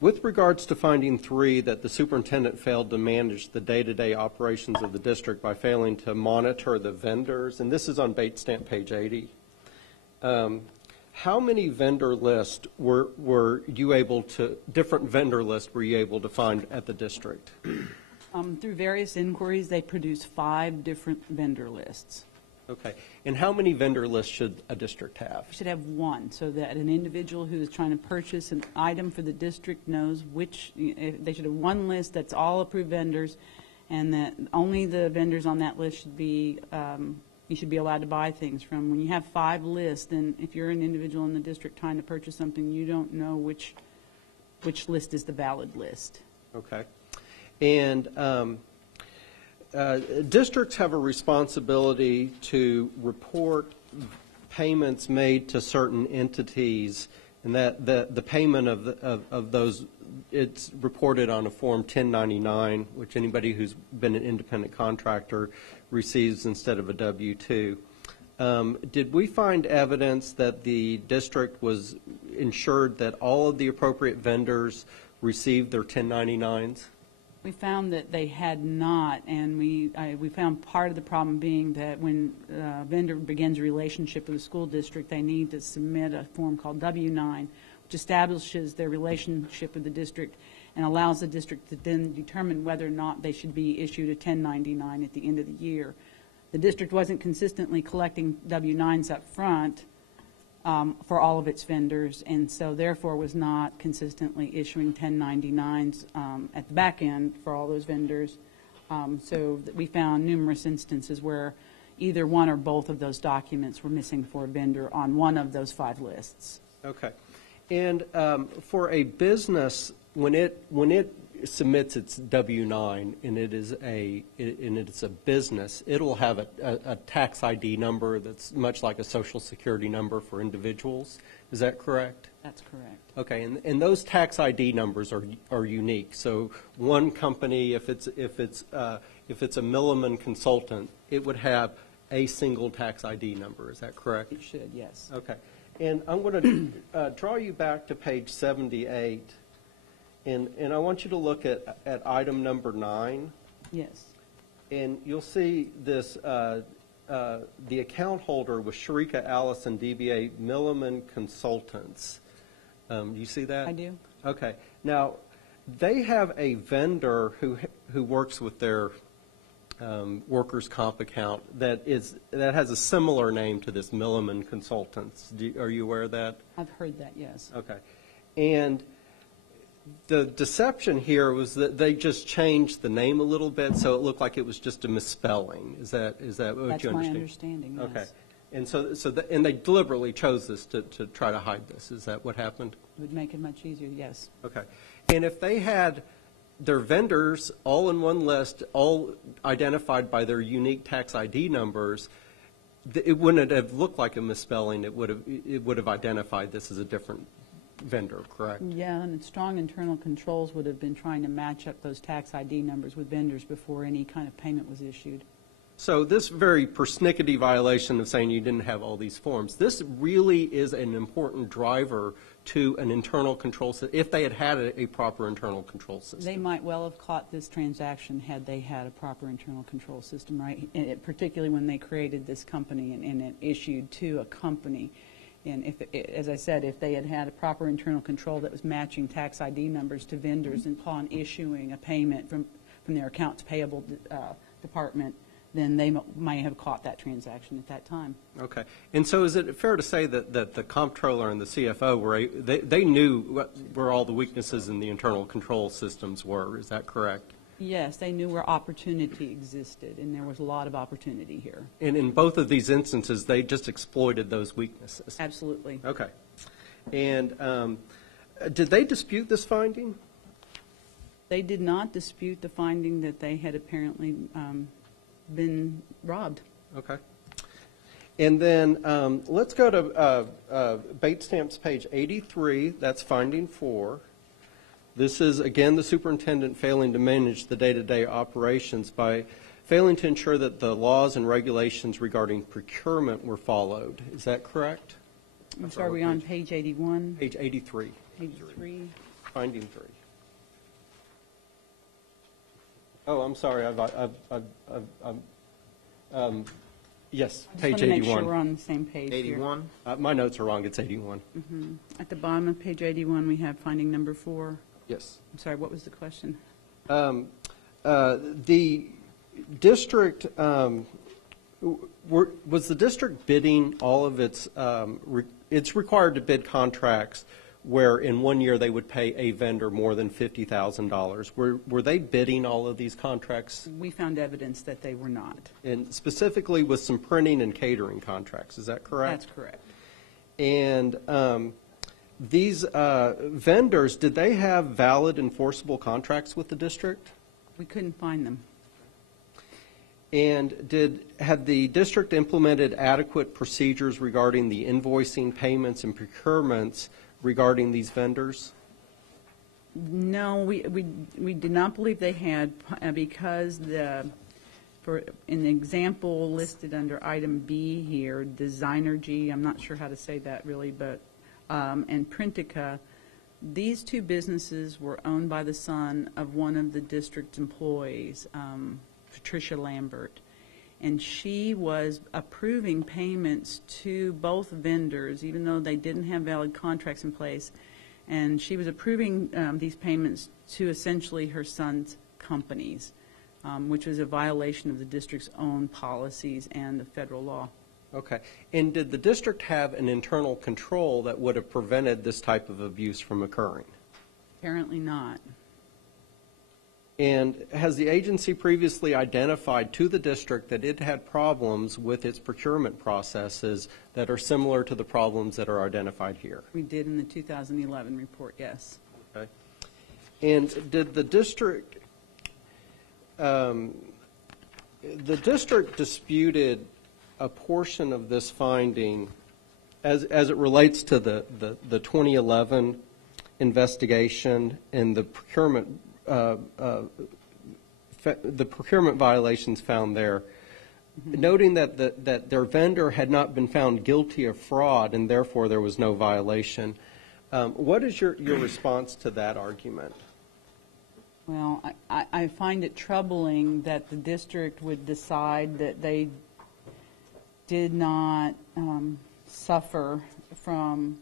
With regards to finding 3, that the superintendent failed to manage the day-to-day operations of the district by failing to monitor the vendors, and this is on Bait Stamp page 80. how many vendor lists were you able to, different vendor lists were you able to find at the district? Through various inquiries, they produced 5 different vendor lists. Okay. And how many vendor lists should a district have? We should have one, so that an individual who is trying to purchase an item for the district knows which, they should have one list that's all approved vendors, and that only the vendors on that list should be, you should be allowed to buy things from. When you have 5 lists, then if you're an individual in the district trying to purchase something, you don't know which list is the valid list. Okay. And districts have a responsibility to report payments made to certain entities, and that the payment of those, it's reported on a Form 1099, which anybody who's been an independent contractor receives instead of a W-2. Did we find evidence that the district was ensured that all of the appropriate vendors received their 1099s? We found that they had not, and we found part of the problem being that when a vendor begins a relationship with a school district, they need to submit a form called W-9, which establishes their relationship with the district and allows the district to then determine whether or not they should be issued a 1099 at the end of the year. The district wasn't consistently collecting W-9s up front for all of its vendors, and so therefore was not consistently issuing 1099s at the back end for all those vendors. So we found numerous instances where either one or both of those documents were missing for a vendor on one of those 5 lists. Okay. And for a business, when it submits its W-9 and it's a business, it'll have a tax ID number that's much like a Social Security number for individuals. Is that correct? That's correct. Okay, and those tax ID numbers are unique. So one company, if it's a Milliman consultant, it would have a single tax ID number. Is that correct? It should, yes. Okay, and I'm going to draw you back to page 78. And I want you to look at item number 9. Yes. And you'll see this, the account holder was Sharika Allison, DBA Milliman Consultants. Do you see that? I do. Okay. Now, they have a vendor who works with their workers' comp account that has a similar name to this Milliman Consultants. Are you aware of that? I've heard that, yes. Okay. And the deception here was that they just changed the name a little bit, so it looked like it was just a misspelling. Is that what you understand? That's my understanding, yes. Okay. And and they deliberately chose this to try to hide this. Is that what happened? It would make it much easier, yes. Okay. And if they had their vendors all in one list, all identified by their unique tax ID numbers, it wouldn't have looked like a misspelling. It would have identified this as a different vendor, correct? Yeah, and strong internal controls would have been trying to match up those tax ID numbers with vendors before any kind of payment was issued. So this very persnickety violation of saying you didn't have all these forms, this really is an important driver to an internal control system, if they had a proper internal control system. They might well have caught this transaction had they had a proper internal control system, right? And particularly when they created this company and it issued to a company. And as I said, if they had had a proper internal control that was matching tax ID numbers to vendors and upon issuing a payment from their accounts payable department, then they might have caught that transaction at that time. Okay. And so is it fair to say that the comptroller and the CFO, they knew where all the weaknesses in the internal control systems were? Is that correct? Yes, they knew where opportunity existed, and there was a lot of opportunity here. And in both of these instances, they just exploited those weaknesses? Absolutely. Okay. And did they dispute this finding? They did not dispute the finding that they had apparently been robbed. Okay. And then let's go to Bates Stamps page 83. That's finding 4. This is, again, the superintendent failing to manage the day-to-day operations by failing to ensure that the laws and regulations regarding procurement were followed. Is that correct? I'm sorry, are we on page 81? Page 83. 83. Finding 3. Oh, I'm sorry. Yes, I just page want to make 81. sure we're on the same page here. 81? My notes are wrong, it's 81. At the bottom of page 81, we have finding number 4. Yes. I'm sorry, what was the question? The district, was the district bidding all of its, it's required to bid contracts where in 1 year they would pay a vendor more than $50,000. Were they bidding all of these contracts? We found evidence that they were not. And specifically with some printing and catering contracts, is that correct? That's correct. And these vendors, did they have valid enforceable contracts with the district? We couldn't find them. And had the district implemented adequate procedures regarding the invoicing, payments, and procurements regarding these vendors? No, we did not believe they had because for an example listed under item B here, Designergy, I'm not sure how to say that really, but and Printica, these two businesses were owned by the son of one of the district's employees, Patricia Lambert. And she was approving payments to both vendors, even though they didn't have valid contracts in place. And she was approving these payments to essentially her son's companies, which was a violation of the district's own policies and the federal law. Okay. And did the district have an internal control that would have prevented this type of abuse from occurring? Apparently not. And has the agency previously identified to the district that it had problems with its procurement processes that are similar to the problems that are identified here? We did in the 2011 report, yes. Okay. And did the district disputed a portion of this finding as it relates to the 2011 investigation and the procurement violations found there, noting that their vendor had not been found guilty of fraud and therefore there was no violation. What is your response to that argument? Well, I find it troubling that the district would decide that they did not suffer from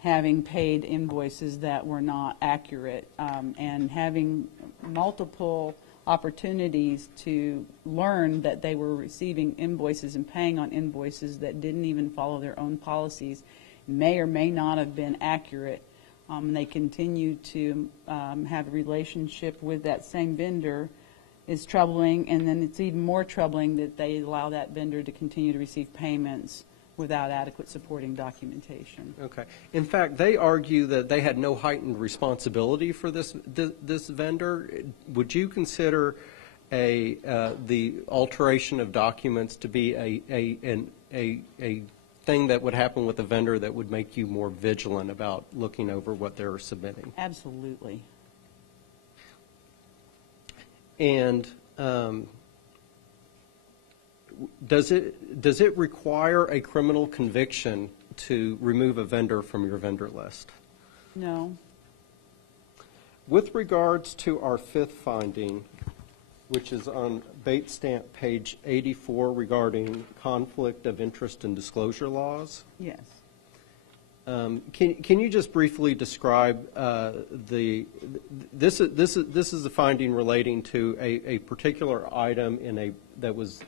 having paid invoices that were not accurate, and having multiple opportunities to learn that they were receiving invoices and paying on invoices that didn't even follow their own policies, may or may not have been accurate. They continue to have a relationship with that same vendor is troubling, and then it's even more troubling that they allow that vendor to continue to receive payments without adequate supporting documentation. Okay. In fact, they argue that they had no heightened responsibility for this vendor. Would you consider the alteration of documents to be a thing that would happen with a vendor that would make you more vigilant about looking over what they're submitting? Absolutely. And does it require a criminal conviction to remove a vendor from your vendor list? No. With regards to our fifth finding, which is on Bates stamp page 84 regarding conflict of interest and disclosure laws. Yes. Can you just briefly describe this is a finding relating to a particular item that was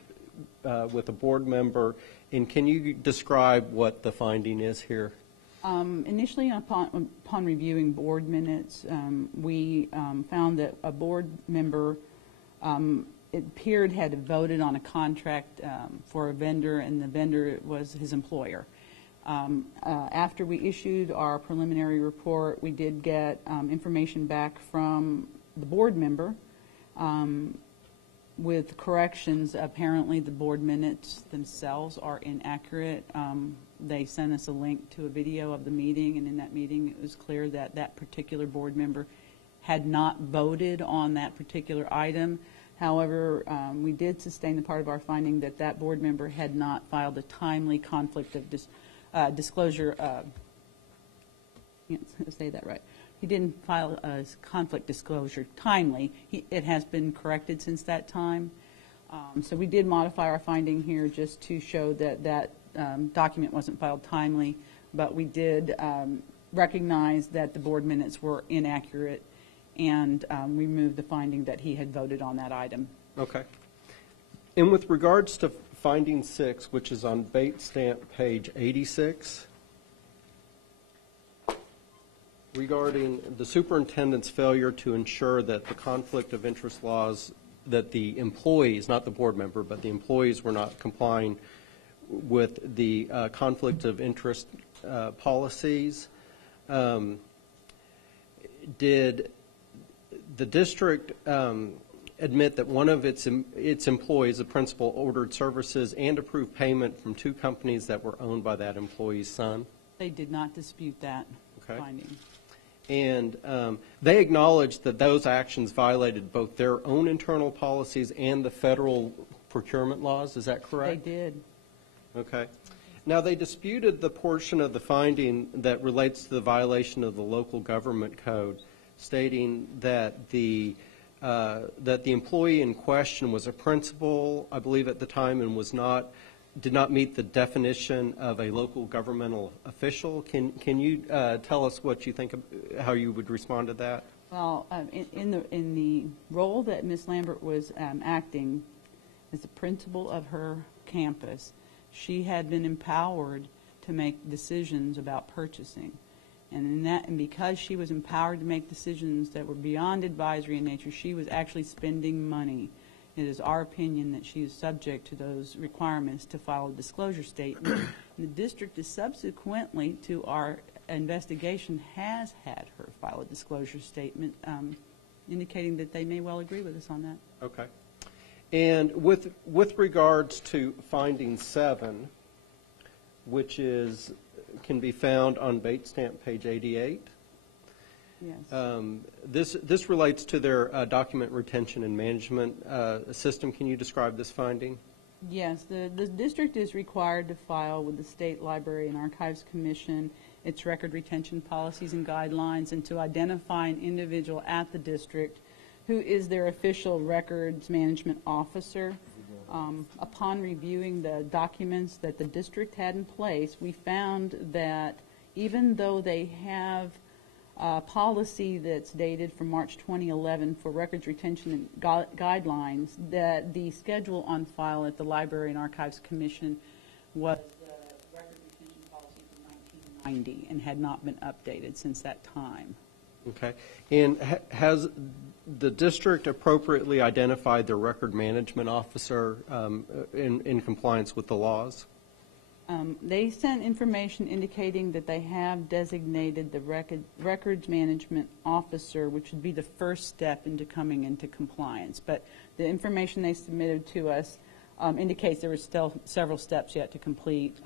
with a board member, and can you describe what the finding is here? Initially, upon reviewing board minutes, we found that a board member, it appeared, had voted on a contract for a vendor, and the vendor was his employer. After we issued our preliminary report, we did get information back from the board member with corrections. Apparently, the board minutes themselves are inaccurate. They sent us a link to a video of the meeting, and in that meeting, it was clear that that particular board member had not voted on that particular item. However, we did sustain the part of our finding that that board member had not filed a timely conflict of disclosure. Can't say that right. He didn't file a conflict disclosure timely. It has been corrected since that time. So we did modify our finding here just to show that that document wasn't filed timely, but we did recognize that the board minutes were inaccurate, and we moved the finding that he had voted on that item. Okay. And with regards to finding 6, which is on Bait Stamp page 86, regarding the superintendent's failure to ensure that the conflict of interest laws, that the employees, not the board member, but the employees were not complying with the conflict of interest policies, did the district admit that one of its employees, a principal, ordered services and approved payment from 2 companies that were owned by that employee's son? They did not dispute that finding. And they acknowledged that those actions violated both their own internal policies and the federal procurement laws. Is that correct? They did. Okay. Now, they disputed the portion of the finding that relates to the violation of the local government code, stating that the employee in question was a principal, I believe at the time, and did not meet the definition of a local governmental official. Can you tell us what you think, how you would respond to that? Well, in the role that Ms. Lambert was acting as the principal of her campus, she had been empowered to make decisions about purchasing. And because she was empowered to make decisions that were beyond advisory in nature, she was actually spending money. It is our opinion that she is subject to those requirements to file a disclosure statement. The district is subsequently to our investigation has had her file a disclosure statement indicating that they may well agree with us on that. Okay. And with regards to finding 7, which can be found on Bait Stamp page 88. Yes. This relates to their document retention and management system. Can you describe this finding? Yes. The district is required to file with the State Library and Archives Commission its record retention policies and guidelines, and to identify an individual at the district who is their official records management officer. Upon reviewing the documents that the district had in place, we found that even though they have a policy that's dated from March 2011 for records retention and guidelines, that the schedule on file at the Library and Archives Commission was the record retention policy from 1990 and had not been updated since that time. Okay. And has the district appropriately identified their record management officer in compliance with the laws? They sent information indicating that they have designated the records management officer, which would be the first step into coming into compliance. But the information they submitted to us indicates there were still several steps yet to complete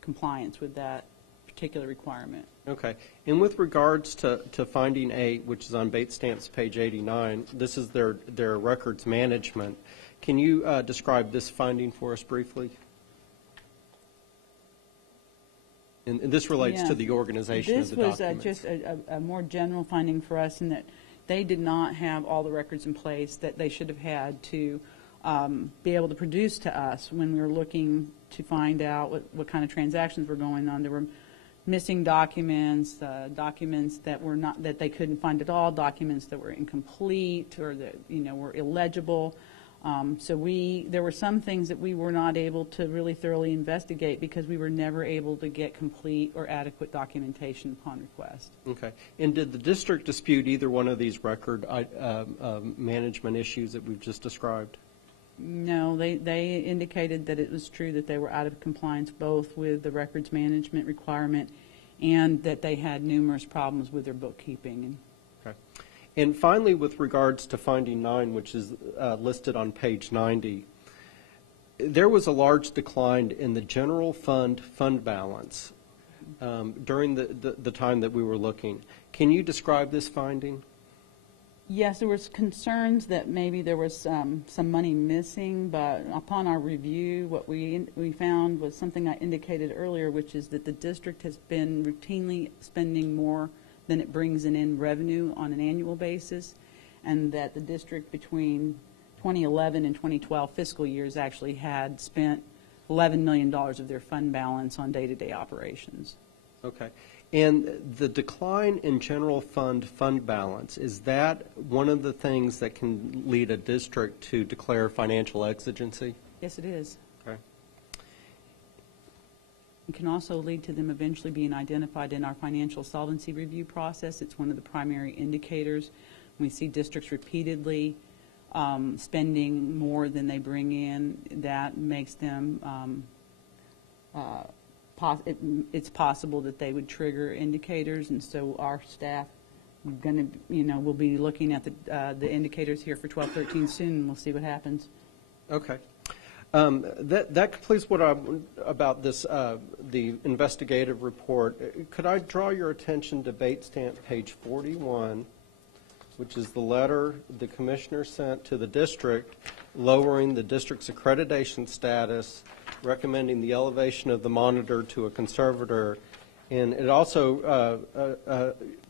compliance with that particular requirement. Okay. And with regards to finding 8, which is on Bait Stamps page 89, this is their records management. Can you describe this finding for us briefly? And this relates to the organization of the documents. This was just a more general finding for us, in that they did not have all the records in place that they should have had to be able to produce to us when we were looking to find out what kind of transactions were going on. There were missing documents, documents that were not, that they couldn't find at all, documents that were incomplete or that were illegible. So there were some things that we were not able to really thoroughly investigate because we were never able to get complete or adequate documentation upon request. Okay. And did the district dispute either one of these record management issues that we've just described? No, they indicated that it was true that they were out of compliance both with the records management requirement and that they had numerous problems with their bookkeeping. Okay. And finally, with regards to finding 9, which is listed on page 90, there was a large decline in the general fund balance during the time that we were looking. Can you describe this finding? Yes, there was concerns that maybe there was some money missing, but upon our review, what we found was something I indicated earlier, which is that the district has been routinely spending more than it brings in revenue on an annual basis, and that the district between 2011 and 2012 fiscal years actually had spent $11 million of their fund balance on day-to-day operations. Okay. And the decline in general fund balance, is that one of the things that can lead a district to declare financial exigency? Yes, it is. Okay. It can also lead to them eventually being identified in our financial solvency review process. It's one of the primary indicators. We see districts repeatedly spending more than they bring in. That makes them it's possible that they would trigger indicators, and so our staff will be looking at the indicators here for 12-13 soon, and we'll see what happens. Okay. That completes what about this the investigative report. Could I draw your attention to Bate Stamp page 41, which is the letter the commissioner sent to the district lowering the district's accreditation status, recommending the elevation of the monitor to a conservator, and it also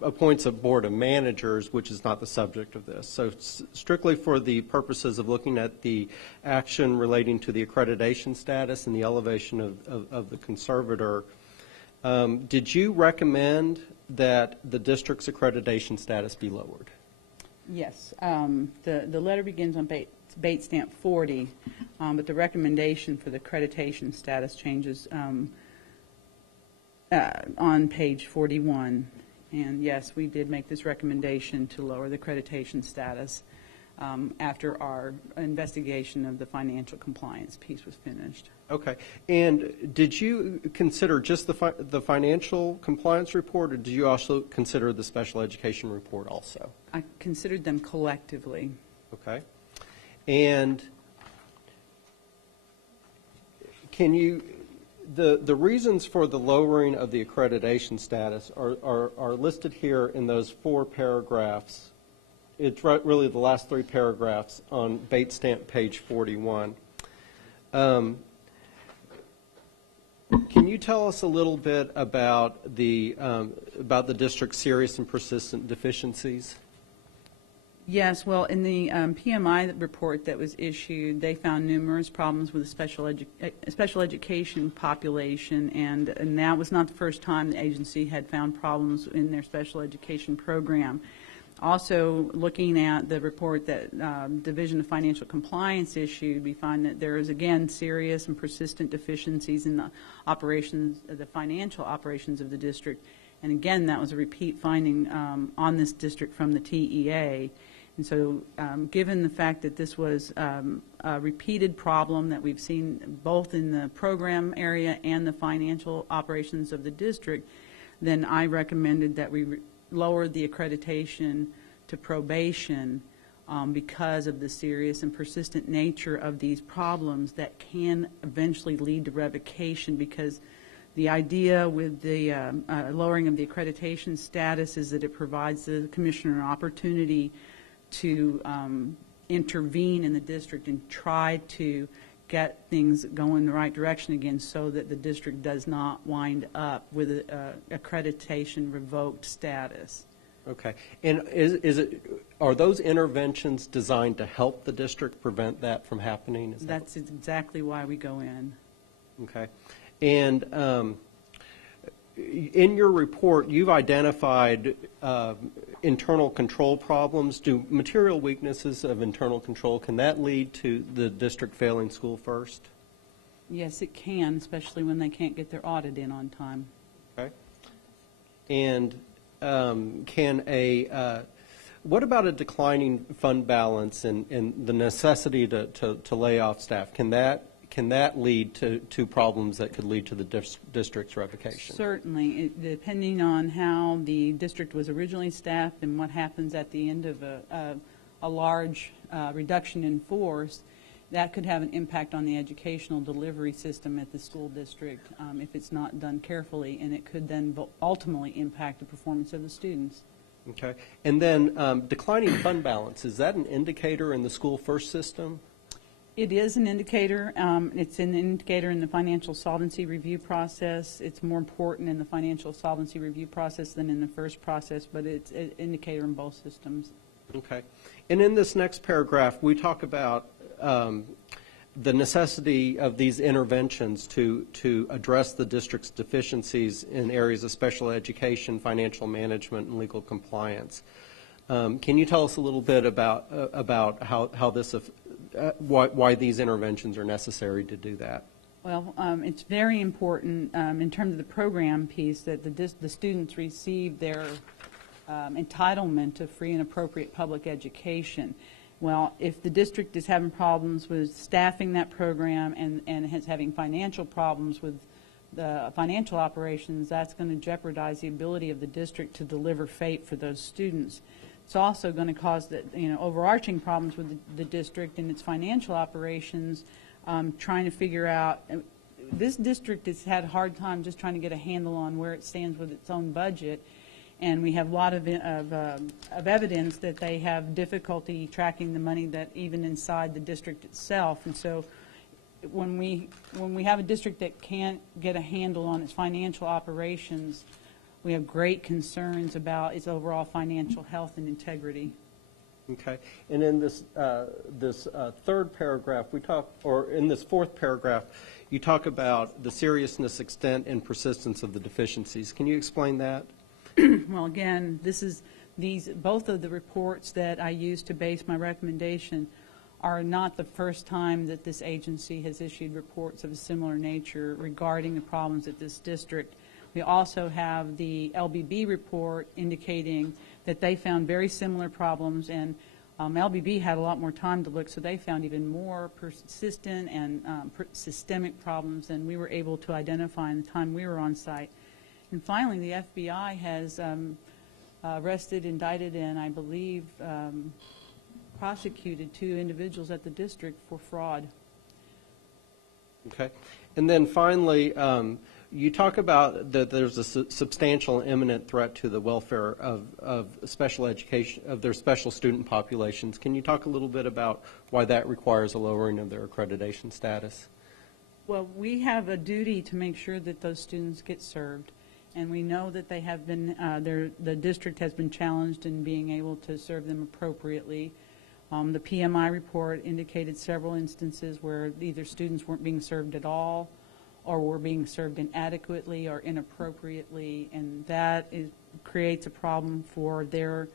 appoints a board of managers, which is not the subject of this. So strictly for the purposes of looking at the action relating to the accreditation status and the elevation of the conservator, did you recommend that the district's accreditation status be lowered? Yes. The letter begins on Bate Stamp 40, but the recommendation for the accreditation status changes on page 41. And yes, we did make this recommendation to lower the accreditation status after our investigation of the financial compliance piece was finished. Okay. And did you consider just the financial compliance report, or did you also consider the special education report also? I considered them collectively. Okay. And can you, the reasons for the lowering of the accreditation status are listed here in those 4 paragraphs. It's really the last 3 paragraphs on Bate Stamp page 41. Can you tell us a little bit about the district's serious and persistent deficiencies? Yes, well, in the PMI report that was issued, they found numerous problems with the special education population, and that was not the first time the agency had found problems in their special education program. Also, looking at the report that Division of Financial Compliance issued, we find that there is, again, serious and persistent deficiencies in the operations, the financial operations of the district. And again, that was a repeat finding on this district from the TEA. And so given the fact that this was a repeated problem that we've seen both in the program area and the financial operations of the district, then I recommended that we lower the accreditation to probation because of the serious and persistent nature of these problems that can eventually lead to revocation, because the idea with the lowering of the accreditation status is that it provides the commissioner an opportunity to intervene in the district and try to get things going in the right direction again, so that the district does not wind up with a accreditation revoked status. Okay. And are those interventions designed to help the district prevent that from happening? That's exactly why we go in. Okay. And in your report, you've identified internal control problems. Do material weaknesses of internal control, can that lead to the district failing school first? Yes, it can, especially when they can't get their audit in on time. Okay. And what about a declining fund balance and the necessity to lay off staff? Can that lead to problems that could lead to the district's revocation? Certainly, depending on how the district was originally staffed and what happens at the end of a large reduction in force, that could have an impact on the educational delivery system at the school district if it's not done carefully, and it could then ultimately impact the performance of the students. Okay. And then declining fund balance, is that an indicator in the school first system? It is an indicator. It's an indicator in the financial solvency review process. It's more important in the financial solvency review process than in the first process, but it's an indicator in both systems. Okay. And in this next paragraph, we talk about the necessity of these interventions to address the district's deficiencies in areas of special education, financial management, and legal compliance. Can you tell us a little bit about how this why these interventions are necessary to do that? Well, it's very important in terms of the program piece that the students receive their entitlement to free and appropriate public education. Well, if the district is having problems with staffing that program and is having financial problems with the financial operations, that's going to jeopardize the ability of the district to deliver FAPE for those students. It's also going to cause overarching problems with the district and its financial operations, trying to figure out. This district has had a hard time just trying to get a handle on where it stands with its own budget. And we have a lot of evidence that they have difficulty tracking the money that even inside the district itself. And so when we have a district that can't get a handle on its financial operations, we have great concerns about its overall financial health and integrity. Okay. And in this third paragraph, in this fourth paragraph, you talk about the seriousness, extent, and persistence of the deficiencies. Can you explain that? Well, again, both of the reports that I used to base my recommendation are not the first time that this agency has issued reports of a similar nature regarding the problems at this district. We also have the LBB report indicating that they found very similar problems, and LBB had a lot more time to look, so they found even more persistent and systemic problems than we were able to identify in the time we were on site. And finally, the FBI has arrested, indicted, and I believe prosecuted 2 individuals at the district for fraud. Okay. And then finally, you talk about that there's a substantial imminent threat to the welfare of special education, of their special student populations. Can you talk a little bit about why that requires a lowering of their accreditation status? Well, we have a duty to make sure that those students get served. And we know that they have been, the district has been challenged in being able to serve them appropriately. The PMI report indicated several instances where either students weren't being served at all or were being served inadequately or inappropriately, and that creates a problem for their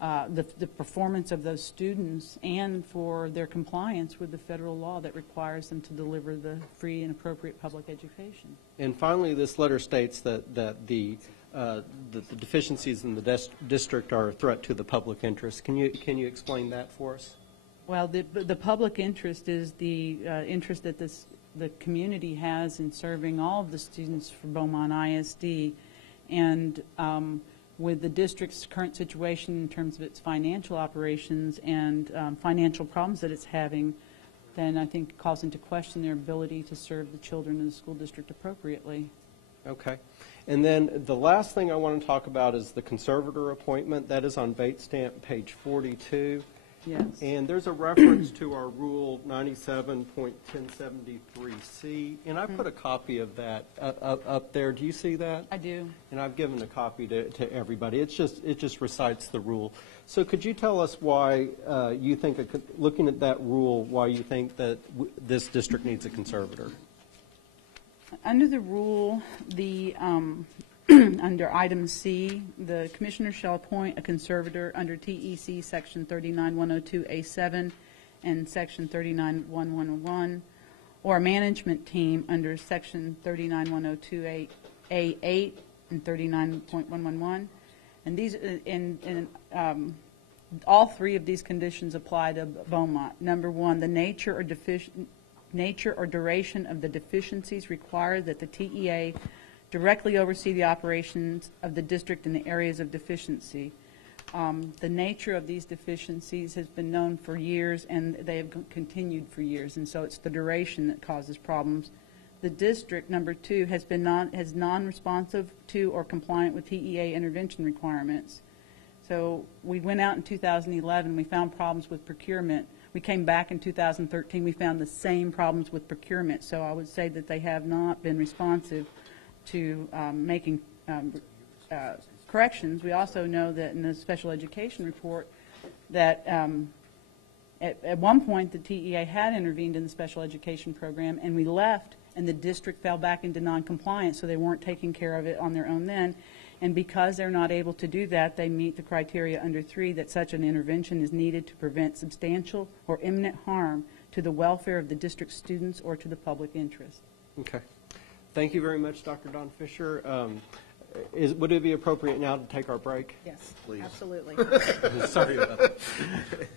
the performance of those students and for their compliance with the federal law that requires them to deliver the free and appropriate public education. And finally, this letter states that the deficiencies in the district are a threat to the public interest. Can you explain that for us? Well, the public interest is the interest that the community has in serving all of the students for Beaumont ISD, and with the district's current situation in terms of its financial operations and financial problems that it's having, then I think it calls into question their ability to serve the children in the school district appropriately. Okay. And then the last thing I want to talk about is the conservator appointment. That is on Bait Stamp page 42. Yes. And there's a reference to our Rule 97.1073C, and I put a copy of that up there. Do you see that? I do. And I've given a copy to everybody. It just recites the rule. So could you tell us why you think, looking at that rule, why you think that this district needs a conservator? Under the rule, under item C, the commissioner shall appoint a conservator under TEC section 39102A7 and section 39101, or a management team under section 39102A8 and 39.111. And these, all 3 of these conditions apply to Beaumont. Number 1, the nature or duration of the deficiencies require that the TEA directly oversee the operations of the district in the areas of deficiency. The nature of these deficiencies has been known for years, and they have continued for years, and so it's the duration that causes problems. The district, number 2, has been non-responsive to or compliant with TEA intervention requirements. So we went out in 2011, we found problems with procurement. We came back in 2013, we found the same problems with procurement. So I would say that they have not been responsive to making corrections. We also know that in the special education report, that at one point, the TEA had intervened in the special education program, and we left, and the district fell back into noncompliance, so they weren't taking care of it on their own then. And because they're not able to do that, they meet the criteria under 3 that such an intervention is needed to prevent substantial or imminent harm to the welfare of the district students or to the public interest. Okay. Thank you very much, Dr. Don Fisher. Would it be appropriate now to take our break? Yes, Please. absolutely. Sorry about that.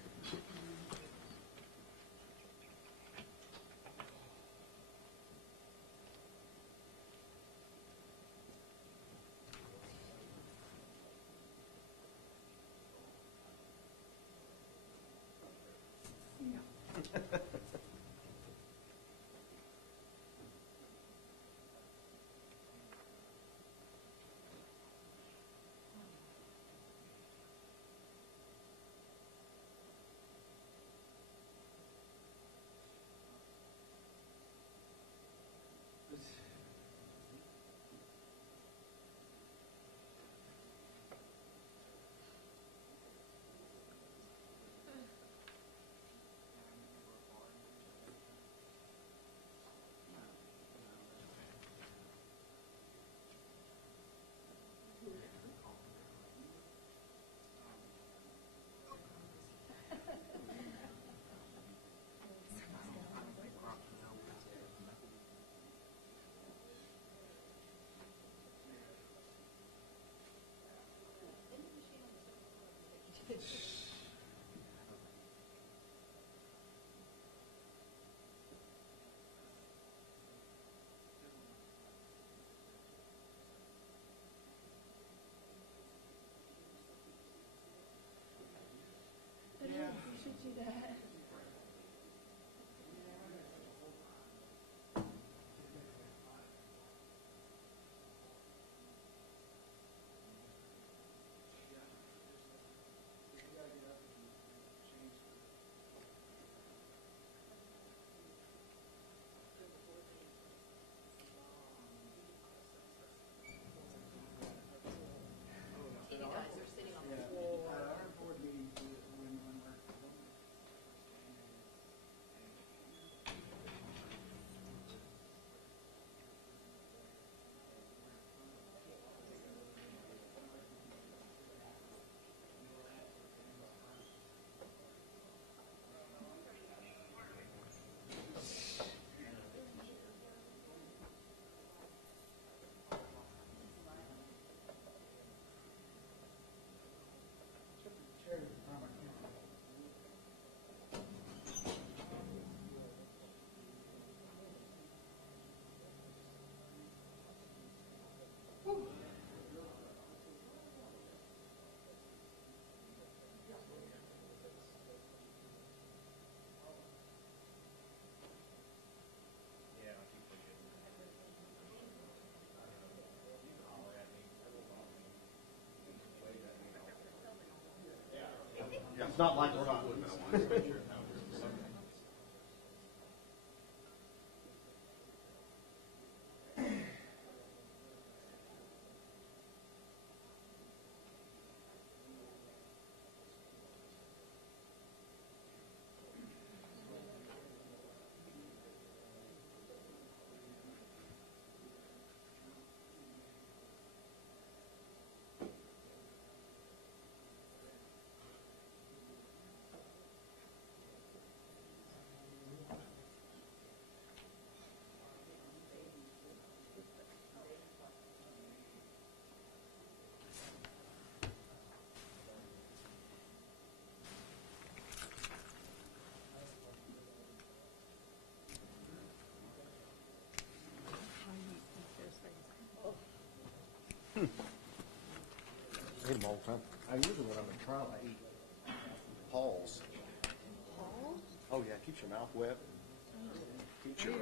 It's not like we're not. I eat them all the time. I usually when I'm in trial, I eat Paul's. Paul's? Oh yeah, keeps your mouth wet. Keeps you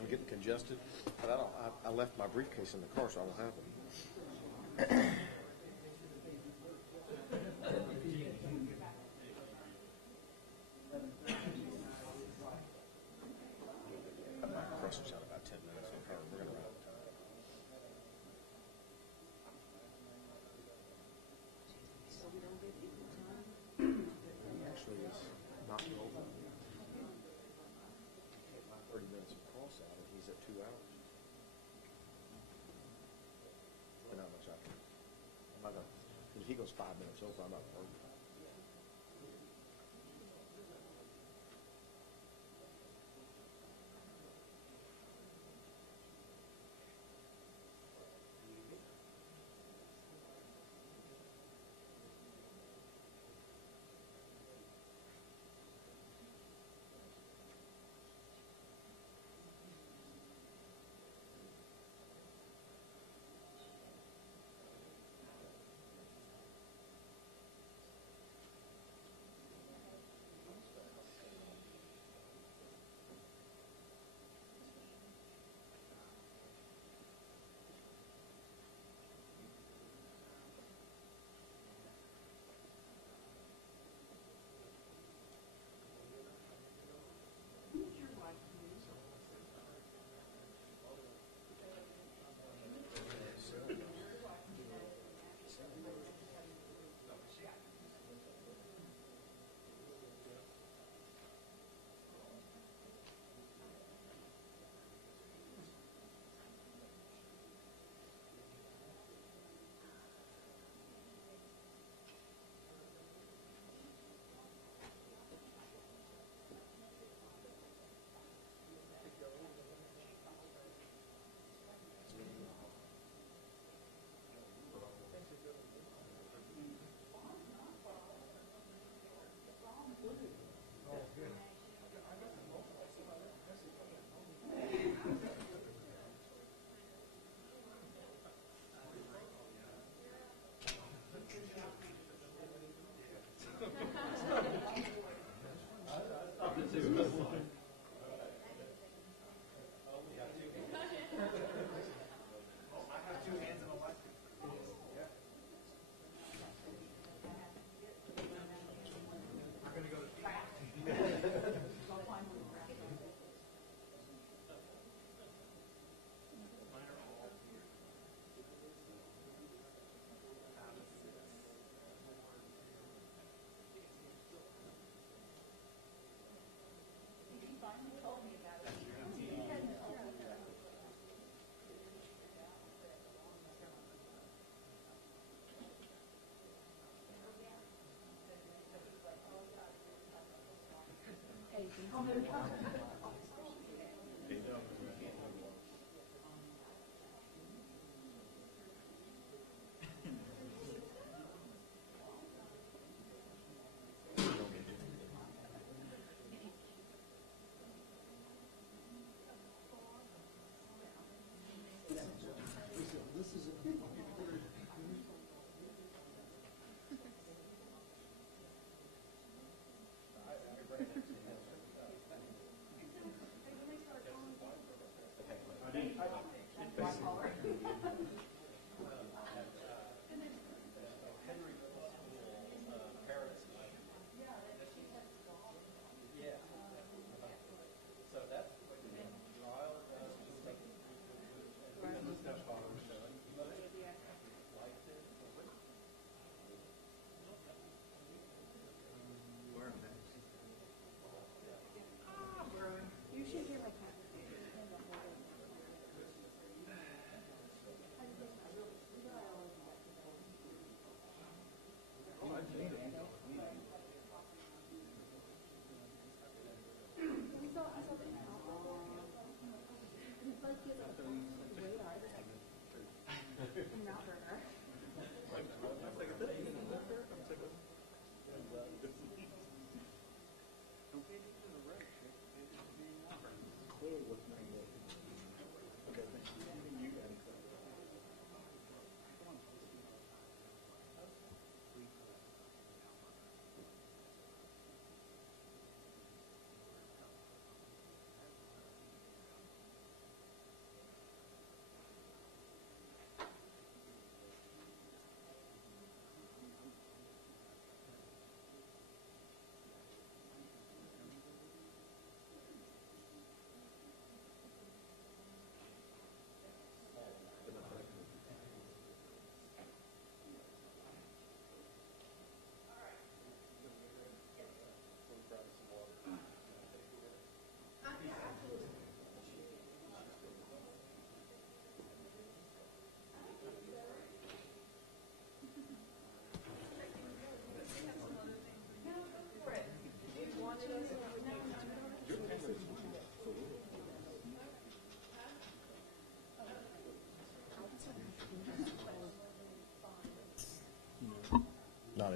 from getting congested. But I left my briefcase in the car, so I don't have them. Crushers out about 10 minutes. We're gonna run out of time. If he goes 5 minutes over, I'm not worried.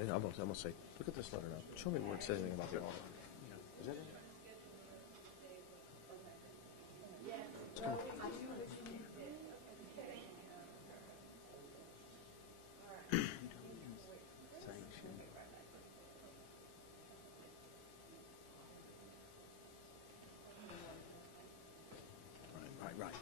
I'm gonna say, look at this letter now. Show me where it says anything about the audit. Is that it? Right.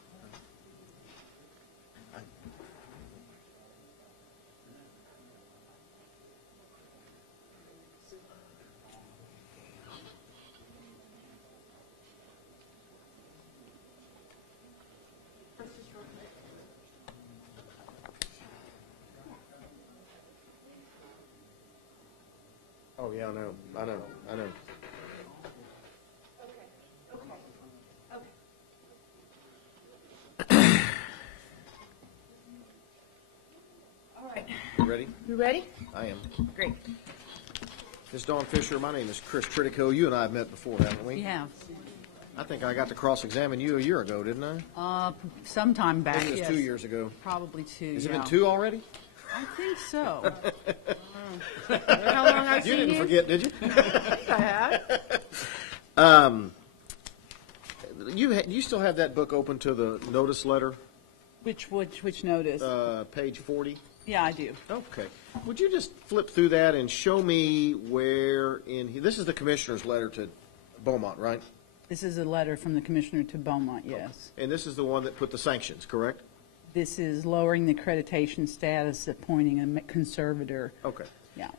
Oh, yeah, I know. All right. You ready? You ready? I am. Great. Ms. Dawn Fisher, my name is Chris Tritico. You and I have met before, haven't we? We have, I think I got to cross-examine you a year ago, didn't I? sometime back, Maybe it was yes. 2 years ago. Probably 2, Has it yeah. been 2 already? I think so. How long I've You seen didn't you? forget, did you? I have. You still have that book open to the notice letter, Which notice? page 40? Yeah, I do. Okay. Would you just flip through that and show me where this is the commissioner's letter to Beaumont, right? This is a letter from the commissioner to Beaumont, yes. And this is the one that put the sanctions, correct? This is lowering the accreditation status, appointing a conservator. Okay. Yeah.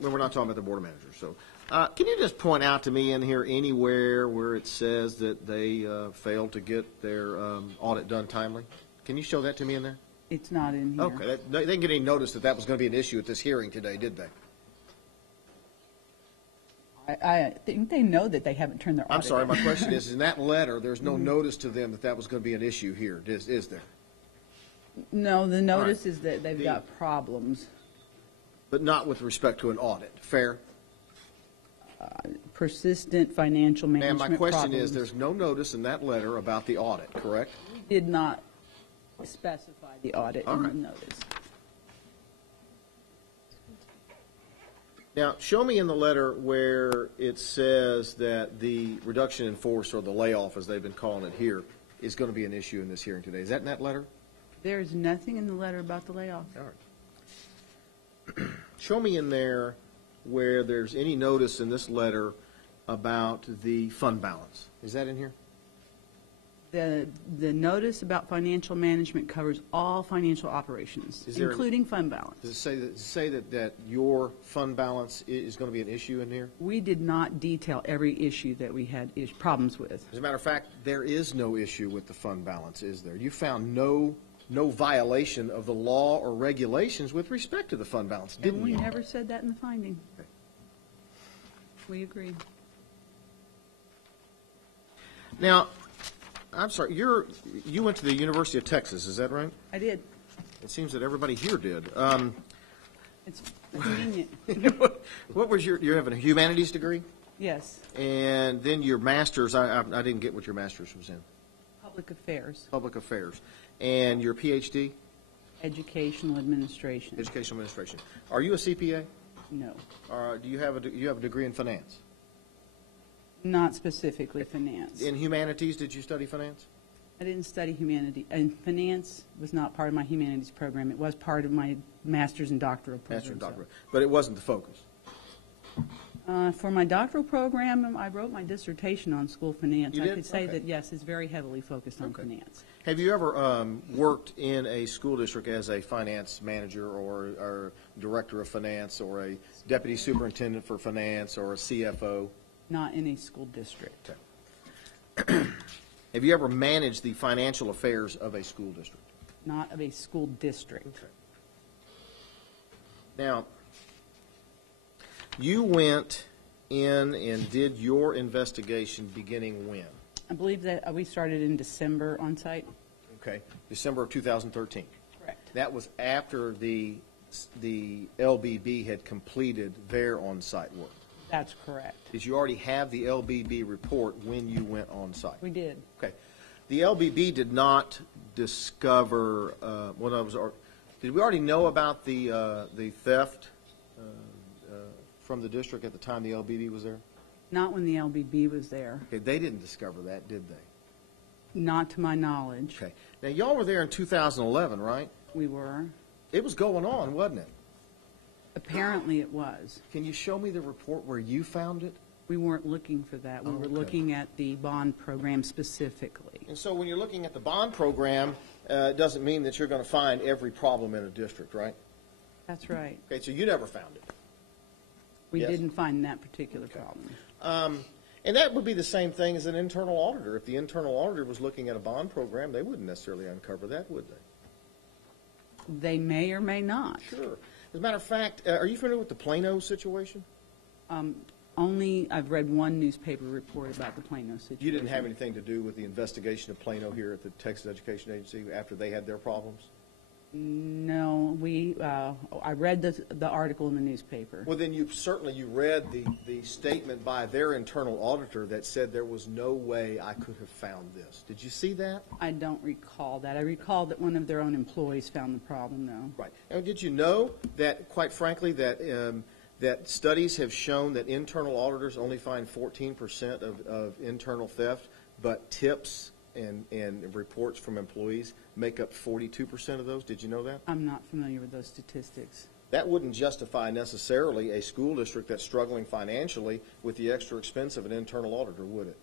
We're not talking about the board of managers. So, can you just point out to me in here anywhere where it says that they failed to get their audit done timely? Can you show that to me in there? It's not in here. Okay. They didn't get any notice that was going to be an issue at this hearing today, did they? I think they know that they haven't turned their audit I'm sorry. in. My question is, in that letter, there's no notice to them that was going to be an issue here, is there? No, the notice Right. is that they've got problems. But not with respect to an audit. Fair? Persistent financial And management my question problems. is, there's no notice in that letter about the audit, correct? Did not specify the audit All in the right. notice. Now, show me in the letter where it says that the reduction in force, or the layoff, as they've been calling it here, is going to be an issue in this hearing today. Is that in that letter? There is nothing in the letter about the layoff. All right. Show me in there where there's any notice in this letter about the fund balance. Is that in here? The notice about financial management covers all financial operations, Is there- including fund balance. Does it say that your fund balance is going to be an issue in here? We did not detail every issue that we had problems with. As a matter of fact, there is no issue with the fund balance, is there? You found no violation of the law or regulations with respect to the fund balance, And didn't we you? never said that in the finding. Okay. We agree. Now, I'm sorry, you went to the University of Texas, is that right? I did. It seems that everybody here did. It's convenient. What was you have a humanities degree? Yes. And then your master's, I didn't get what your master's was in. Public affairs, Public affairs. And your PhD? educational administration. Educational administration. Are you a CPA? No, Do you have a degree in finance? not specifically finance. In humanities, did you study finance? I didn't study humanity, and finance was not part of my humanities program. It was part of my master's and doctoral program. Master's and doctorate. But it wasn't the focus. For my doctoral program, I wrote my dissertation on school finance. You I did? could say Okay. that, yes, it's very heavily focused on Okay. finance. Have you ever worked in a school district as a finance manager or director of finance or a deputy superintendent for finance or a CFO? Not in a school district. Have you ever managed the financial affairs of a school district? Not of a school district. Now, you went in and did your investigation beginning when? I believe that we started in December on site. Okay, December of 2013. Correct. That was after the LBB had completed their on-site work. That's correct. Did you already have the LBB report when you went on-site? We did. Okay. The LBB did not discover, did we already know about the theft from the district at the time the LBB was there? Not when the LBB was there, Okay, they didn't discover that, did they? not to my knowledge. Okay. Now, y'all were there in 2011, right? We were. It was going on, wasn't it? Apparently it was. Can you show me the report where you found it? We weren't looking for that. We Oh, were okay. looking at the bond program specifically. And so when you're looking at the bond program, it doesn't mean that you're going to find every problem in a district, right? That's right. Okay, so you never found it. We Yes. didn't find that particular problem. And that would be the same thing as an internal auditor. If the internal auditor was looking at a bond program, they wouldn't necessarily uncover that, would they? They may or may not. Sure. As a matter of fact, are you familiar with the Plano situation? Only, I've read one newspaper report about the Plano situation. You didn't have anything to do with the investigation of Plano here at the Texas Education Agency after they had their problems? No, I read the article in the newspaper. Well, then you read the statement by their internal auditor that said there was no way I could have found this. Did you see that? I don't recall that. I recall that one of their own employees found the problem, though. Right. And did you know that, quite frankly, that that studies have shown that internal auditors only find 14% of internal theft, but tips and reports from employees make up 42% of those? Did you know that? I'm not familiar with those statistics. That wouldn't justify necessarily a school district that's struggling financially with the extra expense of an internal auditor, would it?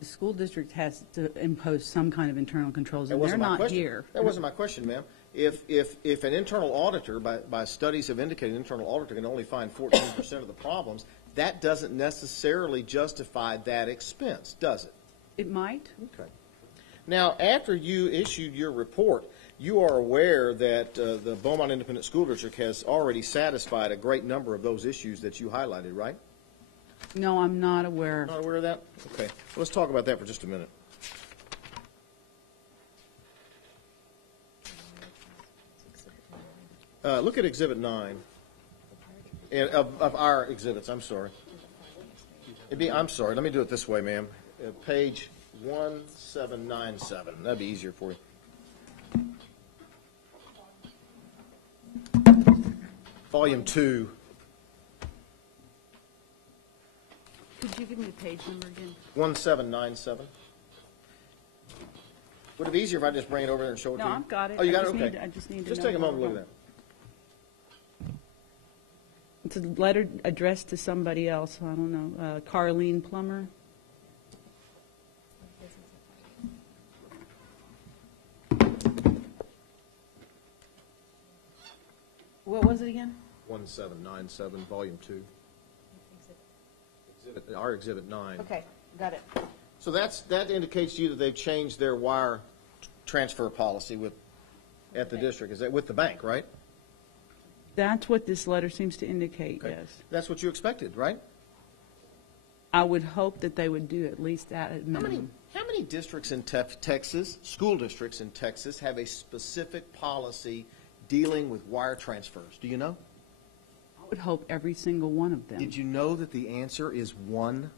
The school district has to impose some kind of internal controls, That and they're wasn't my not question. here. That wasn't my question, ma'am. If an internal auditor, by studies have indicated an internal auditor can only find 14% of the problems, that doesn't necessarily justify that expense, does it? It might. Okay. Now, after you issued your report, you are aware that the Beaumont Independent School District has already satisfied a great number of those issues that you highlighted, right? No, I'm not aware. Not aware of that? Okay. Let's talk about that for just a minute. Look at Exhibit 9. Of our exhibits, I'm sorry. I'm sorry, let me do it this way, ma'am. Page 1797. That'd be easier for you. Volume 2. Could you give me the page number again? 1797. Would it be easier if I just bring it over there and show it No, to you? I've got it. Oh, you got I it? just Okay. need- I just need to Just know take a where moment and look we're at that. It's a letter addressed to somebody else. I don't know. Carlene Plummer. What was it again? 1797, Volume 2. Our Exhibit 9. Okay, got it. So that indicates to you that they've changed their wire transfer policy at the district. Is that with the bank, right? That's what this letter seems to indicate, Okay. yes. That's what you expected, right? I would hope that they would do at least that at How minimum. many districts in Texas, school districts in Texas, have a specific policy dealing with wire transfers? Do you know? I would hope every single one of them. Did you know that the answer is one?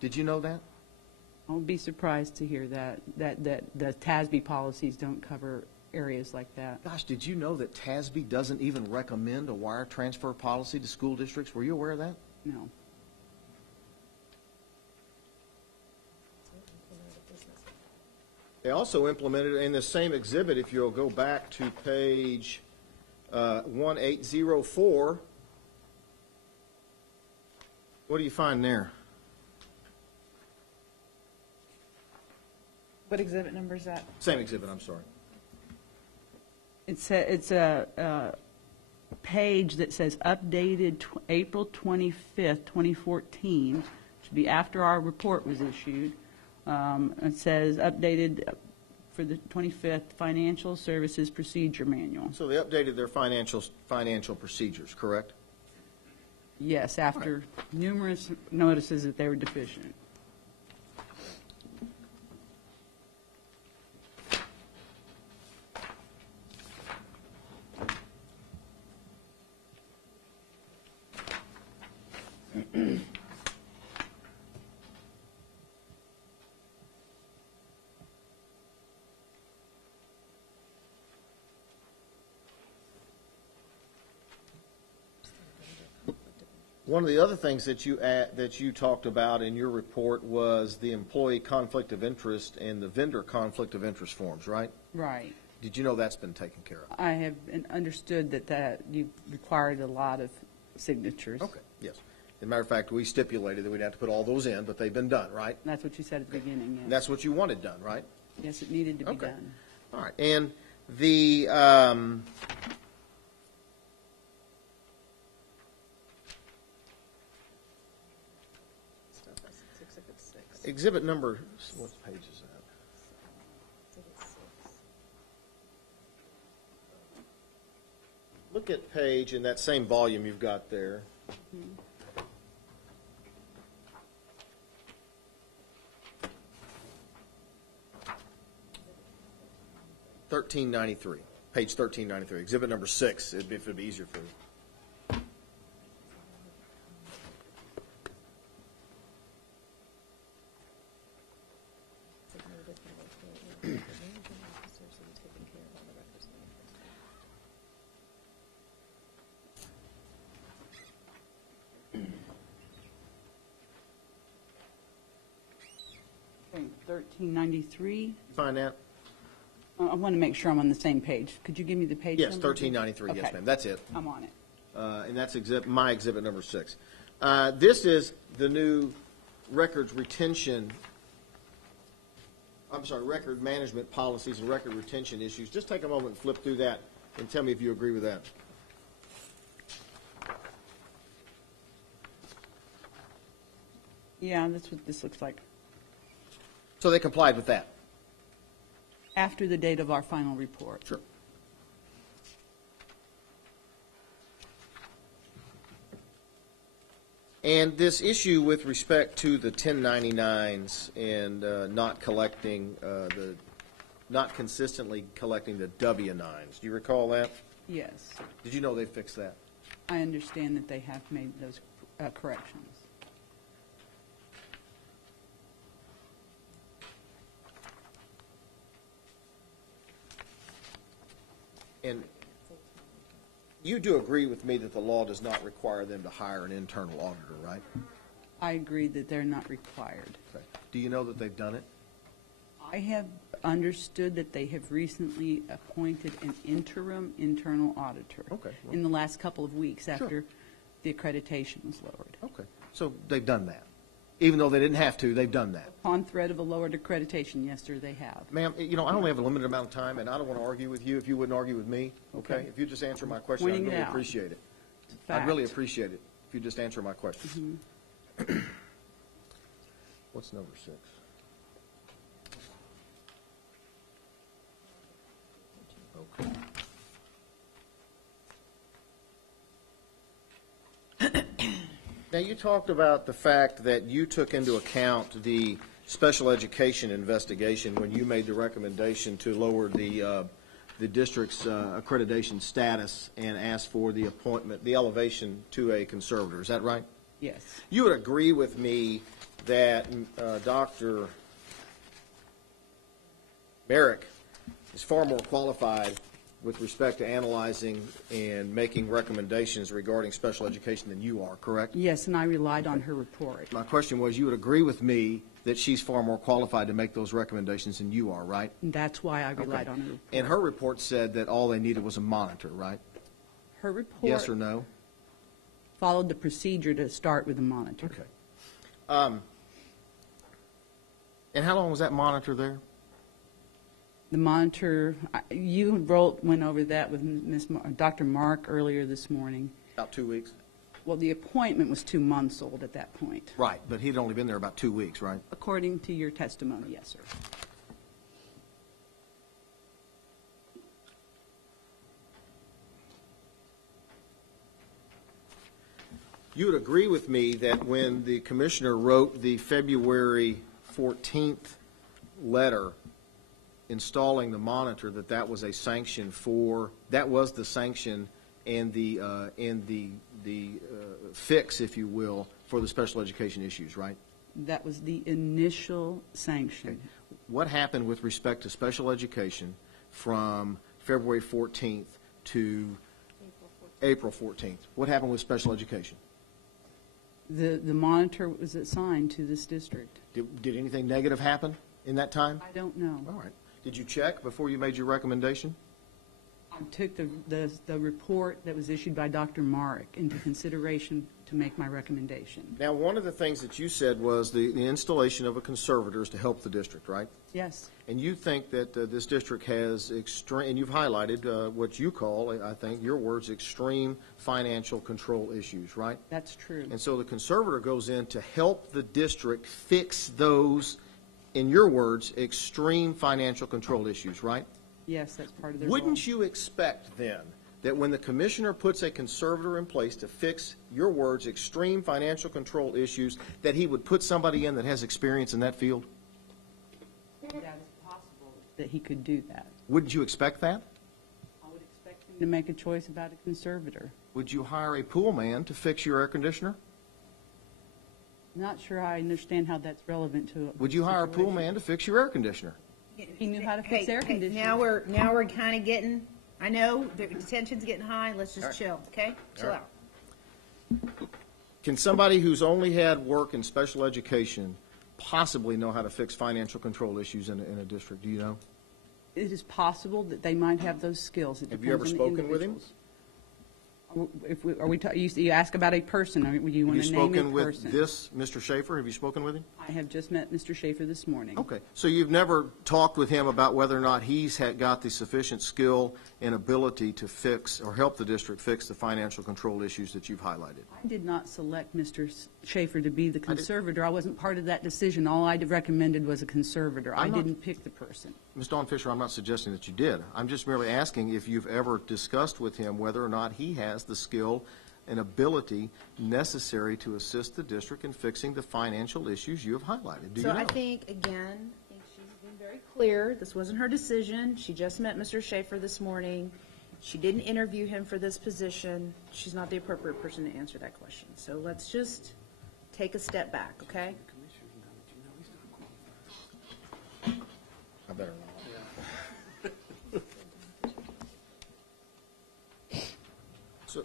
Did you know that? I would be surprised to hear that the TASB policies don't cover areas like that. Gosh, did you know that TASB doesn't even recommend a wire transfer policy to school districts? Were you aware of that? No. They also implemented in the same exhibit, if you'll go back to page 1804, what do you find there? What exhibit number is that? Same exhibit, I'm sorry. It's a page that says updated April 25th, 2014. Should be after our report was issued. It says updated for the 25th Financial Services Procedure Manual. So they updated their financial procedures, correct? Yes, after numerous notices that they were deficient. One of the other things that you talked about in your report was the employee conflict of interest and the vendor conflict of interest forms, right? Right. Did you know that's been taken care of? I have understood that you required a lot of signatures. Okay, yes. As a matter of fact, we stipulated that we'd have to put all those in, but they've been done, right? That's what you said at the beginning, yes. That's what you wanted done, right? Yes, it needed to be Okay. done. All right. And the exhibit number, what page is that? Look at page in that same volume you've got there. 1393, page 1393, exhibit number 6, if it'd be easier for you. Okay, 1393. Find that? I want to make sure I'm on the same page. Could you give me the page Yes, number? 1393, yes, Okay. ma'am, that's it. I'm on it. And that's my exhibit number 6. This is the new records retention, record management policies and record retention issues. Just take a moment and flip through that and tell me if you agree with that. Yeah, that's what this looks like. So they complied with that? After the date of our final report. Sure. And this issue with respect to the 1099s and not consistently collecting the W-9s, do you recall that? Yes. Did you know they fixed that? I understand that they have made those corrections. And you do agree with me that the law does not require them to hire an internal auditor, right? I agree that they're not required. Okay. Do you know that they've done it? I have understood that they have recently appointed an interim internal auditor. Okay, well- In the last couple of weeks Sure. after the accreditation was lowered. Okay. So they've done that. Even though they didn't have to, they've done that. On threat of a lowered accreditation, yes, sir, they have. Ma'am, I only have a limited amount of time, and I don't want to argue with you if you wouldn't argue with me, okay? Okay. If you just answer my question, I'd Pointing it really out. appreciate it. It's a I'd really fact. appreciate it if you just answer my questions. What's number 6? Okay. Now, you talked about the fact that you took into account the special education investigation when you made the recommendation to lower the district's accreditation status and asked for the appointment, the elevation to a conservator. Is that right? Yes. You would agree with me that Dr. Merrick is far more qualified with respect to analyzing and making recommendations regarding special education than you are, correct? Yes, and I relied on her report. My question was, you would agree with me that she's far more qualified to make those recommendations than you are, right? And that's why I relied on her report. And her report said that all they needed was a monitor, right? Her report Yes or no? followed the procedure to start with a monitor. Okay. And how long was that monitor there? The monitor, you went over that with Dr. Mark earlier this morning. About 2 weeks? Well, the appointment was 2 months old at that point. Right, but he'd only been there about 2 weeks, right? According to your testimony, yes, sir. You would agree with me that when the commissioner wrote the February 14th letter installing the monitor, that was a sanction that was the sanction and the fix, if you will, for the special education issues, right? That was the initial sanction. What happened with respect to special education from February 14th to April 14th? What happened with special education? The monitor was assigned to this district. Did anything negative happen in that time? I don't know. All right. Did you check before you made your recommendation? I took the report that was issued by Dr. Marek into consideration to make my recommendation. Now, one of the things that you said was the installation of a conservator is to help the district, right? Yes. And you think that this district has extreme, and you've highlighted what you call, I think, your words, extreme financial control issues, right? That's true. And so the conservator goes in to help the district fix those, in your words, extreme financial control issues, right? Yes, that's part of their Wouldn't role. you expect then that when the commissioner puts a conservator in place to fix, your words, extreme financial control issues, that he would put somebody in that has experience in that field? That is possible that he could do that. Wouldn't you expect that? I would expect him to make a choice about a conservator. Would you hire a pool man to fix your air conditioner? Not sure I understand how that's relevant to. Would you hire a pool man to fix your air conditioner? He knew how to fix air conditioning. Now we're kind of getting, I know the tension's getting high, let's just chill, okay? Chill All out. right. Can somebody who's only had work in special education possibly know how to fix financial control issues in a district? Do you know? It is possible that they might have those skills. It Have you ever depends on the spoken with him? individuals. If we, are we, you ask about a person, or would you Have want you to name a spoken with person? this Mr. Schaefer? Have you spoken with him? I have just met Mr. Schaefer this morning. Okay, so you've never talked with him about whether or not he's got the sufficient skill and ability to fix or help the district fix the financial control issues that you've highlighted? I did not select Mr. Schaefer to be the conservator. I wasn't part of that decision. All I recommended was a conservator. I didn't pick the person. Ms. Dawn Fisher, I'm not suggesting that you did. I'm just merely asking if you've ever discussed with him whether or not he has the skill and ability necessary to assist the district in fixing the financial issues you have highlighted. Do you So know? I think she's been very clear. This wasn't her decision. She just met Mr. Schaefer this morning. She didn't interview him for this position. She's not the appropriate person to answer that question. So let's just take a step back, okay? I better not. So,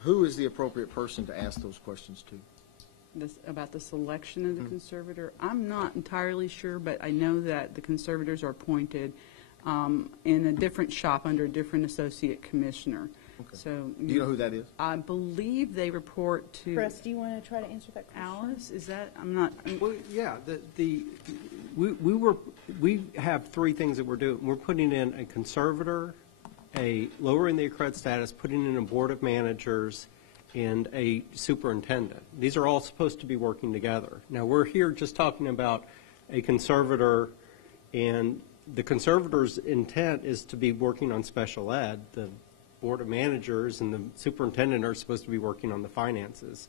who is the appropriate person to ask those questions to? About the selection of the conservator, I'm not entirely sure, but I know that the conservators are appointed in a different shop under a different associate commissioner. Okay. So Do you know who that is? I believe they report to Chris, do you want to try to answer that question? Alice. Is that I'm not. Well, yeah, we have three things that we're doing. We're putting in a conservator, a lowering the accredited status, putting in a board of managers, and a superintendent. These are all supposed to be working together. Now, we're here just talking about a conservator, and the conservator's intent is to be working on special ed. The board of managers and the superintendent are supposed to be working on the finances.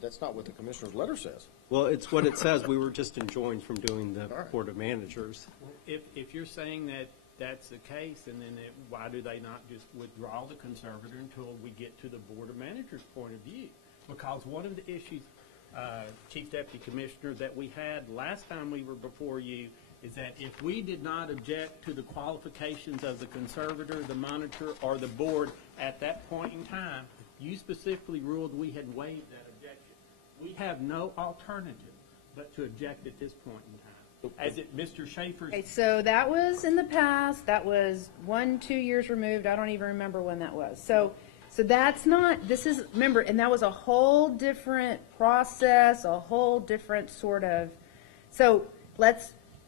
That's not what the commissioner's letter says. Well, it's what it says. We were just enjoined from doing the board of managers. If you're saying that that's the case, and then why do they not just withdraw the conservator until we get to the Board of Managers' point of view? Because one of the issues, Chief Deputy Commissioner, that we had last time we were before you is that if we did not object to the qualifications of the conservator, the monitor, or the board at that point in time, you specifically ruled we had waived that objection. We have no alternative but to object at this point in time. As Mr. Schaefer's. Okay, so that was in the past. That was 1-2 years removed. I don't even remember when that was. So that's not, this is, remember, and that was a whole different process, a whole different sort of, so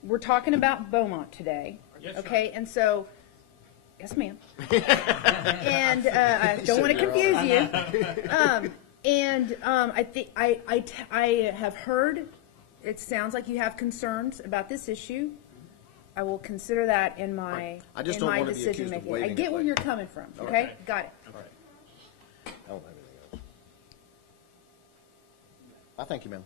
we're talking about Beaumont today. Yes, okay, and so, yes, ma'am. And I don't want to confuse you. I think I have heard. It sounds like you have concerns about this issue. I will consider that in my I just don't want to be decision accused of making. I waiving get it where like- you're coming from. Okay, got it. All right. I don't have anything else. I thank you, ma'am.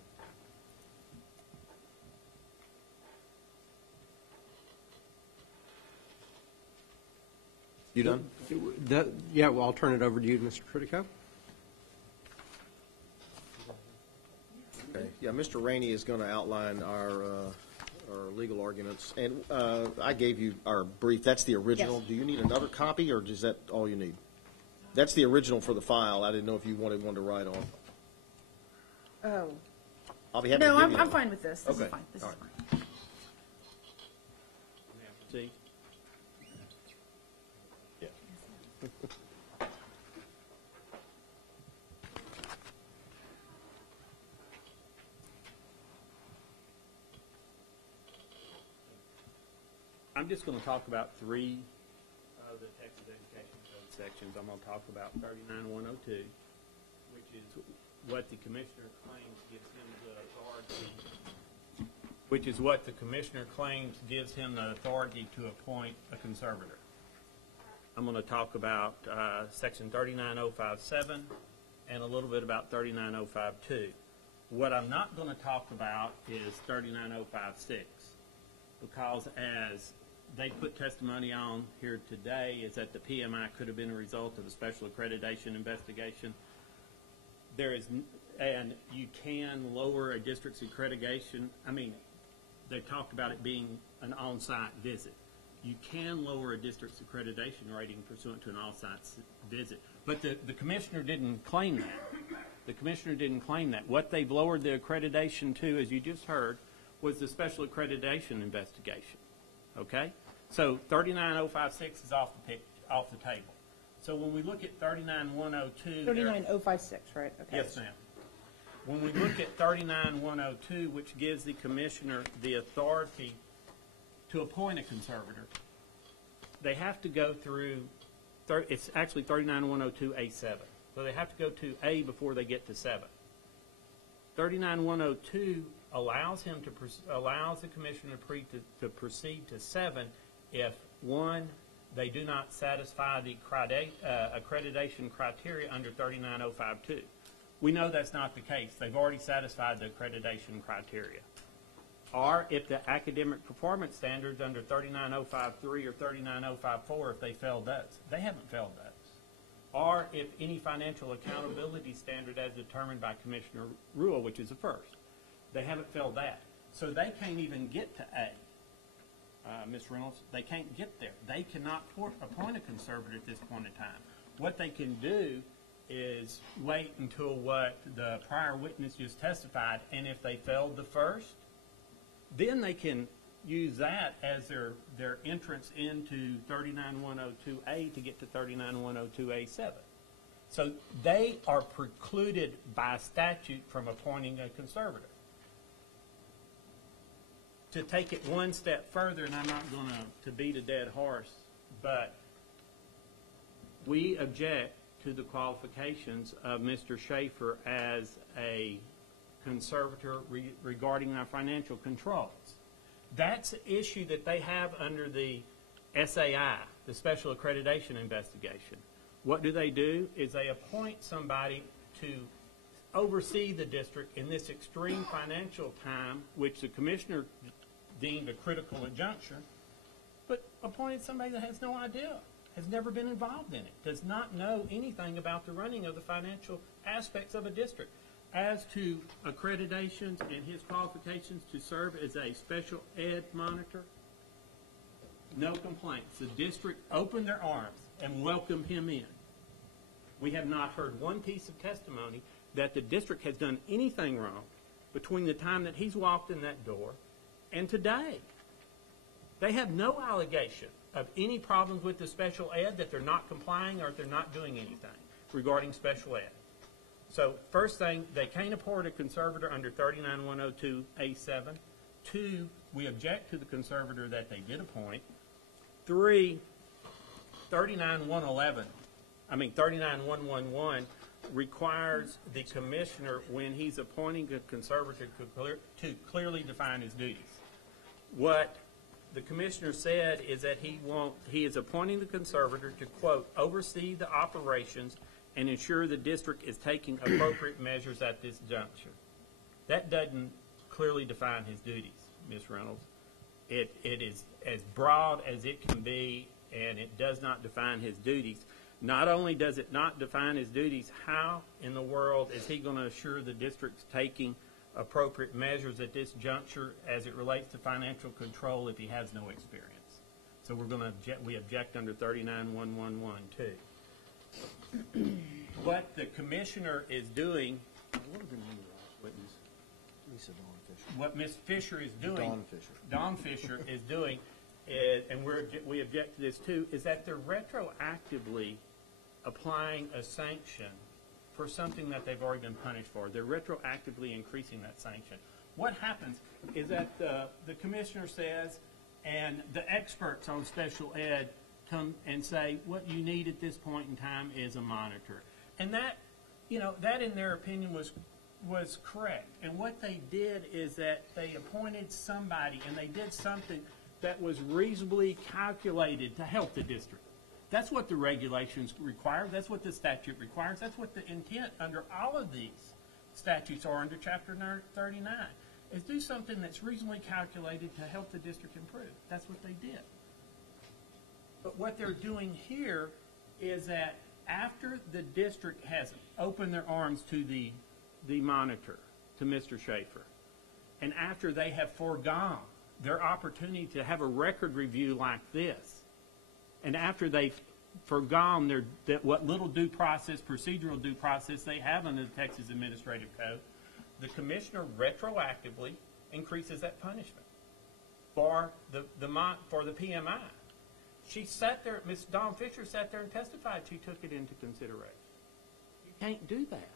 You done? Yeah, well, I'll turn it over to you, Mr. Critico. Okay. Yeah, Mr. Rainey is going to outline our legal arguments. And I gave you our brief. That's the original. Yes. Do you need another copy, or is that all you need? That's the original for the file. I didn't know if you wanted one to write on. Oh. I'll be happy to No, give you I'm one. fine with this. This Okay. is fine. This All is right. fine. See? Yeah. I'm just going to talk about three of the Texas Education Code sections. I'm going to talk about 39102, which is what the commissioner claims gives him the authority, to appoint a conservator. I'm going to talk about section 39057 and a little bit about 39052. What I'm not going to talk about is 39056, because as they put testimony on here today, is that the PMI could have been a result of a special accreditation investigation. There is, and you can lower a district's accreditation. I mean, they talked about it being an on-site visit. You can lower a district's accreditation rating pursuant to an on-site visit. But the commissioner didn't claim that. The commissioner didn't claim that. What they've lowered the accreditation to, as you just heard, was the special accreditation investigation. Okay? So 39056 is off the table. So when we look at 39102... 39056, right? Okay. Yes, ma'am. When we look at 39102, which gives the commissioner the authority to appoint a conservator, they have to go through, it's actually 39102A7. So they have to go to A before they get to 7. 39102 allows the commissioner to proceed to 7 if, 1, they do not satisfy the accreditation criteria under 39052. We know that's not the case. They've already satisfied the accreditation criteria. Or if the academic performance standards under 39053 or 39054, if they failed those. They haven't failed those. Or if any financial accountability standard as determined by Commissioner Rule, which is the first. They haven't failed that. So they can't even get to A. Ms. Reynolds, they can't get there. They cannot appoint a conservator at this point in time. What they can do is wait until what the prior witness just testified, and if they failed the first, then they can use that as their entrance into 39102A to get to 39102A7. So they are precluded by statute from appointing a conservator. To take it one step further, and I'm not going to beat a dead horse, but we object to the qualifications of Mr. Schaefer as a conservator regarding our financial controls. That's an issue that they have under the SAI, the Special Accreditation Investigation. What do? Is they appoint somebody to oversee the district in this extreme financial time, which the commissioner deemed a critical juncture, but appointed somebody that has no idea, has never been involved in it, does not know anything about the running of the financial aspects of a district. As to accreditations and his qualifications to serve as a special ed monitor, no complaints. The district opened their arms and welcomed him in. We have not heard one piece of testimony that the district has done anything wrong between the time that he's walked in that door and today. They have no allegation of any problems with the special ed, that they're not complying or if they're not doing anything regarding special ed. So first thing, they can't appoint a conservator under 39102A7. 2, we object to the conservator that they did appoint. 3, 39111 requires the commissioner, when he's appointing a conservator, to clearly define his duties. What the commissioner said is that he is appointing the conservator to, quote, oversee the operations and ensure the district is taking appropriate measures at this juncture. That doesn't clearly define his duties, Ms. Reynolds. It is as broad as it can be, and it does not define his duties. Not only does it not define his duties, how in the world is he going to assure the district's taking appropriate measures at this juncture as it relates to financial control if he has no experience? So we object under 39111 too. What the commissioner is doing, what are the numbers? what Ms. Fisher is doing. Dawn Fisher. Dawn Fisher is doing, is, and we object to this too, is that they're retroactively applying a sanction for something that they've already been punished for. They're retroactively increasing that sanction. What happens is that the commissioner says, and the experts on special ed come and say, what you need at this point in time is a monitor. And that, that in their opinion was correct. And what they did is that they appointed somebody, and they did something that was reasonably calculated to help the district. That's what the regulations require. That's what the statute requires. That's what the intent under all of these statutes are under Chapter 39, is do something that's reasonably calculated to help the district improve. That's what they did. But what they're doing here is that after the district has opened their arms to the monitor, to Mr. Schaefer, and after they have foregone their opportunity to have a record review like this, and after they've foregone what little due process, procedural due process they have under the Texas Administrative Code, the commissioner retroactively increases that punishment for the PMI. She sat there, Ms. Dawn Fisher sat there and testified she took it into consideration. You can't do that.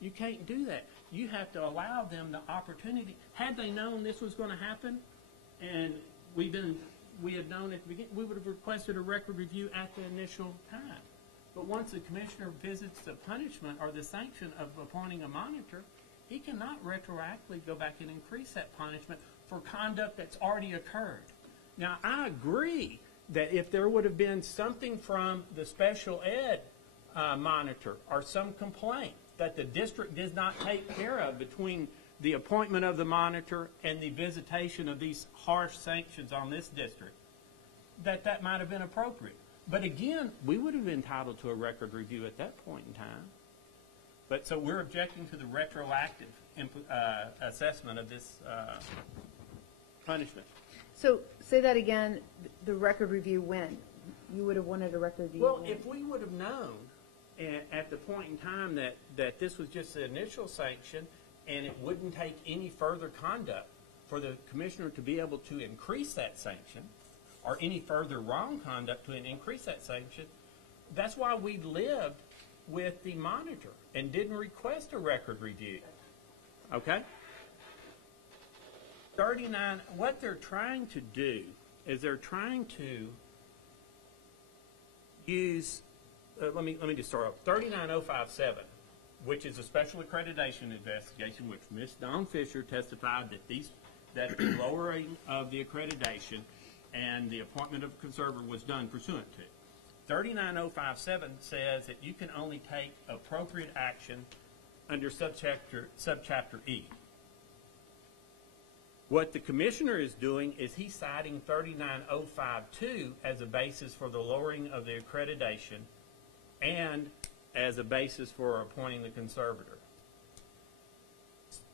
You can't do that. You have to allow them the opportunity. Had they known this was going to happen, and we had known at the beginning, we would have requested a record review at the initial time. But once the commissioner visits the punishment or the sanction of appointing a monitor, he cannot retroactively go back and increase that punishment for conduct that's already occurred. Now, I agree that if there would have been something from the special ed monitor or some complaint that the district did not take care of between the appointment of the monitor and the visitation of these harsh sanctions on this district, that might have been appropriate. But again, we would have been entitled to a record review at that point in time. But so we're objecting to the retroactive assessment of this punishment. So say that again, the record review when? You would have wanted a record review Well, when? if we would have known at the point in time that this was just the initial sanction and it wouldn't take any further conduct for the commissioner to be able to increase that sanction or any further wrong conduct to increase that sanction, that's why we lived with the monitor and didn't request a record review. Okay? 39, what they're trying to do is they're trying to use, let me just start off, 39057, which is a special accreditation investigation, which Ms. Dawn Fisher testified that the lowering of the accreditation and the appointment of a conservator was done pursuant to. 39057 says that you can only take appropriate action under subchapter E. What the commissioner is doing is he's citing 39052 as a basis for the lowering of the accreditation and as a basis for appointing the conservator.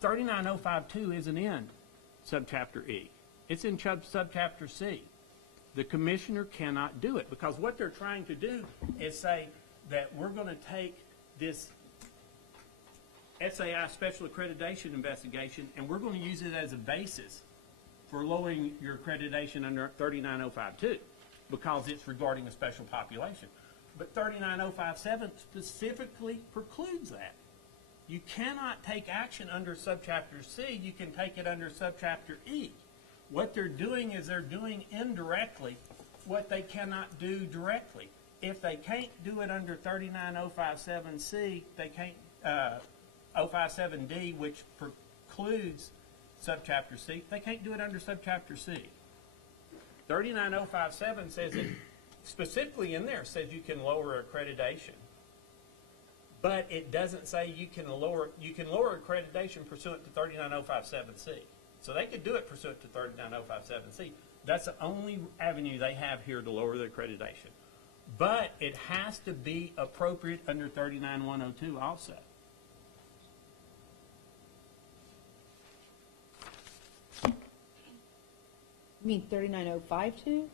39052 isn't in subchapter E. It's in subchapter C. The commissioner cannot do it because what they're trying to do is say that we're going to take this SAI special accreditation investigation and we're going to use it as a basis for lowering your accreditation under 39052 because it's regarding a special population. But 39057 specifically precludes that. You cannot take action under subchapter C. You can take it under subchapter E. What they're doing is they're doing indirectly what they cannot do directly. If they can't do it under 39057C, they can't 057D, which precludes subchapter C, they can't do it under subchapter C. 39057 says it specifically in there says you can lower accreditation, but it doesn't say you can lower accreditation pursuant to 39057C. So they could do it pursuant to 39057C. That's the only avenue they have here to lower the accreditation. But it has to be appropriate under 39102 also. You mean 39052?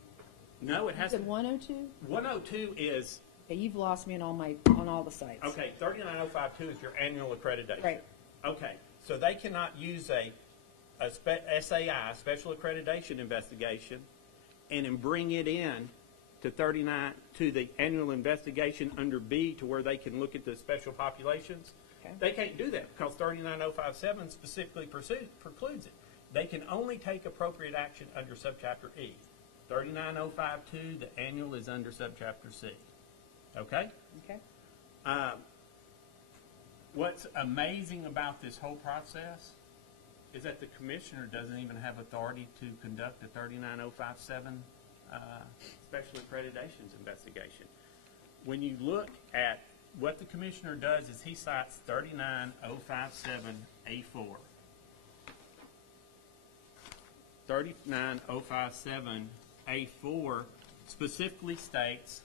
No, it has You to. said 102? 102 is, Okay, you've lost me on all the sites. okay, 39052 is your annual accreditation. Right. Okay, so they cannot use a a SAI, Special Accreditation Investigation, and then bring it in to the annual investigation under B to where they can look at the special populations. Okay. They can't do that because 39057 specifically precludes it. They can only take appropriate action under subchapter E. 39052, the annual is under subchapter C. Okay? Okay. What's amazing about this whole process is that the commissioner doesn't even have authority to conduct a 39057 special accreditations investigation. When you look at what the commissioner does is he cites 39057A4. 39057A4 specifically states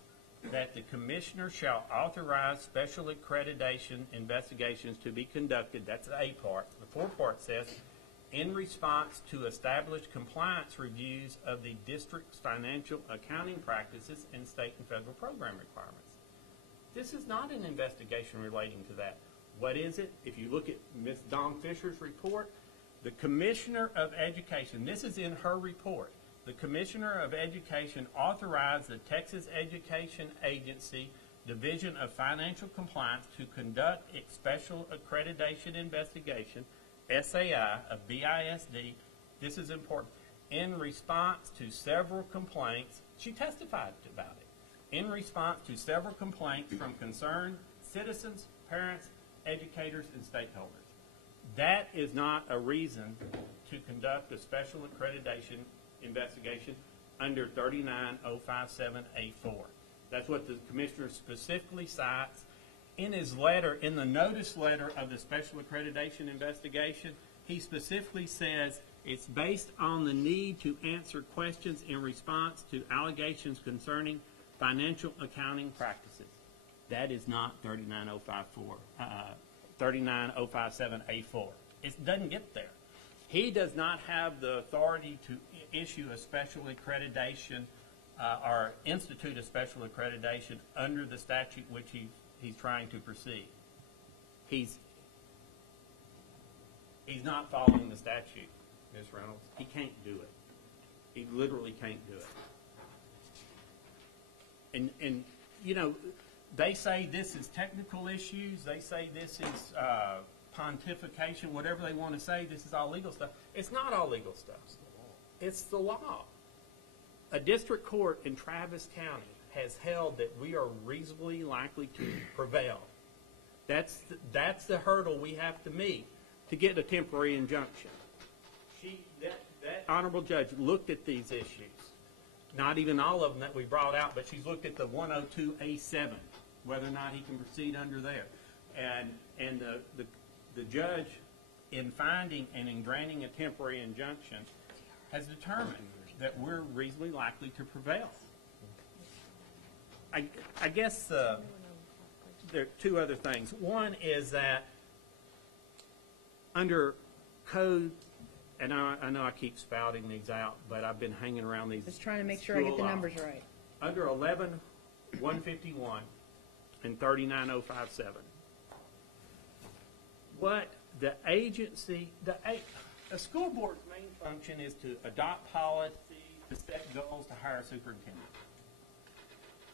that the commissioner shall authorize special accreditation investigations to be conducted. That's the A part. The 4 part says, in response to established compliance reviews of the district's financial accounting practices and state and federal program requirements. This is not an investigation relating to that. What is it? If you look at Ms. Dawn Fisher's report, the Commissioner of Education, this is in her report, the Commissioner of Education authorized the Texas Education Agency Division of Financial Compliance to conduct a special accreditation investigation, SAI, of BISD, this is important, in response to several complaints. She testified about it. In response to several complaints from concerned citizens, parents, educators, and stakeholders. That is not a reason to conduct a special accreditation investigation under 39057A4. That's what the commissioner specifically cites in his letter, in the notice letter of the special accreditation investigation. He specifically says it's based on the need to answer questions in response to allegations concerning financial accounting practices. That is not 39057A4. It doesn't get there. He does not have the authority to issue a special accreditation or institute a special accreditation under the statute which he's trying to proceed. He's not following the statute, Ms. Reynolds. He can't do it. He literally can't do it. And you know, they say this is technical issues. They say this is pontification, whatever they want to say. This is all legal stuff. It's not all legal stuff. It's the law. A district court in Travis County has held that we are reasonably likely to prevail. That's the hurdle we have to meet to get a temporary injunction. That honorable judge looked at these issues. Not even all of them that we brought out, but she's looked at the 102A7, whether or not he can proceed under there. And the judge, in finding and in granting a temporary injunction, has determined that we're reasonably likely to prevail. I guess there are two other things. One is that under code, and I know I keep spouting these out, but I've been hanging around these. Just trying to make sure I get the numbers right. Under 11151 and 39057, what the agency, the school board's main function is to adopt policy, to set goals, to hire a superintendent.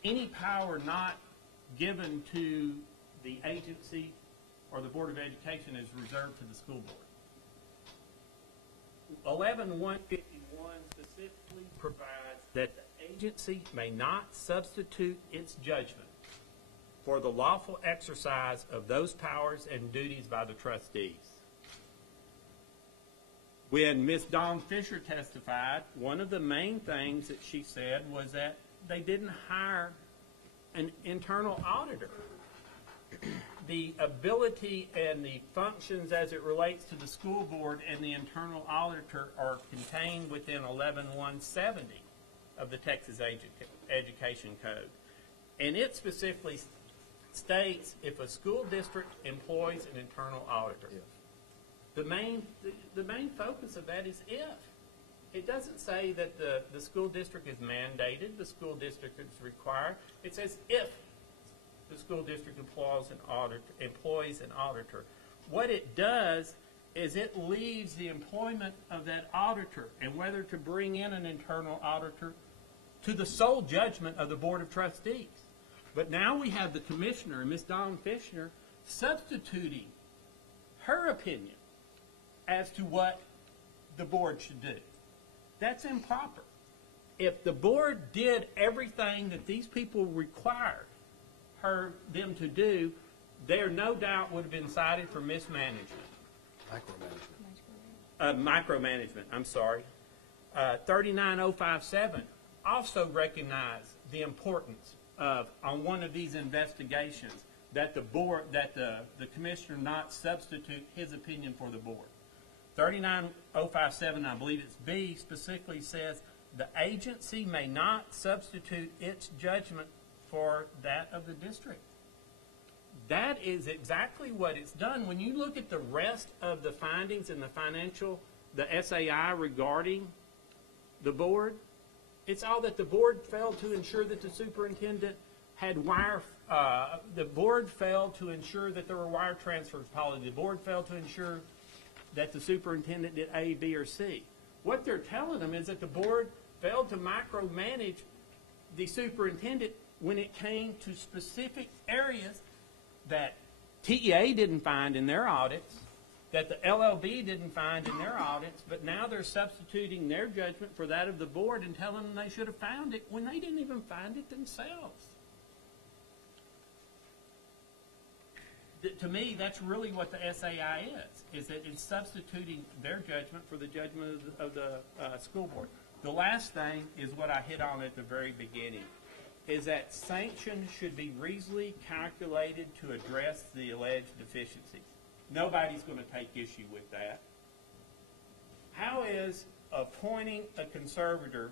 Any power not given to the agency or the Board of Education is reserved to the school board. 11151 specifically provides that the agency may not substitute its judgment for the lawful exercise of those powers and duties by the trustees. When Ms. Dawn Fisher testified, one of the main things that she said was that they didn't hire an internal auditor. The ability and the functions as it relates to the school board and the internal auditor are contained within 11170 of the Texas Education Code. And it specifically states if a school district employs an internal auditor. The main focus of that is if. It doesn't say that the school district is mandated, the school district is required. It says if the school district employs an auditor. What it does is it leaves the employment of that auditor and whether to bring in an internal auditor to the sole judgment of the Board of Trustees. But now we have the commissioner, Ms. Dawn Fishner, substituting her opinion as to what the board should do. That's improper. If the board did everything that these people required them to do, there no doubt would have been cited for mismanagement. Micromanagement, I'm sorry. 39057 also recognized the importance of, on one of these investigations, that the commissioner not substitute his opinion for the board. 39057, I believe it's B, specifically says the agency may not substitute its judgment for that of the district. That is exactly what it's done. When you look at the rest of the findings in the SAI regarding the board, it's all that the board failed to ensure that the superintendent had the board failed to ensure that there were wire transfers policy. The board failed to ensure that the superintendent did A, B, or C. What they're telling them is that the board failed to micromanage the superintendent when it came to specific areas that TEA didn't find in their audits, that the LLB didn't find in their audits, but now they're substituting their judgment for that of the board and telling them they should have found it when they didn't even find it themselves. To me, that's really what the SAI is that it's substituting their judgment for the judgment of the school board. The last thing is what I hit on at the very beginning, is that sanctions should be reasonably calculated to address the alleged deficiencies. Nobody's going to take issue with that. How is appointing a conservator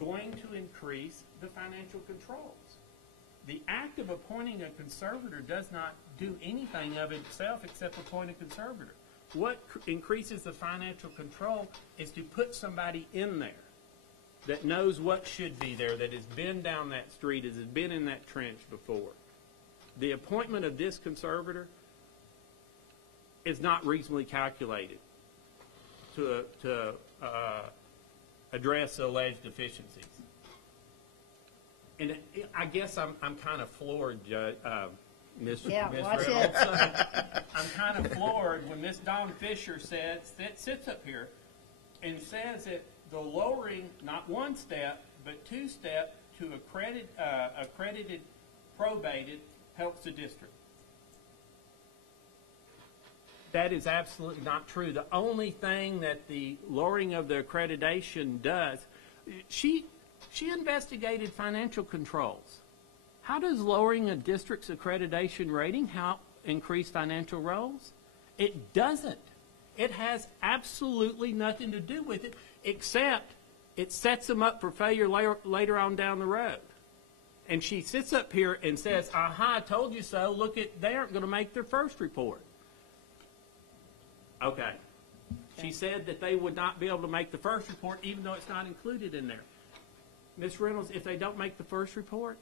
going to increase the financial controls? The act of appointing a conservator does not do anything of itself except appoint a conservator. What increases the financial control is to put somebody in there that knows what should be there, that has been down that street, has been in that trench before. The appointment of this conservator is not reasonably calculated to address the alleged deficiencies. And I guess I'm kind of floored, Ms. Watch Reynolds. I'm kind of floored when Ms. Dawn Fisher sits up here and says that the lowering, not one step, but two step to accredited probated helps the district. That is absolutely not true. The only thing that the lowering of the accreditation does, she investigated financial controls. How does lowering a district's accreditation rating help increase financial roles? It doesn't. It has absolutely nothing to do with it, except it sets them up for failure later on down the road. And she sits up here and says, aha, I told you so. Look, they aren't going to make their first report. Okay. She said that they would not be able to make the first report, even though it's not included in there. Ms. Reynolds, if they don't make the first report,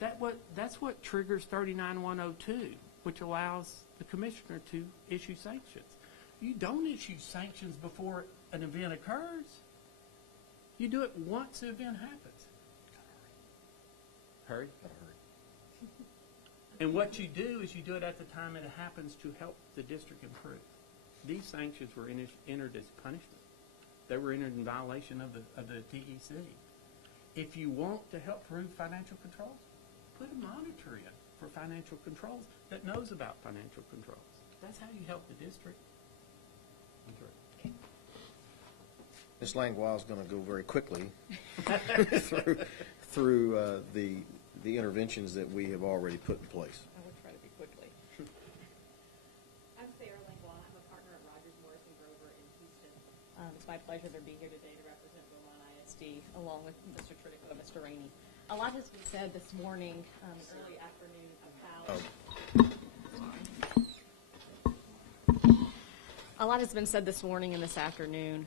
that's what triggers 39102, which allows the commissioner to issue sanctions. You don't issue sanctions before an event occurs. You do it once the event happens. Hurry. And what you do is you do it at the time that it happens to help the district improve. These sanctions were entered as punishment. They were entered in violation of the TEC. If you want to help prove financial controls, put a monitor in for financial controls that knows about financial controls. That's how you help the district. Ms. Langlois is going to go very quickly through the interventions that we have already put in place. I will try to be quickly. I'm Sarah Langlois. I'm a partner at Rogers, Morris & Grover in Houston. It's my pleasure to be here today to represent Beaumont ISD, along with Mr. Tridico and Mr. Rainey. A lot has been said this morning, early afternoon, about... A lot has been said this morning and this afternoon,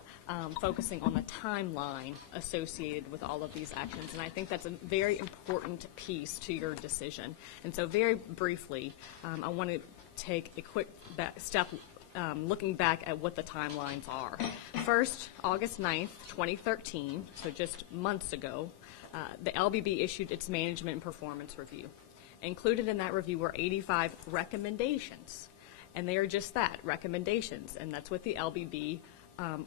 focusing on the timeline associated with all of these actions, and I think that's a very important piece to your decision. And so very briefly, I want to take a quick step looking back at what the timelines are. First, August 9th, 2013, so just months ago, the LBB issued its management and performance review. Included in that review were 85 recommendations, and they are just that, recommendations, and that's what the LBB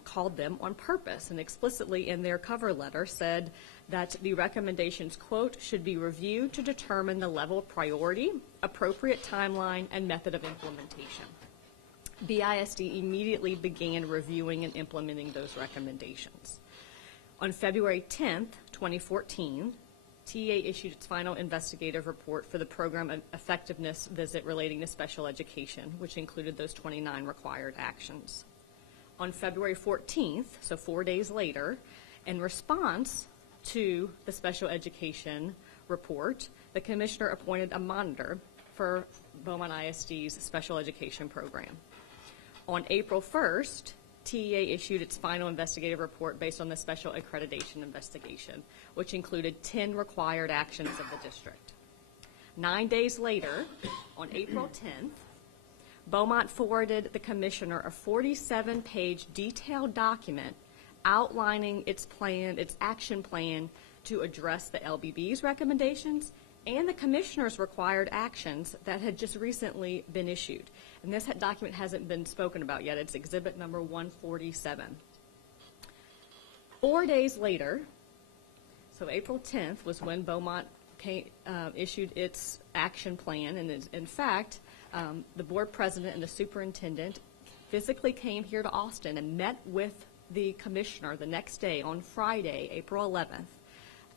called them on purpose, and explicitly in their cover letter said that the recommendations, quote, should be reviewed to determine the level of priority, appropriate timeline, and method of implementation. BISD immediately began reviewing and implementing those recommendations. On February 10th, 2014, TEA issued its final investigative report for the program effectiveness visit relating to special education, which included those 29 required actions. On February 14th, so 4 days later, in response to the special education report, the commissioner appointed a monitor for Beaumont ISD's special education program. On April 1st, TEA issued its final investigative report based on the special accreditation investigation, which included 10 required actions of the district. 9 days later, on April 10th, Beaumont forwarded the commissioner a 47-page detailed document outlining its plan, its action plan to address the LBB's recommendations and the commissioner's required actions that had just recently been issued. And this document hasn't been spoken about yet. It's exhibit number 147. 4 days later, so April 10th was when Beaumont issued its action plan, and in fact, the board president and the superintendent physically came here to Austin and met with the commissioner the next day on Friday, April 11th,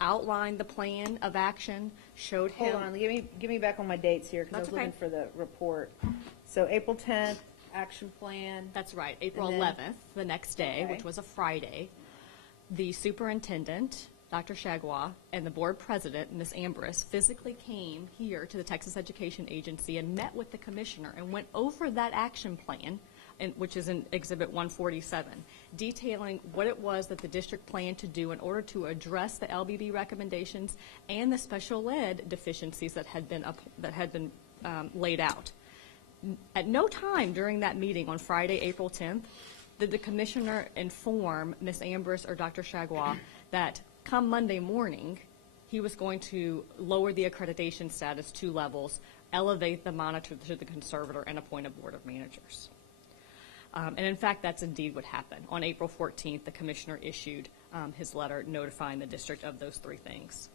outlined the plan of action, showed him. Hold on, give me back on my dates here because I was looking for the report. So April 10th, action plan. That's right, April 11th, the next day, which was a Friday. The superintendent, Dr. Shagwa, and the board president, Ms. Ambrose, physically came here to the Texas Education Agency and met with the commissioner and went over that action plan, which is in Exhibit 147, detailing what it was that the district planned to do in order to address the LBB recommendations and the special ed deficiencies that had been laid out. At no time during that meeting on Friday, April 10th, did the commissioner inform Ms. Ambrose or Dr. Shagwa that come Monday morning, he was going to lower the accreditation status 2 levels, elevate the monitor to the conservator, and appoint a board of managers. And in fact, that's indeed what happened. On April 14th, the commissioner issued his letter notifying the district of those 3 things.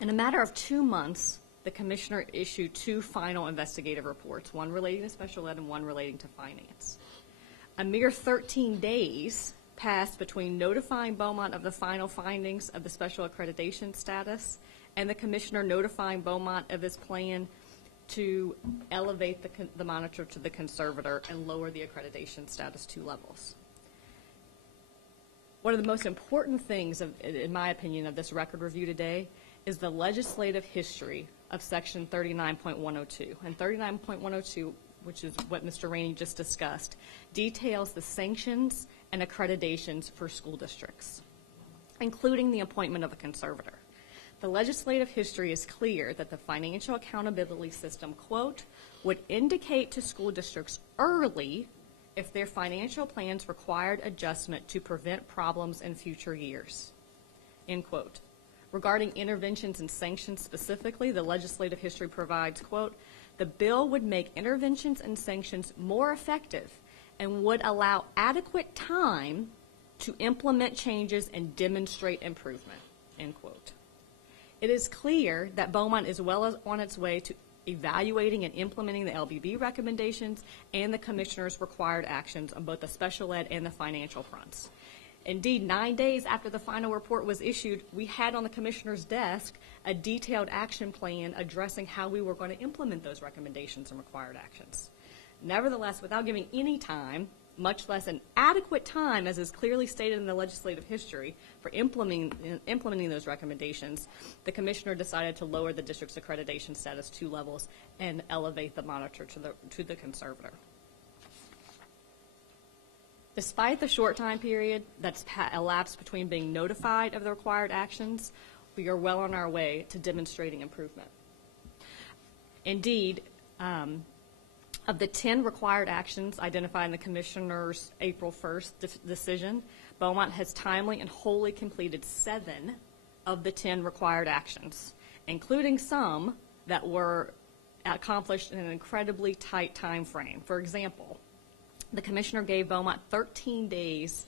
In a matter of 2 months, the commissioner issued 2 final investigative reports, one relating to special ed and one relating to finance. A mere 13 days passed between notifying Beaumont of the final findings of the special accreditation status and the commissioner notifying Beaumont of his plan to elevate the monitor to the conservator and lower the accreditation status 2 levels. One of the most important things, in my opinion, of this record review today is the legislative history of Section 39.102. And 39.102, which is what Mr. Rainey just discussed, details the sanctions and accreditations for school districts, including the appointment of a conservator. The legislative history is clear that the financial accountability system, quote, would indicate to school districts early if their financial plans required adjustment to prevent problems in future years, end quote. Regarding interventions and sanctions specifically, the legislative history provides, quote, the bill would make interventions and sanctions more effective and would allow adequate time to implement changes and demonstrate improvement, end quote. It is clear that Beaumont is well on its way to evaluating and implementing the LBB recommendations and the commissioner's required actions on both the special ed and the financial fronts. Indeed, 9 days after the final report was issued, we had on the commissioner's desk a detailed action plan addressing how we were going to implement those recommendations and required actions. Nevertheless, without giving any time, much less an adequate time, as is clearly stated in the legislative history, for implementing those recommendations, the commissioner decided to lower the district's accreditation status 2 levels and elevate the monitor to the conservator. Despite the short time period that's elapsed between being notified of the required actions, we are well on our way to demonstrating improvement. Indeed, Of the 10 required actions identified in the Commissioner's April 1st decision, Beaumont has timely and wholly completed 7 of the 10 required actions, including some that were accomplished in an incredibly tight time frame. For example, the Commissioner gave Beaumont 13 days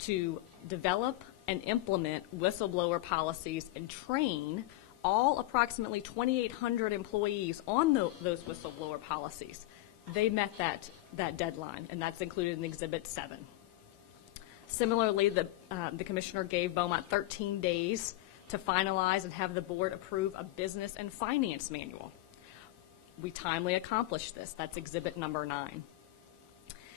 to develop and implement whistleblower policies and train all approximately 2,800 employees on those whistleblower policies. They met that deadline, and that's included in Exhibit 7. Similarly, the Commissioner gave Beaumont 13 days to finalize and have the board approve a business and finance manual. We timely accomplished this. That's Exhibit number 9.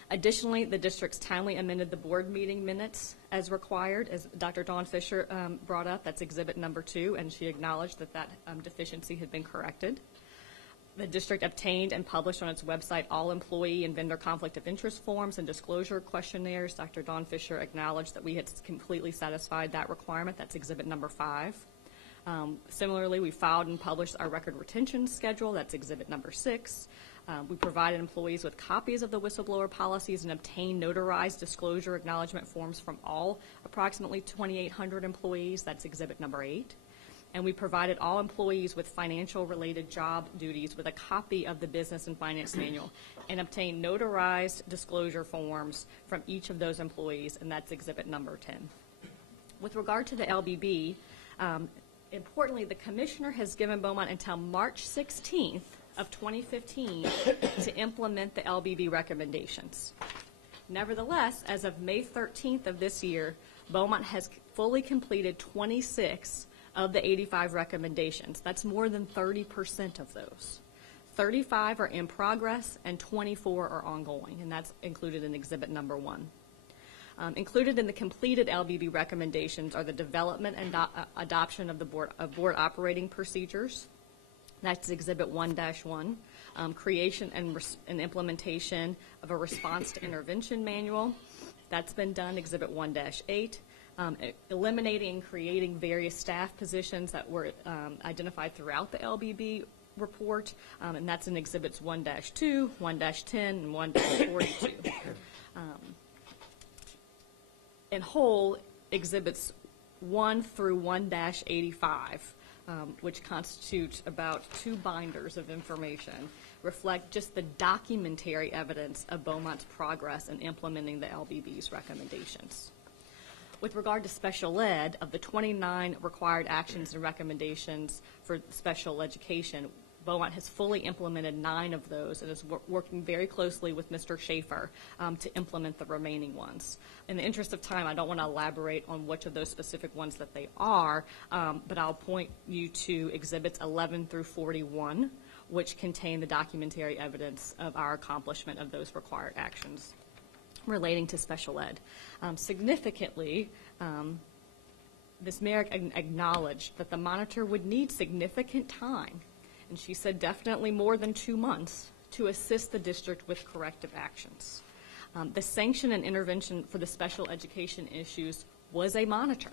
Additionally, the districts timely amended the board meeting minutes as required, as Dr. Dawn Fisher brought up. That's Exhibit number 2, and she acknowledged that deficiency had been corrected. The district obtained and published on its website all employee and vendor conflict of interest forms and disclosure questionnaires. Dr. Dawn Fisher acknowledged that we had completely satisfied that requirement. That's Exhibit number 5. Similarly, we filed and published our record retention schedule. That's Exhibit number 6. We provided employees with copies of the whistleblower policies and obtained notarized disclosure acknowledgement forms from all approximately 2,800 employees. That's Exhibit number 8. And we provided all employees with financial-related job duties with a copy of the business and finance manual and obtained notarized disclosure forms from each of those employees, and that's Exhibit number 10. With regard to the LBB, importantly, the Commissioner has given Beaumont until March 16th of 2015 to implement the LBB recommendations. Nevertheless, as of May 13th of this year, Beaumont has fully completed 26 of the 85 recommendations. That's more than 30% of those. 35 are in progress and 24 are ongoing, and that's included in Exhibit number 1. Included in the completed LBB recommendations are the development and adoption of the board operating procedures. That's Exhibit 1-1. Creation and implementation of a response to intervention manual. That's been done, Exhibit 1-8. Eliminating and creating various staff positions that were identified throughout the LBB report, and that's in Exhibits 1-2, 1-10, and 1-42. In whole, Exhibits 1 through 1-85, which constitute about 2 binders of information, reflect just the documentary evidence of Beaumont's progress in implementing the LBB's recommendations. With regard to special ed, of the 29 required actions and recommendations for special education, Beaumont has fully implemented 9 of those and is working very closely with Mr. Schaefer to implement the remaining ones. In the interest of time, I don't want to elaborate on which of those specific ones that they are, but I'll point you to Exhibits 11 through 41, which contain the documentary evidence of our accomplishment of those required actions relating to special ed. Significantly, Ms. Merrick acknowledged that the monitor would need significant time, and she said definitely more than 2 months, to assist the district with corrective actions. The sanction and intervention for the special education issues was a monitor,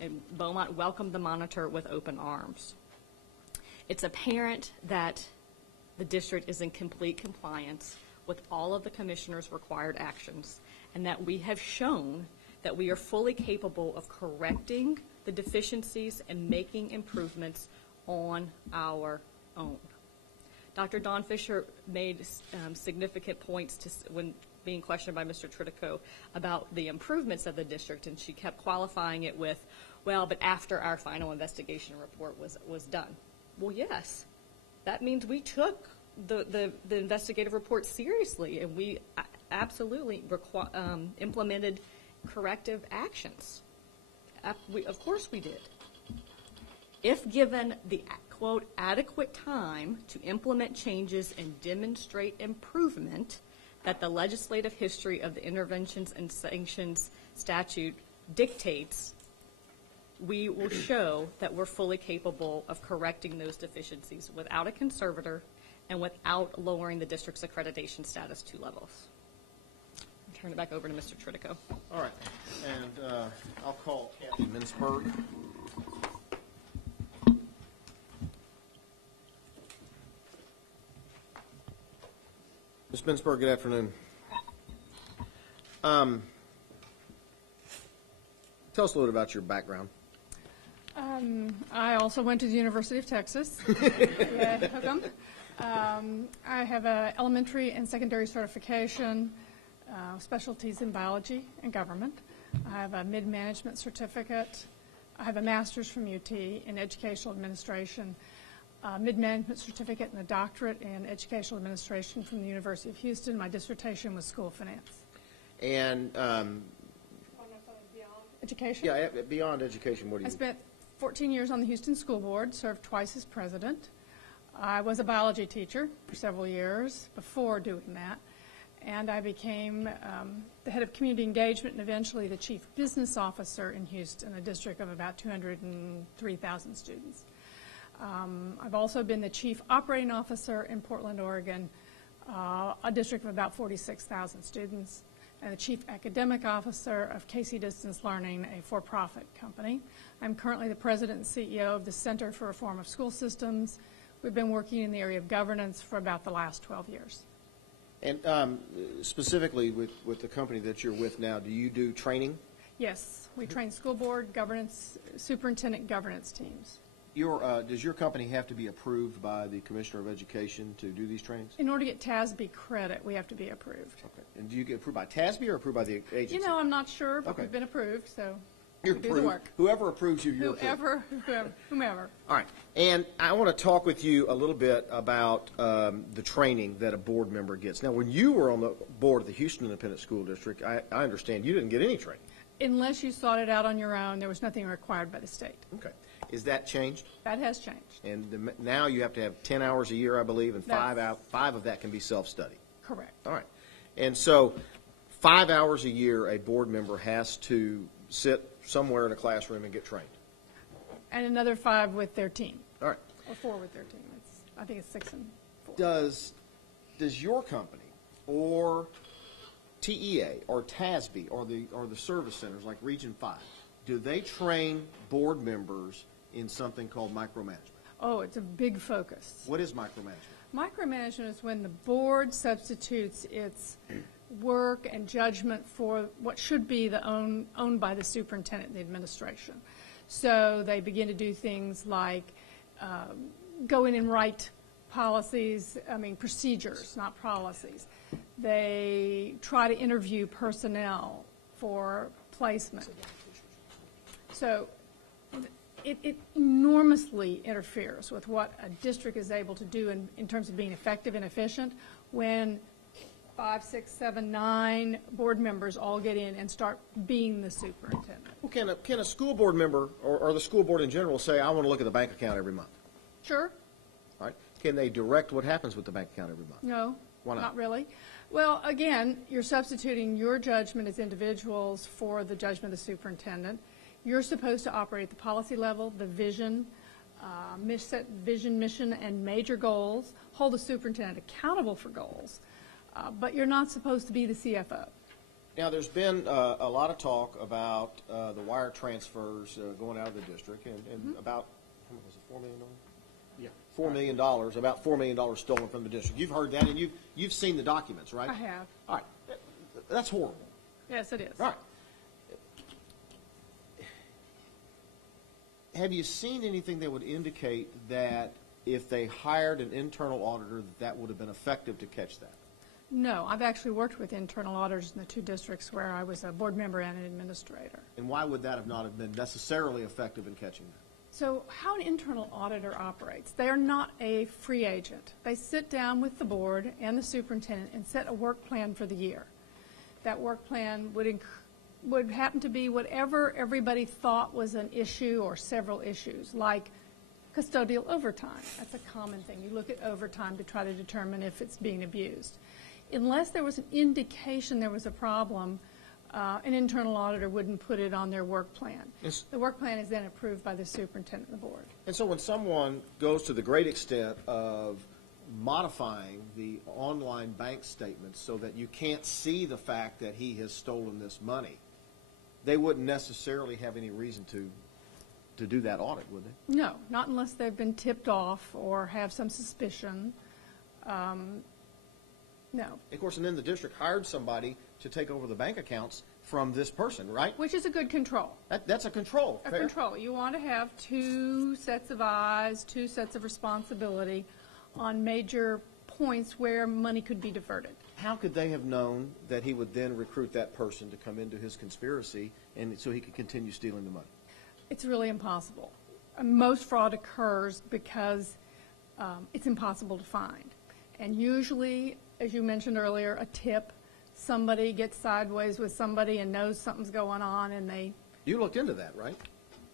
and Beaumont welcomed the monitor with open arms. It's apparent that the district is in complete compliance with all of the Commissioner's required actions, and that we have shown that we are fully capable of correcting the deficiencies and making improvements on our own. Dr. Dawn Fisher made significant points when being questioned by Mr. Tritico about the improvements of the district, and she kept qualifying it with, well, but after our final investigation report was done. Well, yes, that means we took the investigative report seriously, and we absolutely implemented corrective actions. Of course we did. If given the, quote, adequate time to implement changes and demonstrate improvement that the legislative history of the interventions and sanctions statute dictates, we will show that we're fully capable of correcting those deficiencies without a conservator and without lowering the district's accreditation status 2 levels. I'll turn it back over to Mr. Tritico. All right, and I'll call Kathy Mintzberg. Ms. Bensberg, good afternoon. Tell us a little bit about your background. I also went to the University of Texas. Yeah, hook 'em. I have an elementary and secondary certification, specialties in biology and government. I have a mid-management certificate. I have a master's from UT in educational administration, a mid-management certificate and a doctorate in educational administration from the University of Houston. My dissertation was school finance. And, Education? yeah, beyond education, what do I you? spent 14 years on the Houston School Board, served twice as president. I was a biology teacher for several years before doing that, and I became the head of community engagement and eventually the chief business officer in Houston, a district of about 203,000 students. I've also been the chief operating officer in Portland, Oregon, a district of about 46,000 students, and the chief academic officer of Casey Distance Learning, a for-profit company. I'm currently the president and CEO of the Center for Reform of School Systems. We've been working in the area of governance for about the last 12 years. And specifically with the company that you're with now, do you do training? Yes, we train school board governance, superintendent governance teams. Does your company have to be approved by the Commissioner of Education to do these trainings? In order to get TASB credit, we have to be approved. Okay. And do you get approved by TASB or approved by the agency? You know, I'm not sure, but Okay. we've been approved, so You're we do approved. the work. Whoever approves you, you're approved. Whomever. All right. And I want to talk with you a little bit about the training that a board member gets. Now, when you were on the board of the Houston Independent School District, I understand you didn't get any training. Unless you sought it out on your own, there was nothing required by the state. Okay. Is that changed? That has changed. And now you have to have 10 hours a year, I believe, and five of that can be self-study. Correct. All right. And so 5 hours a year, a board member has to sit somewhere in a classroom and get trained. And another 5 with their team, All right. or 4 with their team. I think it's 6 and 4. Does your company or TEA or TASB or the service centers like Region 5, do they train board members in something called micromanagement? Oh, it's a big focus. What is micromanagement? Micromanagement is when the board substitutes its work and judgment for what should be owned by the superintendent and the administration. So they begin to do things like go in and write procedures, not policies. They try to interview personnel for placement. So it enormously interferes with what a district is able to do in terms of being effective and efficient when 5, 6, 7, 9 board members all get in and start being the superintendent. Well, can a school board member or the school board in general say, I want to look at the bank account every month? Sure. All right. Can they direct what happens with the bank account every month? No. Why not? Not really. Well, again, you're substituting your judgment as individuals for the judgment of the superintendent. You're supposed to operate at the policy level, the vision, set vision, mission, and major goals, hold the superintendent accountable for goals, but you're not supposed to be the CFO. Now, there's been a lot of talk about the wire transfers going out of the district and about, how much was it, $4 million? Yeah. $4 million, about $4 million stolen from the district. You've heard that, and you've seen the documents, right? I have. All right. That's horrible. Yes, it is. All right. Have you seen anything that would indicate that if they hired an internal auditor, that would have been effective to catch that? No, I've actually worked with internal auditors in the 2 districts where I was a board member and an administrator. And why would that have not have been necessarily effective in catching that? So how an internal auditor operates, they are not a free agent. They sit down with the board and the superintendent and set a work plan for the year. That work plan would happen to be whatever everybody thought was an issue or several issues, like custodial overtime. That's a common thing. You look at overtime to try to determine if it's being abused. Unless there was an indication there was a problem, an internal auditor wouldn't put it on their work plan. Yes. The work plan is then approved by the superintendent and the board. And so when someone goes to the great extent of modifying the online bank statements so that you can't see the fact that he has stolen this money, they wouldn't necessarily have any reason to do that audit, would they? No, not unless they've been tipped off or have some suspicion. No, Of course, and then the district hired somebody to take over the bank accounts from this person, right? which is a good control. That's a control. A fair? control. You want to have two sets of eyes, two sets of responsibility on major points where money could be diverted. How could they have known that he would then recruit that person to come into his conspiracy and so he could continue stealing the money? It's really impossible. Most fraud occurs because it's impossible to find. And usually, as you mentioned earlier, a tip, somebody gets sideways with somebody and knows something's going on and they You looked into that, right?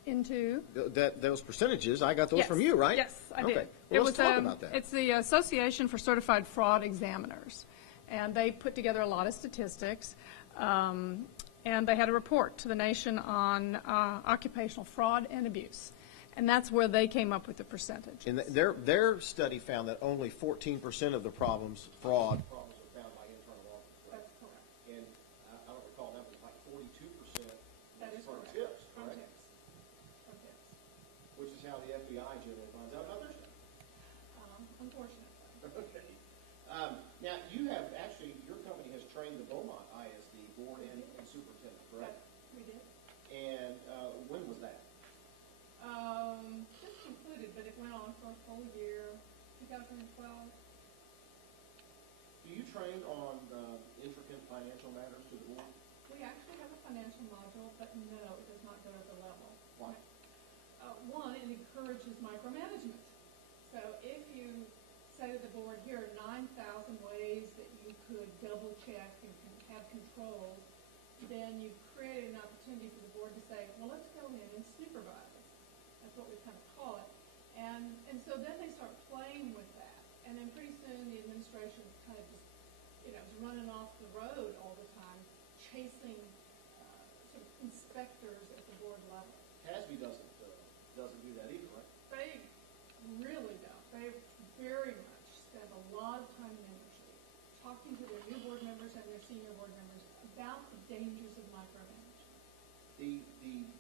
into. Those percentages, I got those Yes. from you, right? Yes, I Okay. did. Well, let's talk about that. It's the Association for Certified Fraud Examiners, and they put together a lot of statistics, and they had a report to the nation on occupational fraud and abuse, and that's where they came up with the percentage. And their study found that only 14% of the fraud problems are found by internal audit. Right? That's correct. And I don't recall, that was like 42% That is from correct. tips, From correct? tips. From tips. Which is how the FBI generally finds out about their stuff. Unfortunately. Okay. Now, you have actually, your company has trained the Beaumont ISD board and superintendent, correct? We did. And when was that? Just concluded, but it went on for a full year, 2012. Do you train on intricate financial matters to the board? We actually have a financial module, but no, it does not go to the level. Why? One, it encourages micromanagement. So if you say to the board, here are 9,000 ways that you could double check and have controls, then you've created an opportunity for the board to say, well, let's go in and supervise. That's what we kind of call it. And so then they start playing with that. And then pretty soon the administration is kind of just, is running off the road all the time, chasing sort of inspectors at the board level. CASB doesn't do that either, right? They really don't. They very much spend a lot of time and energy talking to their new board members and their senior board members about the dangers of micromanagement. The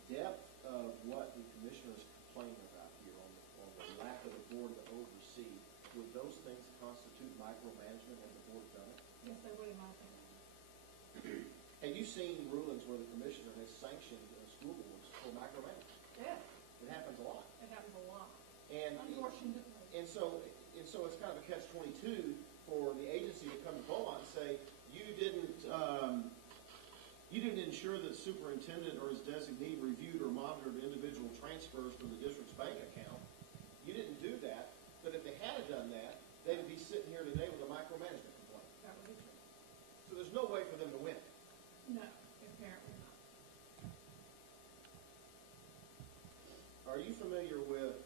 depth of what the commissioner is complaining about here on the lack of a board to oversee, would those things constitute micromanagement? Has the board done it? Yes, they would in my opinion. Have you seen rulings where the commissioner has sanctioned school boards for micromanagement? Yes, It happens a lot. it happens a lot, And unfortunately. And so it's kind of a catch-22 for the agency to come to Beaumont and say, you didn't ensure that the superintendent or his designee reviewed or monitored individual transfers from the district's bank account. You didn't do that, but if they had done that, they would be sitting here today with a micromanagement complaint. That would be true. So there's no way for them to win. No, apparently not. Are you familiar with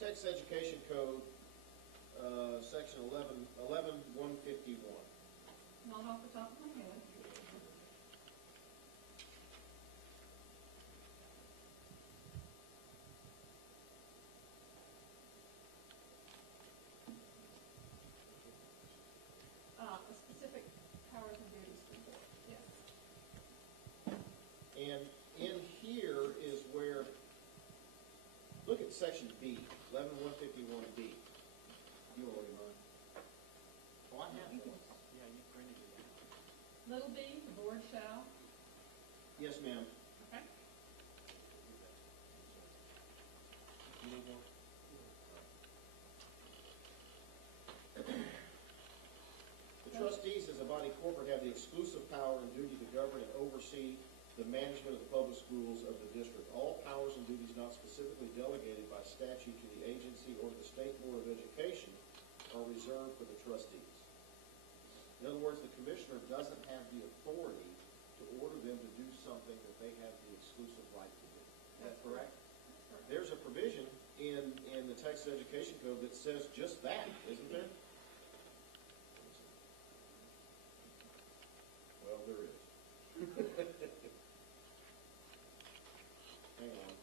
Texas Education Code, section 11.151? Not off the top of my head. A specific powers and duties report, yes. And in here is where, look at section B, 11.151B. You already know. Oh, I have this. Yeah, you printed it out. Little b, the board shall. Yes, ma'am. Okay. You need one? The trustees, as a body corporate, have the exclusive power and duty to govern and oversee the management of the public schools of the district. All powers and duties not specifically delegated by statute to the agency or the State Board of Education are reserved for the trustees. In other words, the commissioner doesn't have the authority to order them to do something that they have the exclusive right to do. Is that correct? There's a provision in the Texas Education Code that says just that, isn't there? Well, there is. Hang on.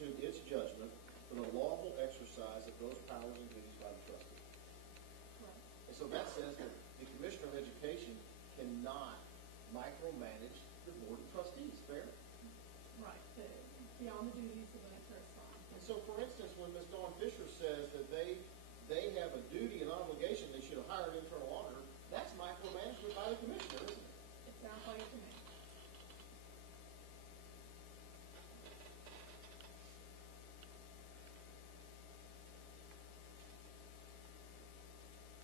assume its judgment for the lawful exercise of those powers and duties by the trustee. And so that says that the Commissioner of Education cannot micromanage the Board of Trustees, fair? Right, beyond the duties of an assigned. And so, for instance, when Ms. Dawn Fisher says that they have a duty and obligation, they should have hired an internal auditor, that's micromanagement by the Commissioner, isn't it? It sounds like it to me.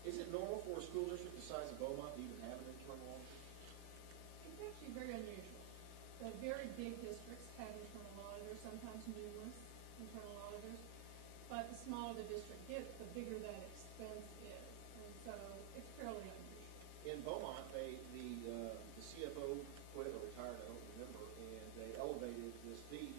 Is it normal for a school district the size of Beaumont to even have an internal auditor? It's actually very unusual. The very big districts have internal auditors, sometimes numerous internal auditors, but the smaller the district gets, the bigger that expense is, and so it's fairly unusual. In Beaumont, the CFO quit or retired, I don't remember, and they elevated this deed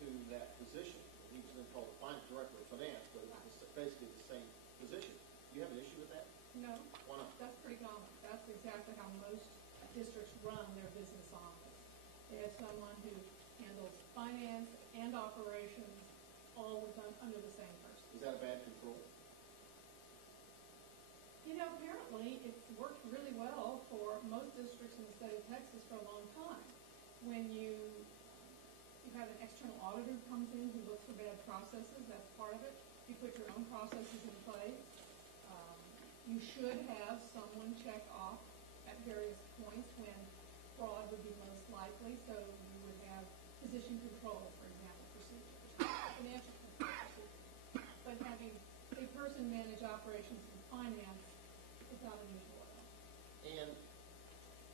to that position. He was then called the finance director of finance, but it's basically the same position. Do you have an issue with that? No. Why not? That's pretty common. That's exactly how most districts run their business office. They have someone who handles finance and operations all under the same person. Is that a bad control? You know, apparently it's worked really well for most districts in the state of Texas for a long time. When you have an external auditor who comes in who looks for bad processes, that's part of it. You put your own processes in place. You should have someone check off at various points when fraud would be most likely, so you would have position control, for example, procedures, financial control procedures. But having a person manage operations and finance is not unusual at all. And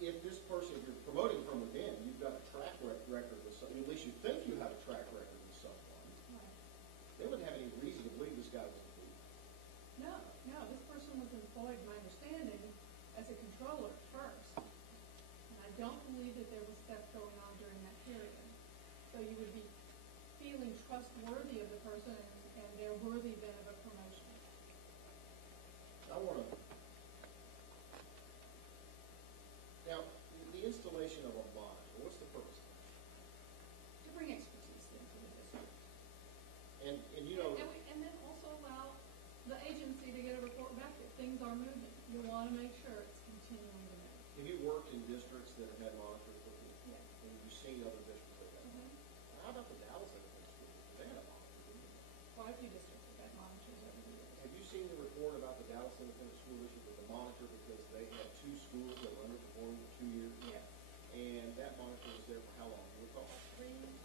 if this person, if you're promoting from within, you've got a track record with someone, at least you think you have a track record with someone, Right. they wouldn't have any reason to believe this guy was a thief. No, this person was employed, my understanding, as a controller at first. And I don't believe that there was theft going on during that period. So you would be feeling trustworthy of the person and they're worthy then of a promotion. I want to, now, the installation of a monitor, what's the purpose of that? To bring expertise into the district. And you know, And then also allow the agency to get a report back that things are moving. You want to make sure it's continuing to move. have you worked in districts that have had monitors with you? Yes. And you've seen other districts that have had Mhm. monitors? How about the Dallas Independent School District? They had a monitor, didn't they? Quite a few districts have had monitors over the years. Have you seen the report about the Dallas Independent School District with the monitor because they had two schools that were underperforming for 2 years? Yes. And that monitor was there for how long? Do you recall?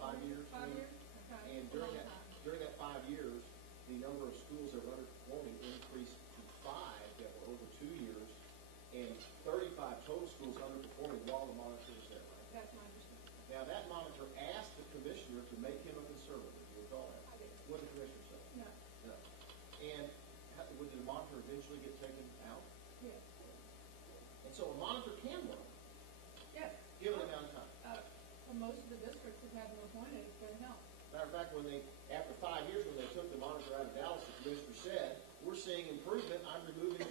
5 years? 5 years? Okay. And A long time. during that 5 years, the number of schools that were underperforming increased to 5 that were over 2 years, and 35 total schools underperforming while the monitor was there, right? That's my understanding. Now, that monitor asked the commissioner to make him a conservative. Do you recall that? I did. What did the commissioner say? No. No. And would the monitor eventually get taken out? Yes. And so a monitor can work, Yes. given the amount of time. For most of the districts that have them appointed, it's going to help. Matter of fact, after 5 years, when they took the monitor out of Dallas, the commissioner said, "We're seeing improvement. I'm removing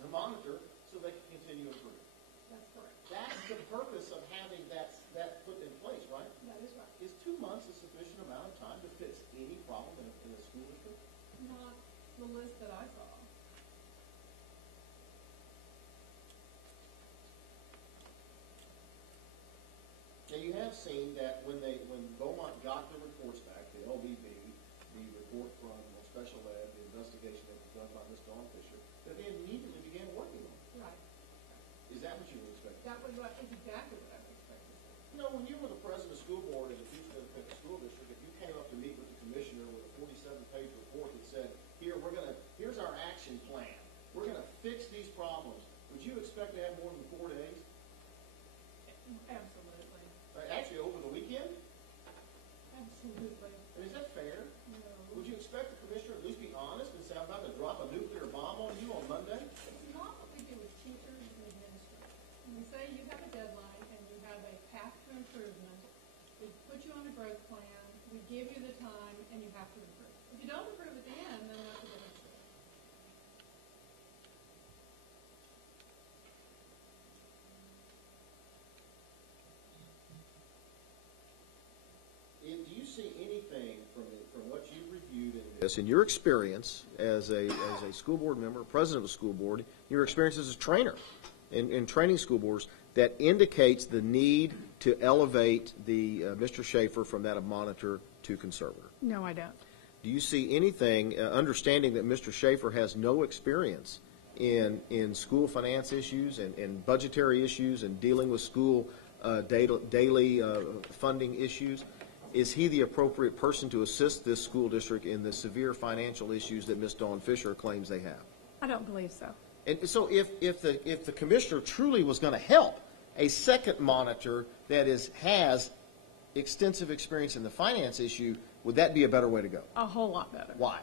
the monitor so they can continue improving." That's correct. That's the purpose of having that put in place, right? That is right. Is 2 months a sufficient amount of time to fix any problem in a school district? Not the list that I saw. Now, you have seen that when Beaumont got the reports back, the LBB, the report from Special Ed, the investigation that was done by Ms. Dawn Fisher, that they immediately began working on it. Right. Is that what you would expect? That was exactly what I would expect to see. You know, when you were the president of school board in the Houston Independent School District, if you came up to meet with the commissioner with a 47-page report that said, here's our action plan. We're gonna fix these problems. Would you expect to have more than 4 days? Absolutely. Actually, over the weekend? Absolutely. And is that fair? No. Would you expect the commissioner at least be honest and say, I'm about to drop a nuclear bomb on you on Monday? It's not what we do with teachers and administrators. When we say you have a deadline and you have a path to improvement, we put you on a growth plan, we give you the time, and you have to improve. If you don't improve at the end, then that's a different story. Do you see any this, in your experience as a school board member, president of a school board, your experience as a trainer in training school boards, that indicates the need to elevate the Mr. Schaefer from that of monitor to conservator? No, I don't. Do you see anything, understanding that Mr. Schaefer has no experience in school finance issues and budgetary issues and dealing with school daily funding issues, is he the appropriate person to assist this school district in the severe financial issues that Ms. Dawn Fisher claims they have? I don't believe so. And so if the commissioner truly was going to help a second monitor that has extensive experience in the finance issue, would that be a better way to go? A whole lot better. Why?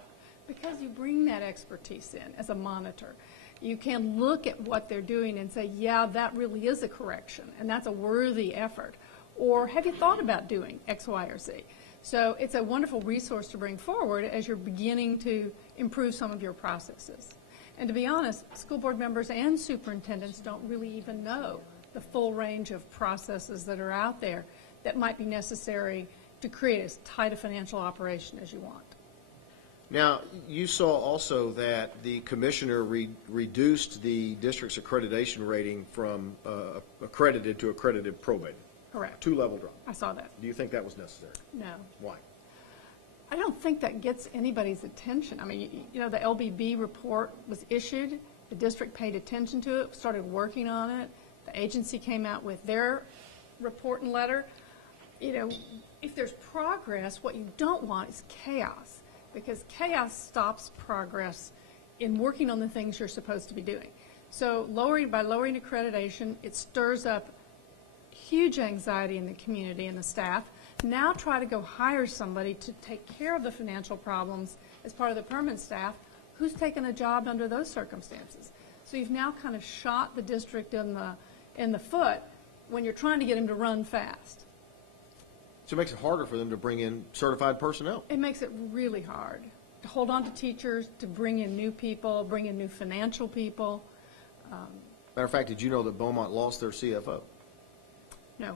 Because you bring that expertise in as a monitor. You can look at what they're doing and say, yeah, that really is a correction, and that's a worthy effort. Or have you thought about doing X, Y, or Z? So it's a wonderful resource to bring forward as you're beginning to improve some of your processes. And to be honest, school board members and superintendents don't really even know the full range of processes that are out there that might be necessary to create as tight a financial operation as you want. Now, you saw also that the commissioner reduced the district's accreditation rating from accredited to accredited probated. Correct. 2-level drop. I saw that. Do you think that was necessary? No. Why? I don't think that gets anybody's attention. I mean, you know, the LBB report was issued, the district paid attention to it, started working on it, the agency came out with their report and letter. You know, if there's progress, what you don't want is chaos, because chaos stops progress in working on the things you're supposed to be doing. So by lowering accreditation, it stirs up huge anxiety in the community and the staff. Now try to go hire somebody to take care of the financial problems as part of the permanent staff. Who's taken a job under those circumstances? So you've now kind of shot the district in the foot when you're trying to get them to run fast. So it makes it harder for them to bring in certified personnel. It makes it really hard to hold on to teachers, to bring in new people, bring in new financial people. Matter of fact, did you know that Beaumont lost their CFO? No.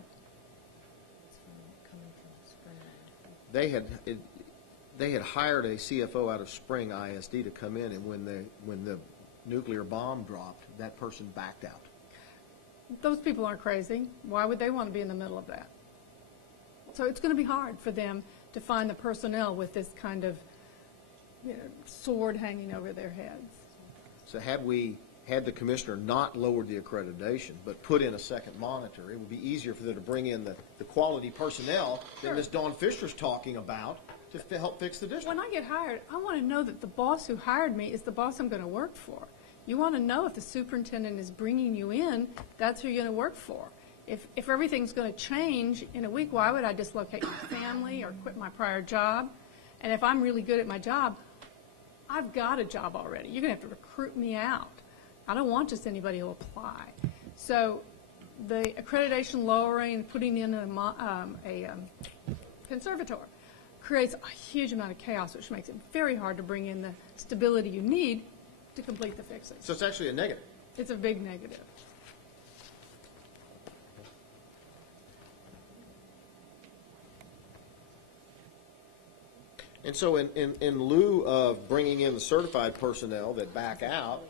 They had hired a CFO out of Spring ISD to come in, and when the nuclear bomb dropped, that person backed out. Those people aren't crazy. Why would they want to be in the middle of that? So it's going to be hard for them to find the personnel with this kind of, you know, sword hanging over their heads. So had the commissioner not lowered the accreditation but put in a second monitor, it would be easier for them to bring in the quality personnel that Ms. Dawn Fisher's talking about to help fix the district. When I get hired, I want to know that the boss who hired me is the boss I'm going to work for. You want to know if the superintendent is bringing you in, that's who you're going to work for. If everything's going to change in a week, why would I dislocate my family or quit my prior job? And if I'm really good at my job, I've got a job already. You're going to have to recruit me out. I don't want just anybody who will apply. So the accreditation lowering, putting in a conservator creates a huge amount of chaos, which makes it very hard to bring in the stability you need to complete the fixes. So it's actually a negative. It's a big negative. And so in lieu of bringing in the certified personnel that back out,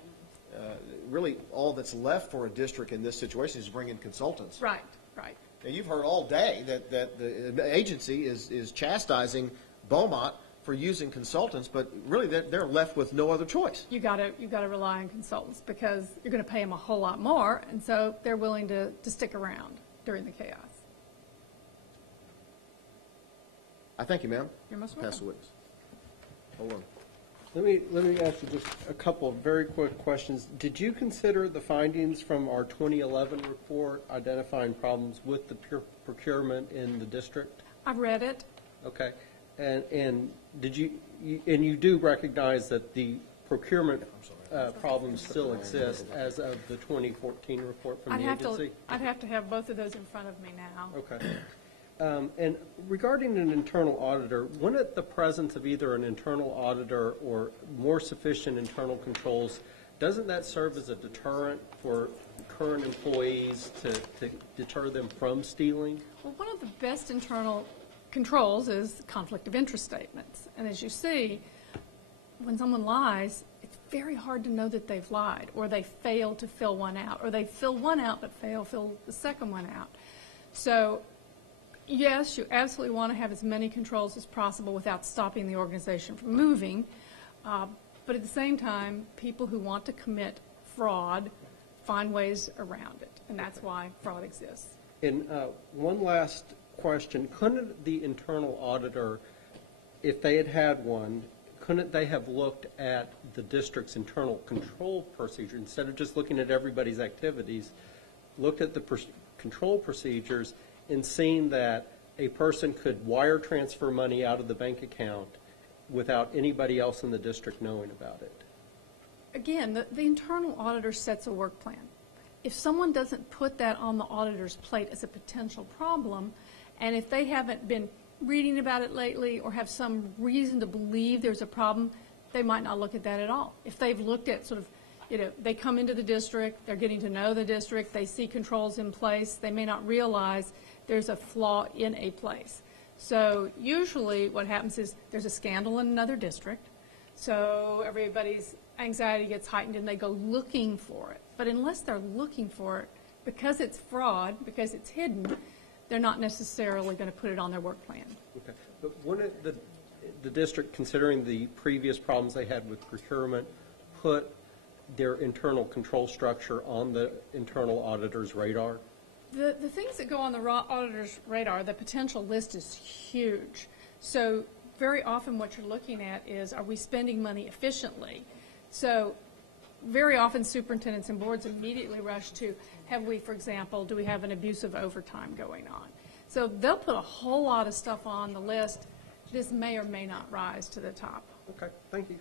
really all that's left for a district in this situation is to bring in consultants. Right, right. Now, you've heard all day that the agency is chastising Beaumont for using consultants, but really they're left with no other choice. You got to rely on consultants because you're going to pay them a whole lot more, and so they're willing to stick around during the chaos. I thank you, ma'am. You're most Pass the welcome. witness. Hold on. Let me ask you just a couple of very quick questions. Did you consider the findings from our 2011 report identifying problems with the procurement in the district? I've read it. Okay. And did you do recognize that the procurement problems still exist as of the 2014 report from the agency? I'd have to have both of those in front of me now. Okay. And regarding an internal auditor, wouldn't the presence of either an internal auditor or more sufficient internal controls, doesn't that serve as a deterrent for current employees to deter them from stealing? Well, one of the best internal controls is conflict of interest statements. And as you see, when someone lies, it's very hard to know that they've lied, or they failed to fill one out, or they fill one out but fill the second one out. So, yes, you absolutely want to have as many controls as possible without stopping the organization from moving. But at the same time, people who want to commit fraud find ways around it, and that's why fraud exists. And one last question. Couldn't the internal auditor, if they had had one, couldn't they have looked at the district's internal control procedure instead of just looking at everybody's activities, looked at the control procedures and seen that a person could wire transfer money out of the bank account without anybody else in the district knowing about it? Again, the internal auditor sets a work plan. If someone doesn't put that on the auditor's plate as a potential problem, and if they haven't been reading about it lately or have some reason to believe there's a problem, they might not look at that at all. If they've looked at sort of, they come into the district, they're getting to know the district, they see controls in place, they may not realize there's a flaw in a place. So usually what happens is there's a scandal in another district, so everybody's anxiety gets heightened and they go looking for it. But unless they're looking for it, because it's fraud, because it's hidden, they're not necessarily going to put it on their work plan. Okay. But wouldn't the district, considering the previous problems they had with procurement, put their internal control structure on the internal auditor's radar? The things that go on the auditor's radar, the potential list is huge. So very often what you're looking at is, are we spending money efficiently? So very often superintendents and boards immediately rush to, have we, for example, do we have an abuse of overtime going on? So they'll put a whole lot of stuff on the list. This may or may not rise to the top. Okay, thank you.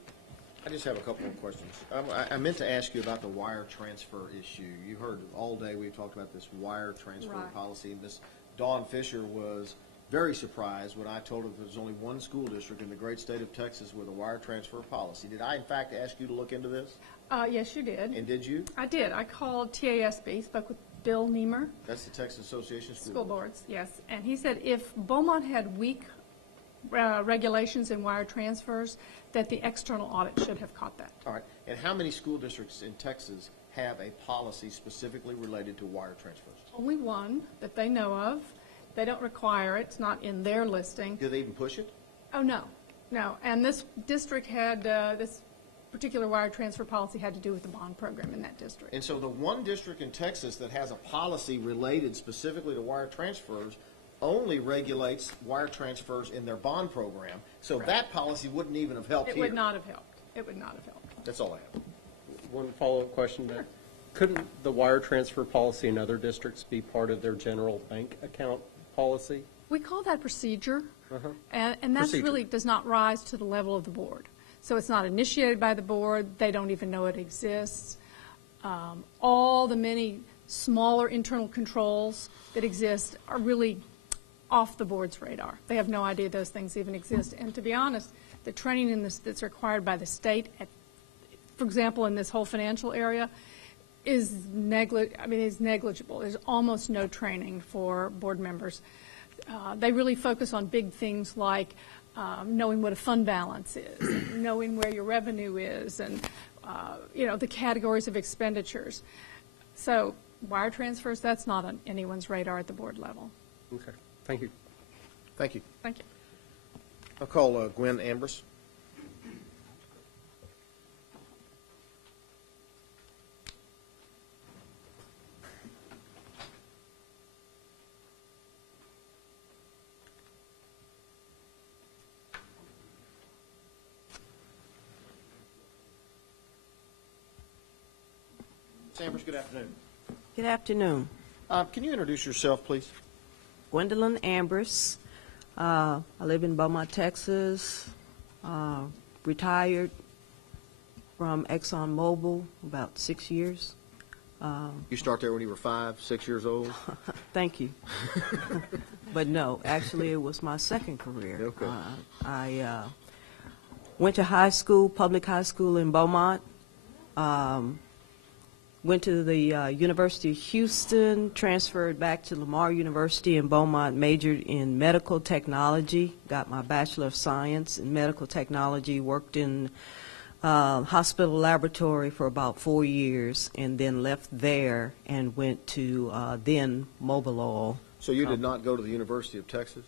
I just have a couple of questions. I meant to ask you about the wire transfer issue. You heard all day we've talked about this wire transfer Right. policy, and Ms. Dawn Fisher was very surprised when I told her there's only one school district in the great state of Texas with a wire transfer policy. Did I, in fact, ask you to look into this? Yes, you did. And did you? I did. I called TASB, spoke with Bill Niemer, That's the Texas Association of school boards, yes. And he said if Beaumont had weak regulations in wire transfers, that the external audit should have caught that. All right. And how many school districts in Texas have a policy specifically related to wire transfers? Only one that they know of. They don't require it. It's not in their listing. Do they even push it? Oh, no. No. And this district had, this particular wire transfer policy had to do with the bond program in that district. And so the one district in Texas that has a policy related specifically to wire transfers only regulates wire transfers in their bond program. So Right. that policy wouldn't even have helped It here. would not have helped. It would not have helped. That's all I have. One follow-up question there. Couldn't the wire transfer policy in other districts be part of their general bank account policy? We call that procedure, Uh-huh. and that Procedure. really does not rise to the level of the board. So it's not initiated by the board. They don't even know it exists. All the many smaller internal controls that exist are really off the board's radar. They have no idea those things even exist. And to be honest, the training in this that's required by the state, for example, in this whole financial area, is negligible. There's almost no training for board members. They really focus on big things like knowing what a fund balance is, and knowing where your revenue is, and the categories of expenditures. So wire transfers, that's not on anyone's radar at the board level. Okay, thank you. Thank you. Thank you. I'll call Gwen Ambrose. Ms. Ambrose, good afternoon. Good afternoon. Can you introduce yourself, please? Gwendolyn Ambrose. I live in Beaumont, Texas. Retired from ExxonMobil about 6 years. You start there when you were 5, 6 years old? Thank you. But no, actually it was my second career. Okay. I went to high school, public high school in Beaumont. Went to the University of Houston, transferred back to Lamar University in Beaumont, majored in medical technology, got my Bachelor of Science in medical technology, worked in hospital laboratory for about 4 years, and then left there and went to then Mobile Oil. So you did not go to the University of Texas?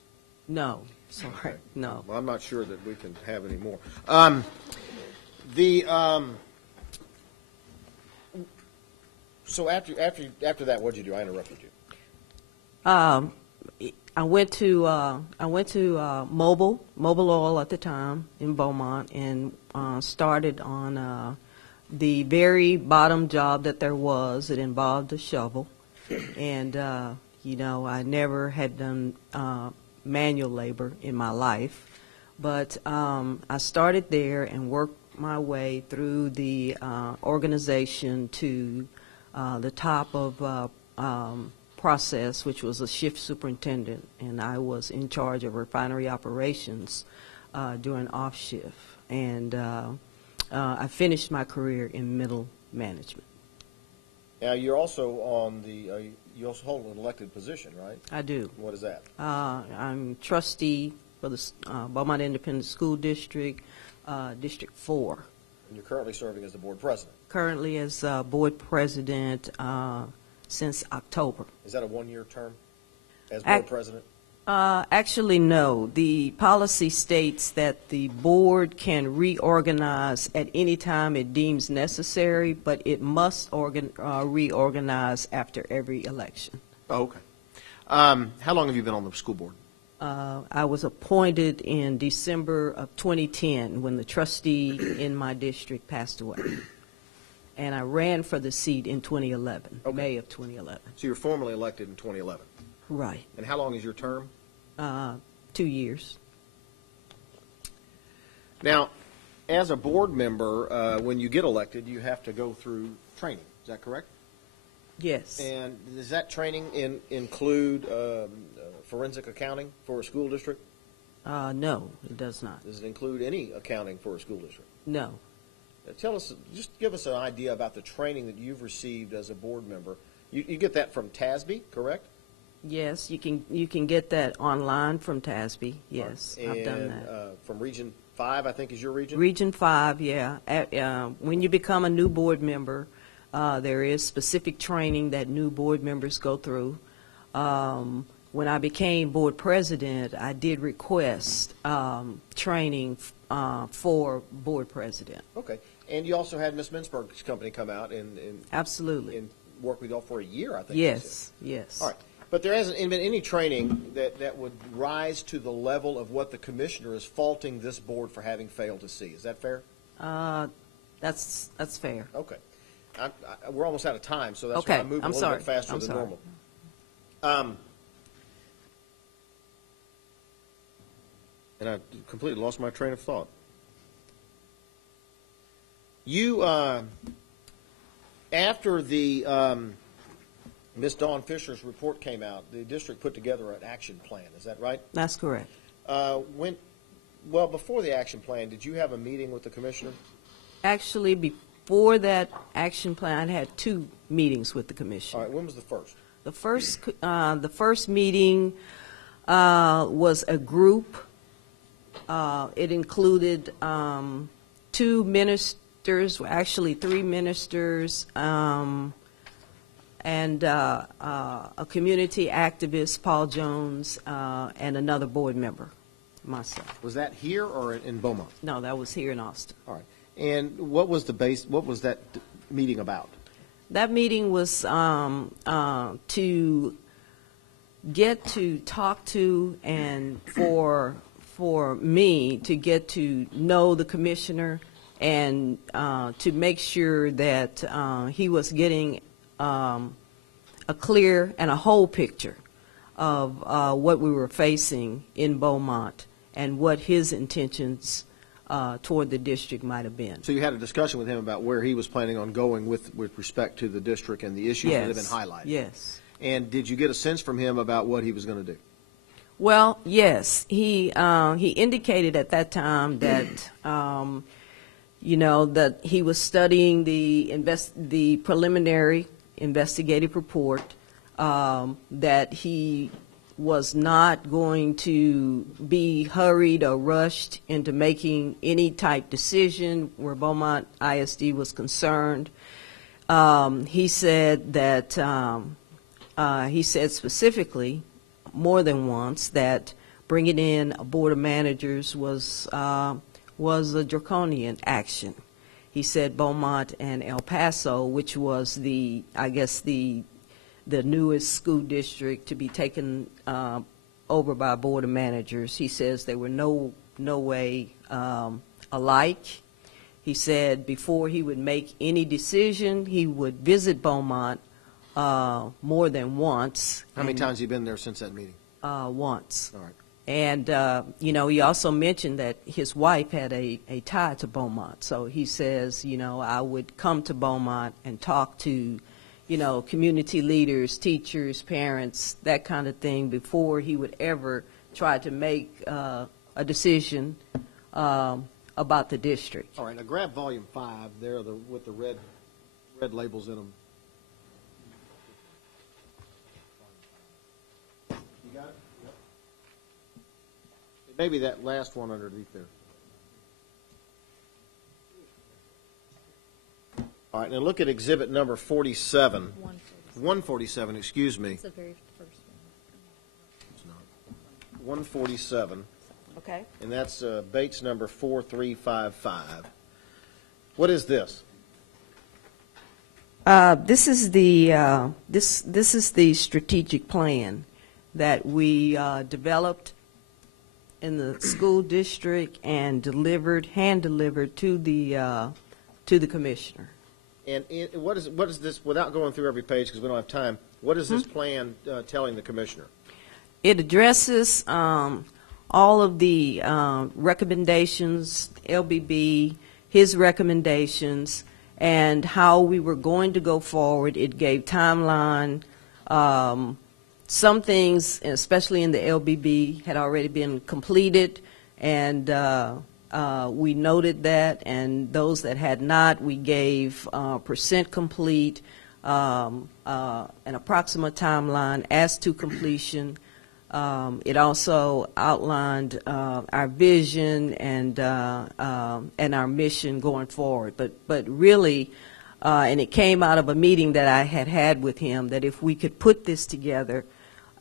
No, sorry, no. Well, I'm not sure that we can have any more. So after that, what did you do? I interrupted you. I went to Mobile Oil at the time in Beaumont, and started on the very bottom job that there was. It involved a shovel, and I never had done manual labor in my life, but I started there and worked my way through the organization to the top of process, which was a shift superintendent, and I was in charge of refinery operations during off shift, and I finished my career in middle management. Now you're also on the you also hold an elected position, right? I do. What is that? I'm trustee for the Beaumont Independent School District, District 4. And you're currently serving as the board president. Currently as board president since October. Is that a one-year term as board president? Actually, no. The policy states that the board can reorganize at any time it deems necessary, but it must reorganize after every election. Oh, okay. How long have you been on the school board? I was appointed in December of 2010 when the trustee in my district passed away. And I ran for the seat in 2011, Okay. May of 2011. So you were formally elected in 2011. Right. And how long is your term? 2 years. Now, as a board member, when you get elected, you have to go through training. Is that correct? Yes. And does that training include forensic accounting for a school district? No, it does not. Does it include any accounting for a school district? No. Tell us, just give us an idea about the training that you've received as a board member. You get that from TASB, correct? Yes, you can get that online from TASB. Yes, And, I've done that. From Region 5, I think, is your region? Region 5, yeah. When you become a new board member, there is specific training that new board members go through. When I became board president, I did request training for board president. Okay. And you also had Ms. Mintzberg's company come out and Absolutely. and work with y'all for a year, I think. Yes, yes. All right. But there hasn't been any training that would rise to the level of what the commissioner is faulting this board for having failed to see. Is that fair? That's fair. Okay. We're almost out of time, so that's Okay. why I'm moving I'm a little sorry. bit faster I'm than sorry. normal. And I completely lost my train of thought. You, after the Ms. Dawn Fisher's report came out, the district put together an action plan. Is that right? That's correct. Before the action plan, did you have a meeting with the commissioner? Actually, before that action plan, I had 2 meetings with the commission. All right. When was the first? The first meeting was a group. It included 2 ministers, actually 3 ministers, and a community activist, Paul Jones, and another board member, myself. Was that here or in Beaumont? No, that was here in Austin. All right. And what was that meeting about? That meeting was to get to talk to and for me to get to know the commissioner and to make sure that he was getting a clear and a whole picture of what we were facing in Beaumont and what his intentions toward the district might have been. So you had a discussion with him about where he was planning on going with respect to the district and the issues that have been highlighted. Yes. And did you get a sense from him about what he was going to do? Well, yes. He indicated at that time that that he was studying the preliminary investigative report, that he was not going to be hurried or rushed into making any type decision where Beaumont ISD was concerned. He said that he said specifically more than once that bringing in a board of managers was a draconian action. He said Beaumont and El Paso, which was the newest school district to be taken over by a board of managers. He says they were no way alike. He said before he would make any decision, he would visit Beaumont more than once. How many times have you been there since that meeting? Once. All right. And, he also mentioned that his wife had a tie to Beaumont. So he says, I would come to Beaumont and talk to, community leaders, teachers, parents, that kind of thing before he would ever try to make a decision about the district. All right, now grab volume 5 there with the red labels in them. You got it? Yep. Maybe that last one underneath there. All right, now look at exhibit number 47. 147, excuse me. It's the very first It's not. 147. Okay. And that's Bates number 4355. What is this? This is the strategic plan that we developed in the school district and hand delivered to the commissioner. And what is this, without going through every page because we don't have time, what is this plan telling the commissioner? It addresses all of the recommendations, LBB, his recommendations, and how we were going to go forward. It gave timeline. Some things, especially in the LBB, had already been completed, and we noted that, and those that had not, we gave percent complete, an approximate timeline as to completion. It also outlined our vision and our mission going forward. But really, and it came out of a meeting that I had with him, that if we could put this together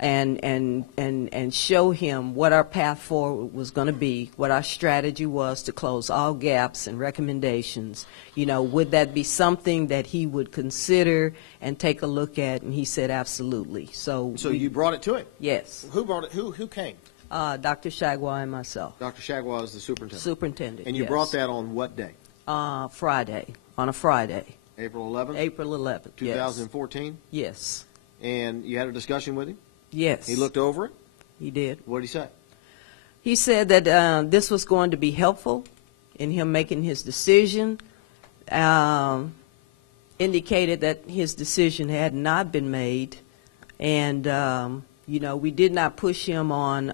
and show him what our path forward was going to be, what our strategy was to close all gaps and recommendations, would that be something that he would consider and take a look at? And he said absolutely. So You brought it to him? Yes. Who brought it? Who came? Dr. Shagwa and myself. Dr. Shagwa is the superintendent. Superintendent. And you yes. brought that on what day? Friday. On a Friday. April 11th? April 11th. 2014? Yes. And you had a discussion with him? Yes. He looked over it? He did. What did he say? He said that this was going to be helpful in him making his decision. Indicated that his decision had not been made, and we did not push him on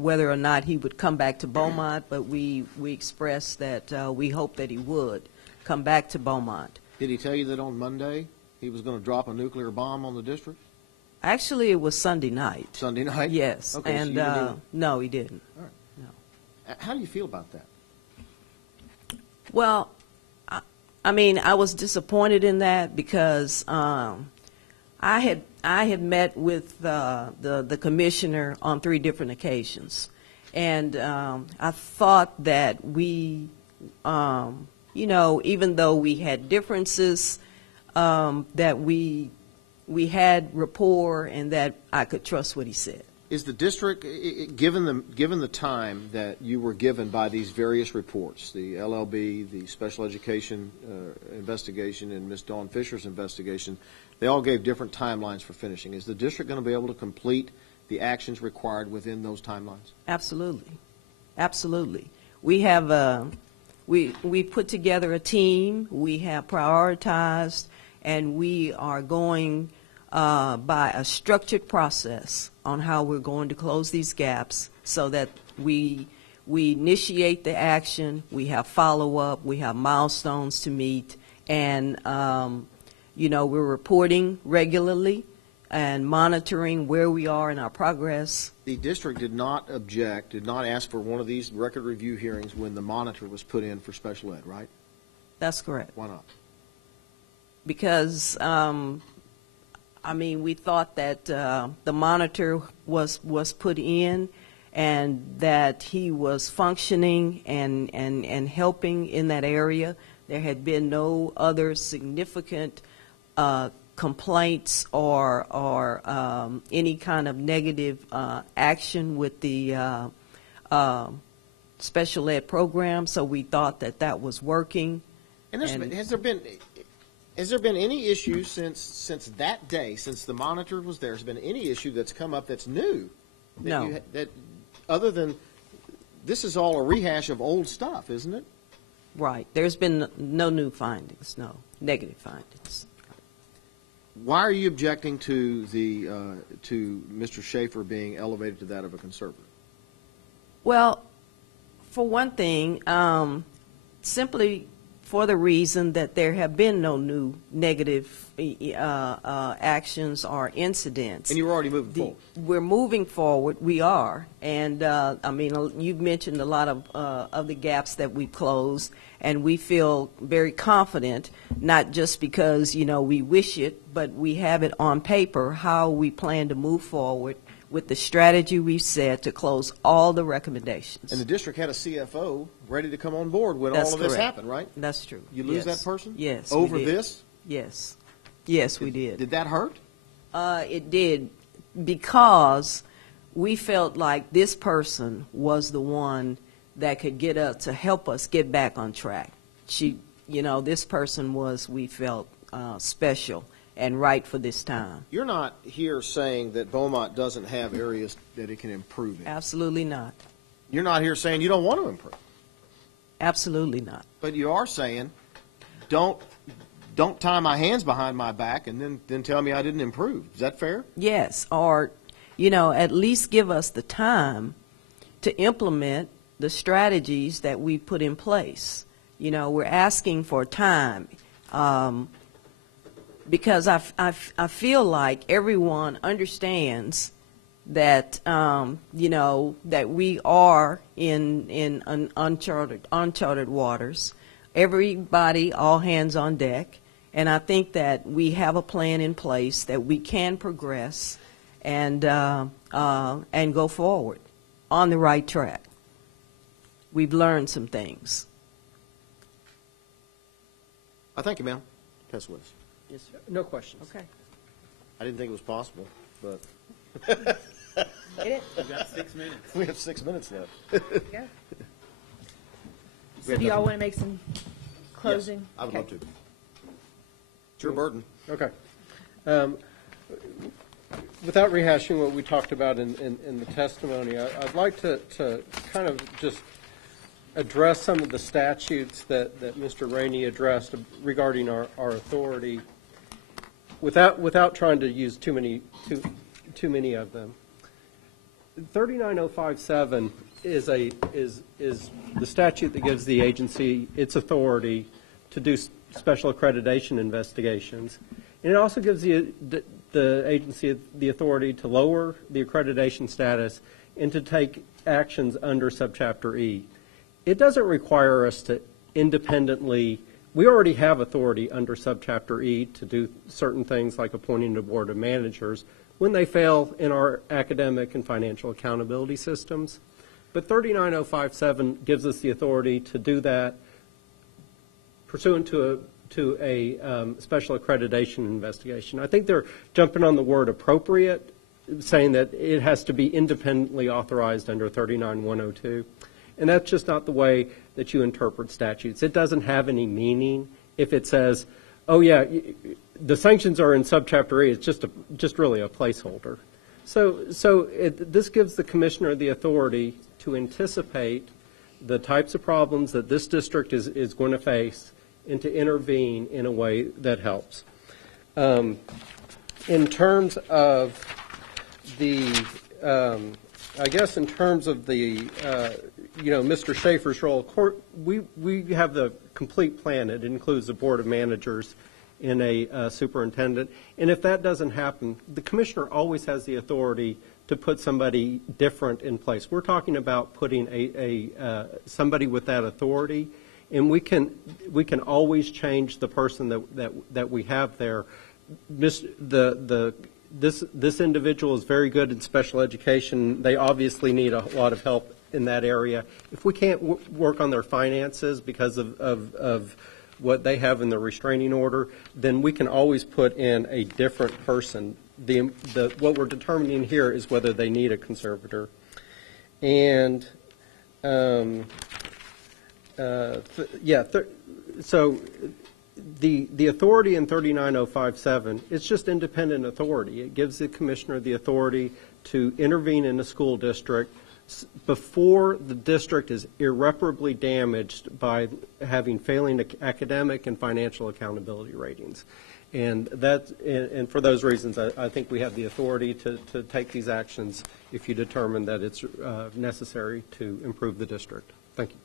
whether or not he would come back to Beaumont, but we expressed that we hoped that he would come back to Beaumont. Did he tell you that on Monday he was going to drop a nuclear bomb on the district? Actually, it was Sunday night. Sunday night? Yes. Okay, and so you didn't. no, he didn't. All right. No. How do you feel about that? Well, I was disappointed in that because I had met with the commissioner on 3 different occasions, and I thought that we, even though we had differences, that we had rapport and that I could trust what he said. Is the district, given the time that you were given by these various reports, the LLB, the special education investigation, and Ms. Dawn Fisher's investigation, they all gave different timelines for finishing. Is the district going to be able to complete the actions required within those timelines? Absolutely. Absolutely. We have we put together a team. We have prioritized, and we are going by a structured process on how we're going to close these gaps so that we initiate the action, we have follow-up, we have milestones to meet, and, we're reporting regularly and monitoring where we are in our progress. The district did not object, did not ask for one of these record review hearings when the monitor was put in for special ed, right? That's correct. Why not? Because, we thought that the monitor was put in and that he was functioning and helping in that area. There had been no other significant complaints or any kind of negative action with the special ed program, so we thought that was working. And has there been any issue since that day, since the monitor was there? Has there been any issue that's come up that's new? No. Other than this is all a rehash of old stuff, isn't it? Right. There's been no new findings, no negative findings. Why are you objecting to to Mr. Schaefer being elevated to that of a conservative? Well, for one thing, simply for the reason that there have been no new negative actions or incidents. And you're already moving forward. We're moving forward. We are. And, you've mentioned a lot of the gaps that we've closed, and we feel very confident, not just because, we wish it, but we have it on paper, how we plan to move forward with the strategy we've set to close all the recommendations. And the district had a CFO ready to come on board when That's all of this correct. happened, right? That's true. You lose Yes. that person? Yes. Over we did. this? Yes. Yes, we did. Did that hurt? It did, because we felt like this person was the one that could get us to help us get back on track. This person was, we felt, special and right for this time. You're not here saying that Beaumont doesn't have areas that it can improve in. Absolutely not. You're not here saying you don't want to improve. Absolutely not. But you are saying, don't tie my hands behind my back and then tell me I didn't improve. Is that fair? Yes, or, at least give us the time to implement the strategies that we put in place. We're asking for time, because I feel like everyone understands that, that we are in uncharted waters. Everybody, all hands on deck. And I think that we have a plan in place that we can progress and go forward on the right track. We've learned some things. I thank you, ma'am. Council Willis. Yes, sir. No questions. Okay. I didn't think it was possible, but We've got 6 minutes. we have 6 minutes left. Yeah. So do y'all want to make some closing? Yes, I would Okay. love to. It's your burden. Okay. Without rehashing what we talked about in the testimony, I'd like to kind of just address some of the statutes that Mr. Rainey addressed regarding our authority, without trying to use too many of them. 39057 is the statute that gives the agency its authority to do special accreditation investigations, and it also gives the agency the authority to lower the accreditation status and to take actions under subchapter E. It doesn't require us to independently. We already have authority under subchapter E to do certain things like appointing a board of managers when they fail in our academic and financial accountability systems. But 39057 gives us the authority to do that pursuant to a special accreditation investigation. I think they're jumping on the word appropriate, saying that it has to be independently authorized under 39102. And that's just not the way that you interpret statutes. It doesn't have any meaning if it says, oh yeah, the sanctions are in subchapter E. It's just really a placeholder. So this gives the commissioner the authority to anticipate the types of problems that this district is going to face and to intervene in a way that helps. In terms of the, Mr. Schaefer's role, we have the complete plan. It includes the board of managers in a superintendent. And if that doesn't happen, the commissioner always has the authority to put somebody different in place. We're talking about putting somebody with that authority, and we can always change the person that we have there. This individual is very good in special education. They obviously need a lot of help in that area. If we can't work on their finances because of what they have in the restraining order, then we can always put in a different person. What we're determining here is whether they need a conservator. And so the authority in 39057, it's just independent authority. It gives the commissioner the authority to intervene in a school district before the district is irreparably damaged by having failing academic and financial accountability ratings. And for those reasons, I think we have the authority to take these actions if you determine that it's necessary to improve the district. Thank you.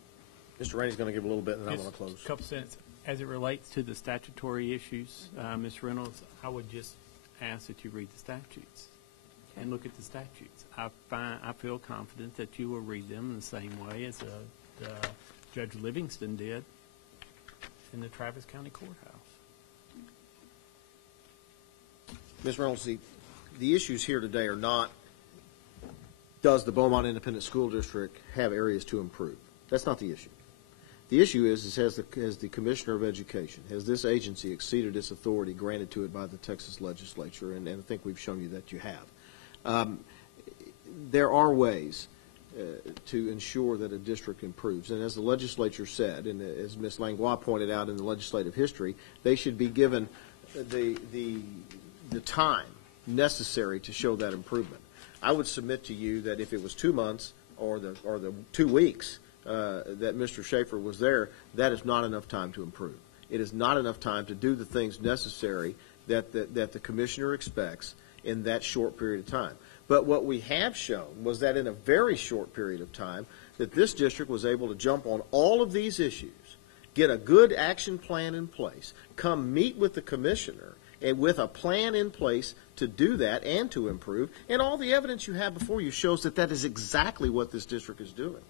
Mr. Rainey's going to give a little bit, and then I'm going to close. A couple cents. As it relates to the statutory issues, Ms. Reynolds, I would just ask that you read the statutes and look at the statutes. I feel confident that you will read them in the same way as Judge Livingston did in the Travis County Courthouse. Ms. Reynolds, the issues here today are not, does the Beaumont Independent School District have areas to improve? That's not the issue. The issue is has the Commissioner of Education, has this agency exceeded its authority granted to it by the Texas legislature? And I think we've shown you that you have. There are ways to ensure that a district improves. And as the legislature said, and as Ms. Langlois pointed out in the legislative history, they should be given the time necessary to show that improvement. I would submit to you that if it was 2 months or the 2 weeks that Mr. Schaefer was there, that is not enough time to improve. It is not enough time to do the things necessary that the commissioner expects in that short period of time. But what we have shown was that in a very short period of time, that this district was able to jump on all of these issues, get a good action plan in place, come meet with the commissioner, and with a plan in place to do that and to improve. And all the evidence you have before you shows that that is exactly what this district is doing.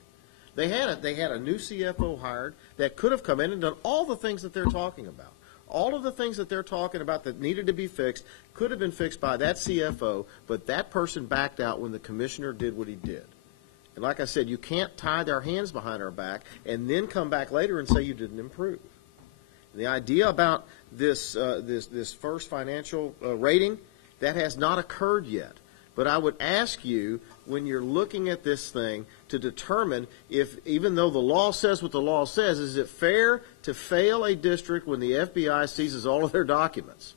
They had a new CFO hired that could have come in and done all the things that they're talking about. All of the things that they're talking about that needed to be fixed could have been fixed by that CFO, but that person backed out when the commissioner did what he did. And like I said, you can't tie their hands behind our back and then come back later and say you didn't improve. The idea about this first financial rating, that has not occurred yet. But I would ask you, when you're looking at this thing, to determine if, even though the law says what the law says, is it fair to fail a district when the FBI seizes all of their documents?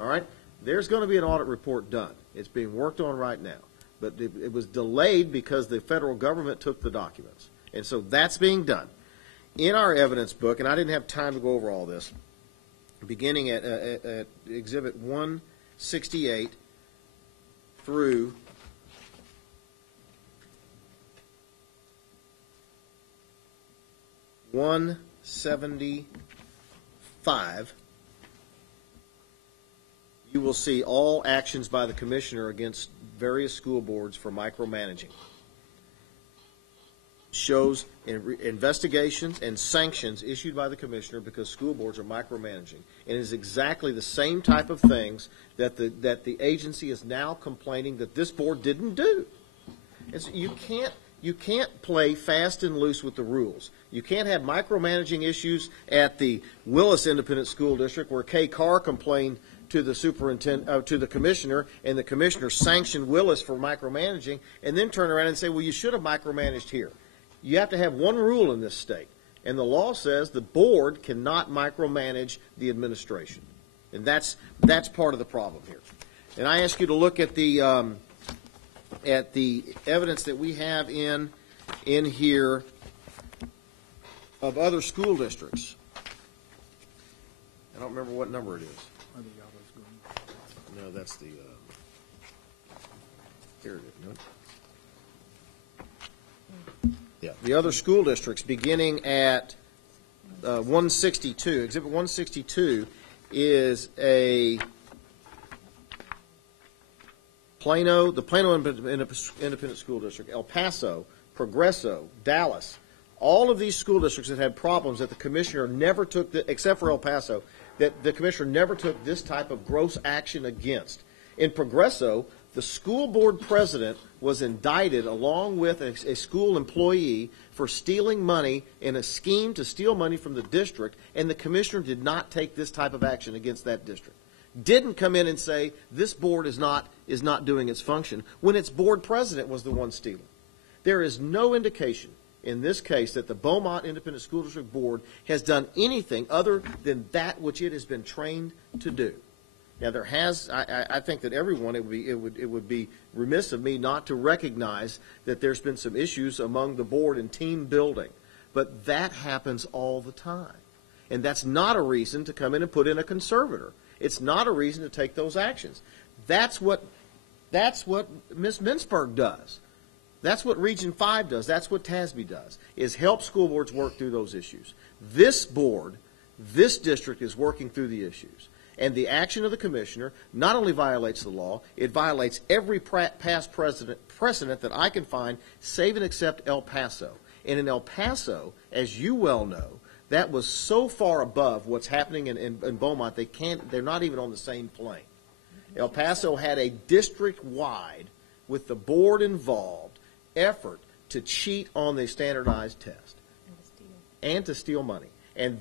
All right? There's going to be an audit report done. It's being worked on right now. But it was delayed because the federal government took the documents. And so that's being done. In our evidence book, and I didn't have time to go over all this, beginning at Exhibit 168 through 175, you will see all actions by the commissioner against various school boards for micromanaging. Shows investigations and sanctions issued by the commissioner because school boards are micromanaging. And it is exactly the same type of things that the agency is now complaining that this board didn't do. And so you can't play fast and loose with the rules. You can't have micromanaging issues at the Willis Independent School District where Kay Carr complained to the superintendent, to the commissioner, and the commissioner sanctioned Willis for micromanaging, and then turn around and say, well, you should have micromanaged here. You have to have one rule in this state, and the law says the board cannot micromanage the administration, and that's part of the problem here. And I ask you to look at the evidence that we have in here of other school districts. I don't remember what number it is. No, that's the here it is. Nope. Yeah, the other school districts beginning at 162, Exhibit 162, is the Plano Independent School District, El Paso, Progreso, Dallas, all of these school districts that had problems that the commissioner never took, except for El Paso, that the commissioner never took this type of gross action against. In Progreso, the school board president was indicted along with a school employee for stealing money in a scheme to steal money from the district, and the commissioner did not take this type of action against that district. Didn't come in and say this board is not doing its function when its board president was the one stealing. There is no indication in this case that the Beaumont Independent School District Board has done anything other than that which it has been trained to do. Now, there has, I think that everyone, it would be remiss of me not to recognize that there's been some issues among the board in team building, but that happens all the time. And that's not a reason to come in and put in a conservator. It's not a reason to take those actions. That's what Ms. Mintzberg does. That's what Region 5 does. That's what TASB does, is help school boards work through those issues. This board, this district is working through the issues. And the action of the commissioner not only violates the law, it violates every past precedent that I can find, save and except El Paso. And in El Paso, as you well know, that was so far above what's happening in Beaumont, they're not even on the same plane. El Paso had a district-wide, with the board involved, effort to cheat on the standardized test and to steal money. And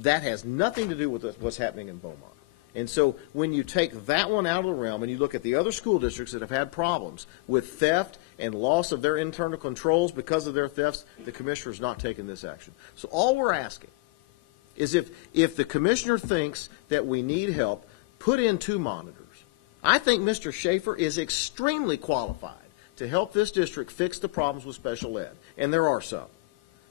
that has nothing to do with what's happening in Beaumont. And so when you take that one out of the realm and you look at the other school districts that have had problems with theft and loss of their internal controls because of their thefts, the commissioner is not taking this action. So all we're asking is if the commissioner thinks that we need help, put in 2 monitors. I think Mr. Schaefer is extremely qualified to help this district fix the problems with special ed, and there are some.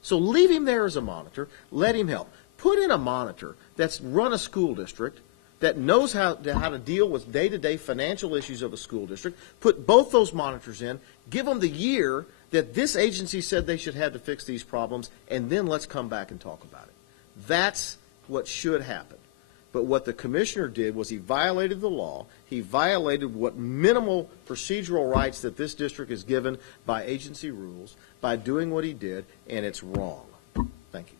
So leave him there as a monitor. Let him help. Put in a monitor that's run a school district, that knows how to deal with day-to-day financial issues of a school district. Put both those monitors in. Give them the year that this agency said they should have to fix these problems, and then let's come back and talk about it. That's what should happen. But what the commissioner did was he violated the law. He violated what minimal procedural rights that this district is given by agency rules by doing what he did, and it's wrong. Thank you.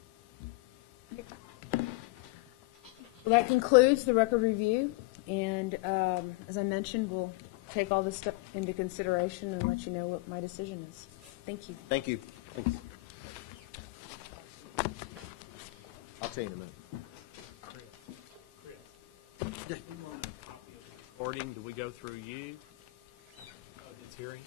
Well, that concludes the record review, and as I mentioned, we'll take all this stuff into consideration and let you know what my decision is. Thank you. Thank you. Thank you. I'll tell you in a minute. Recording, do we go through you? This hearing?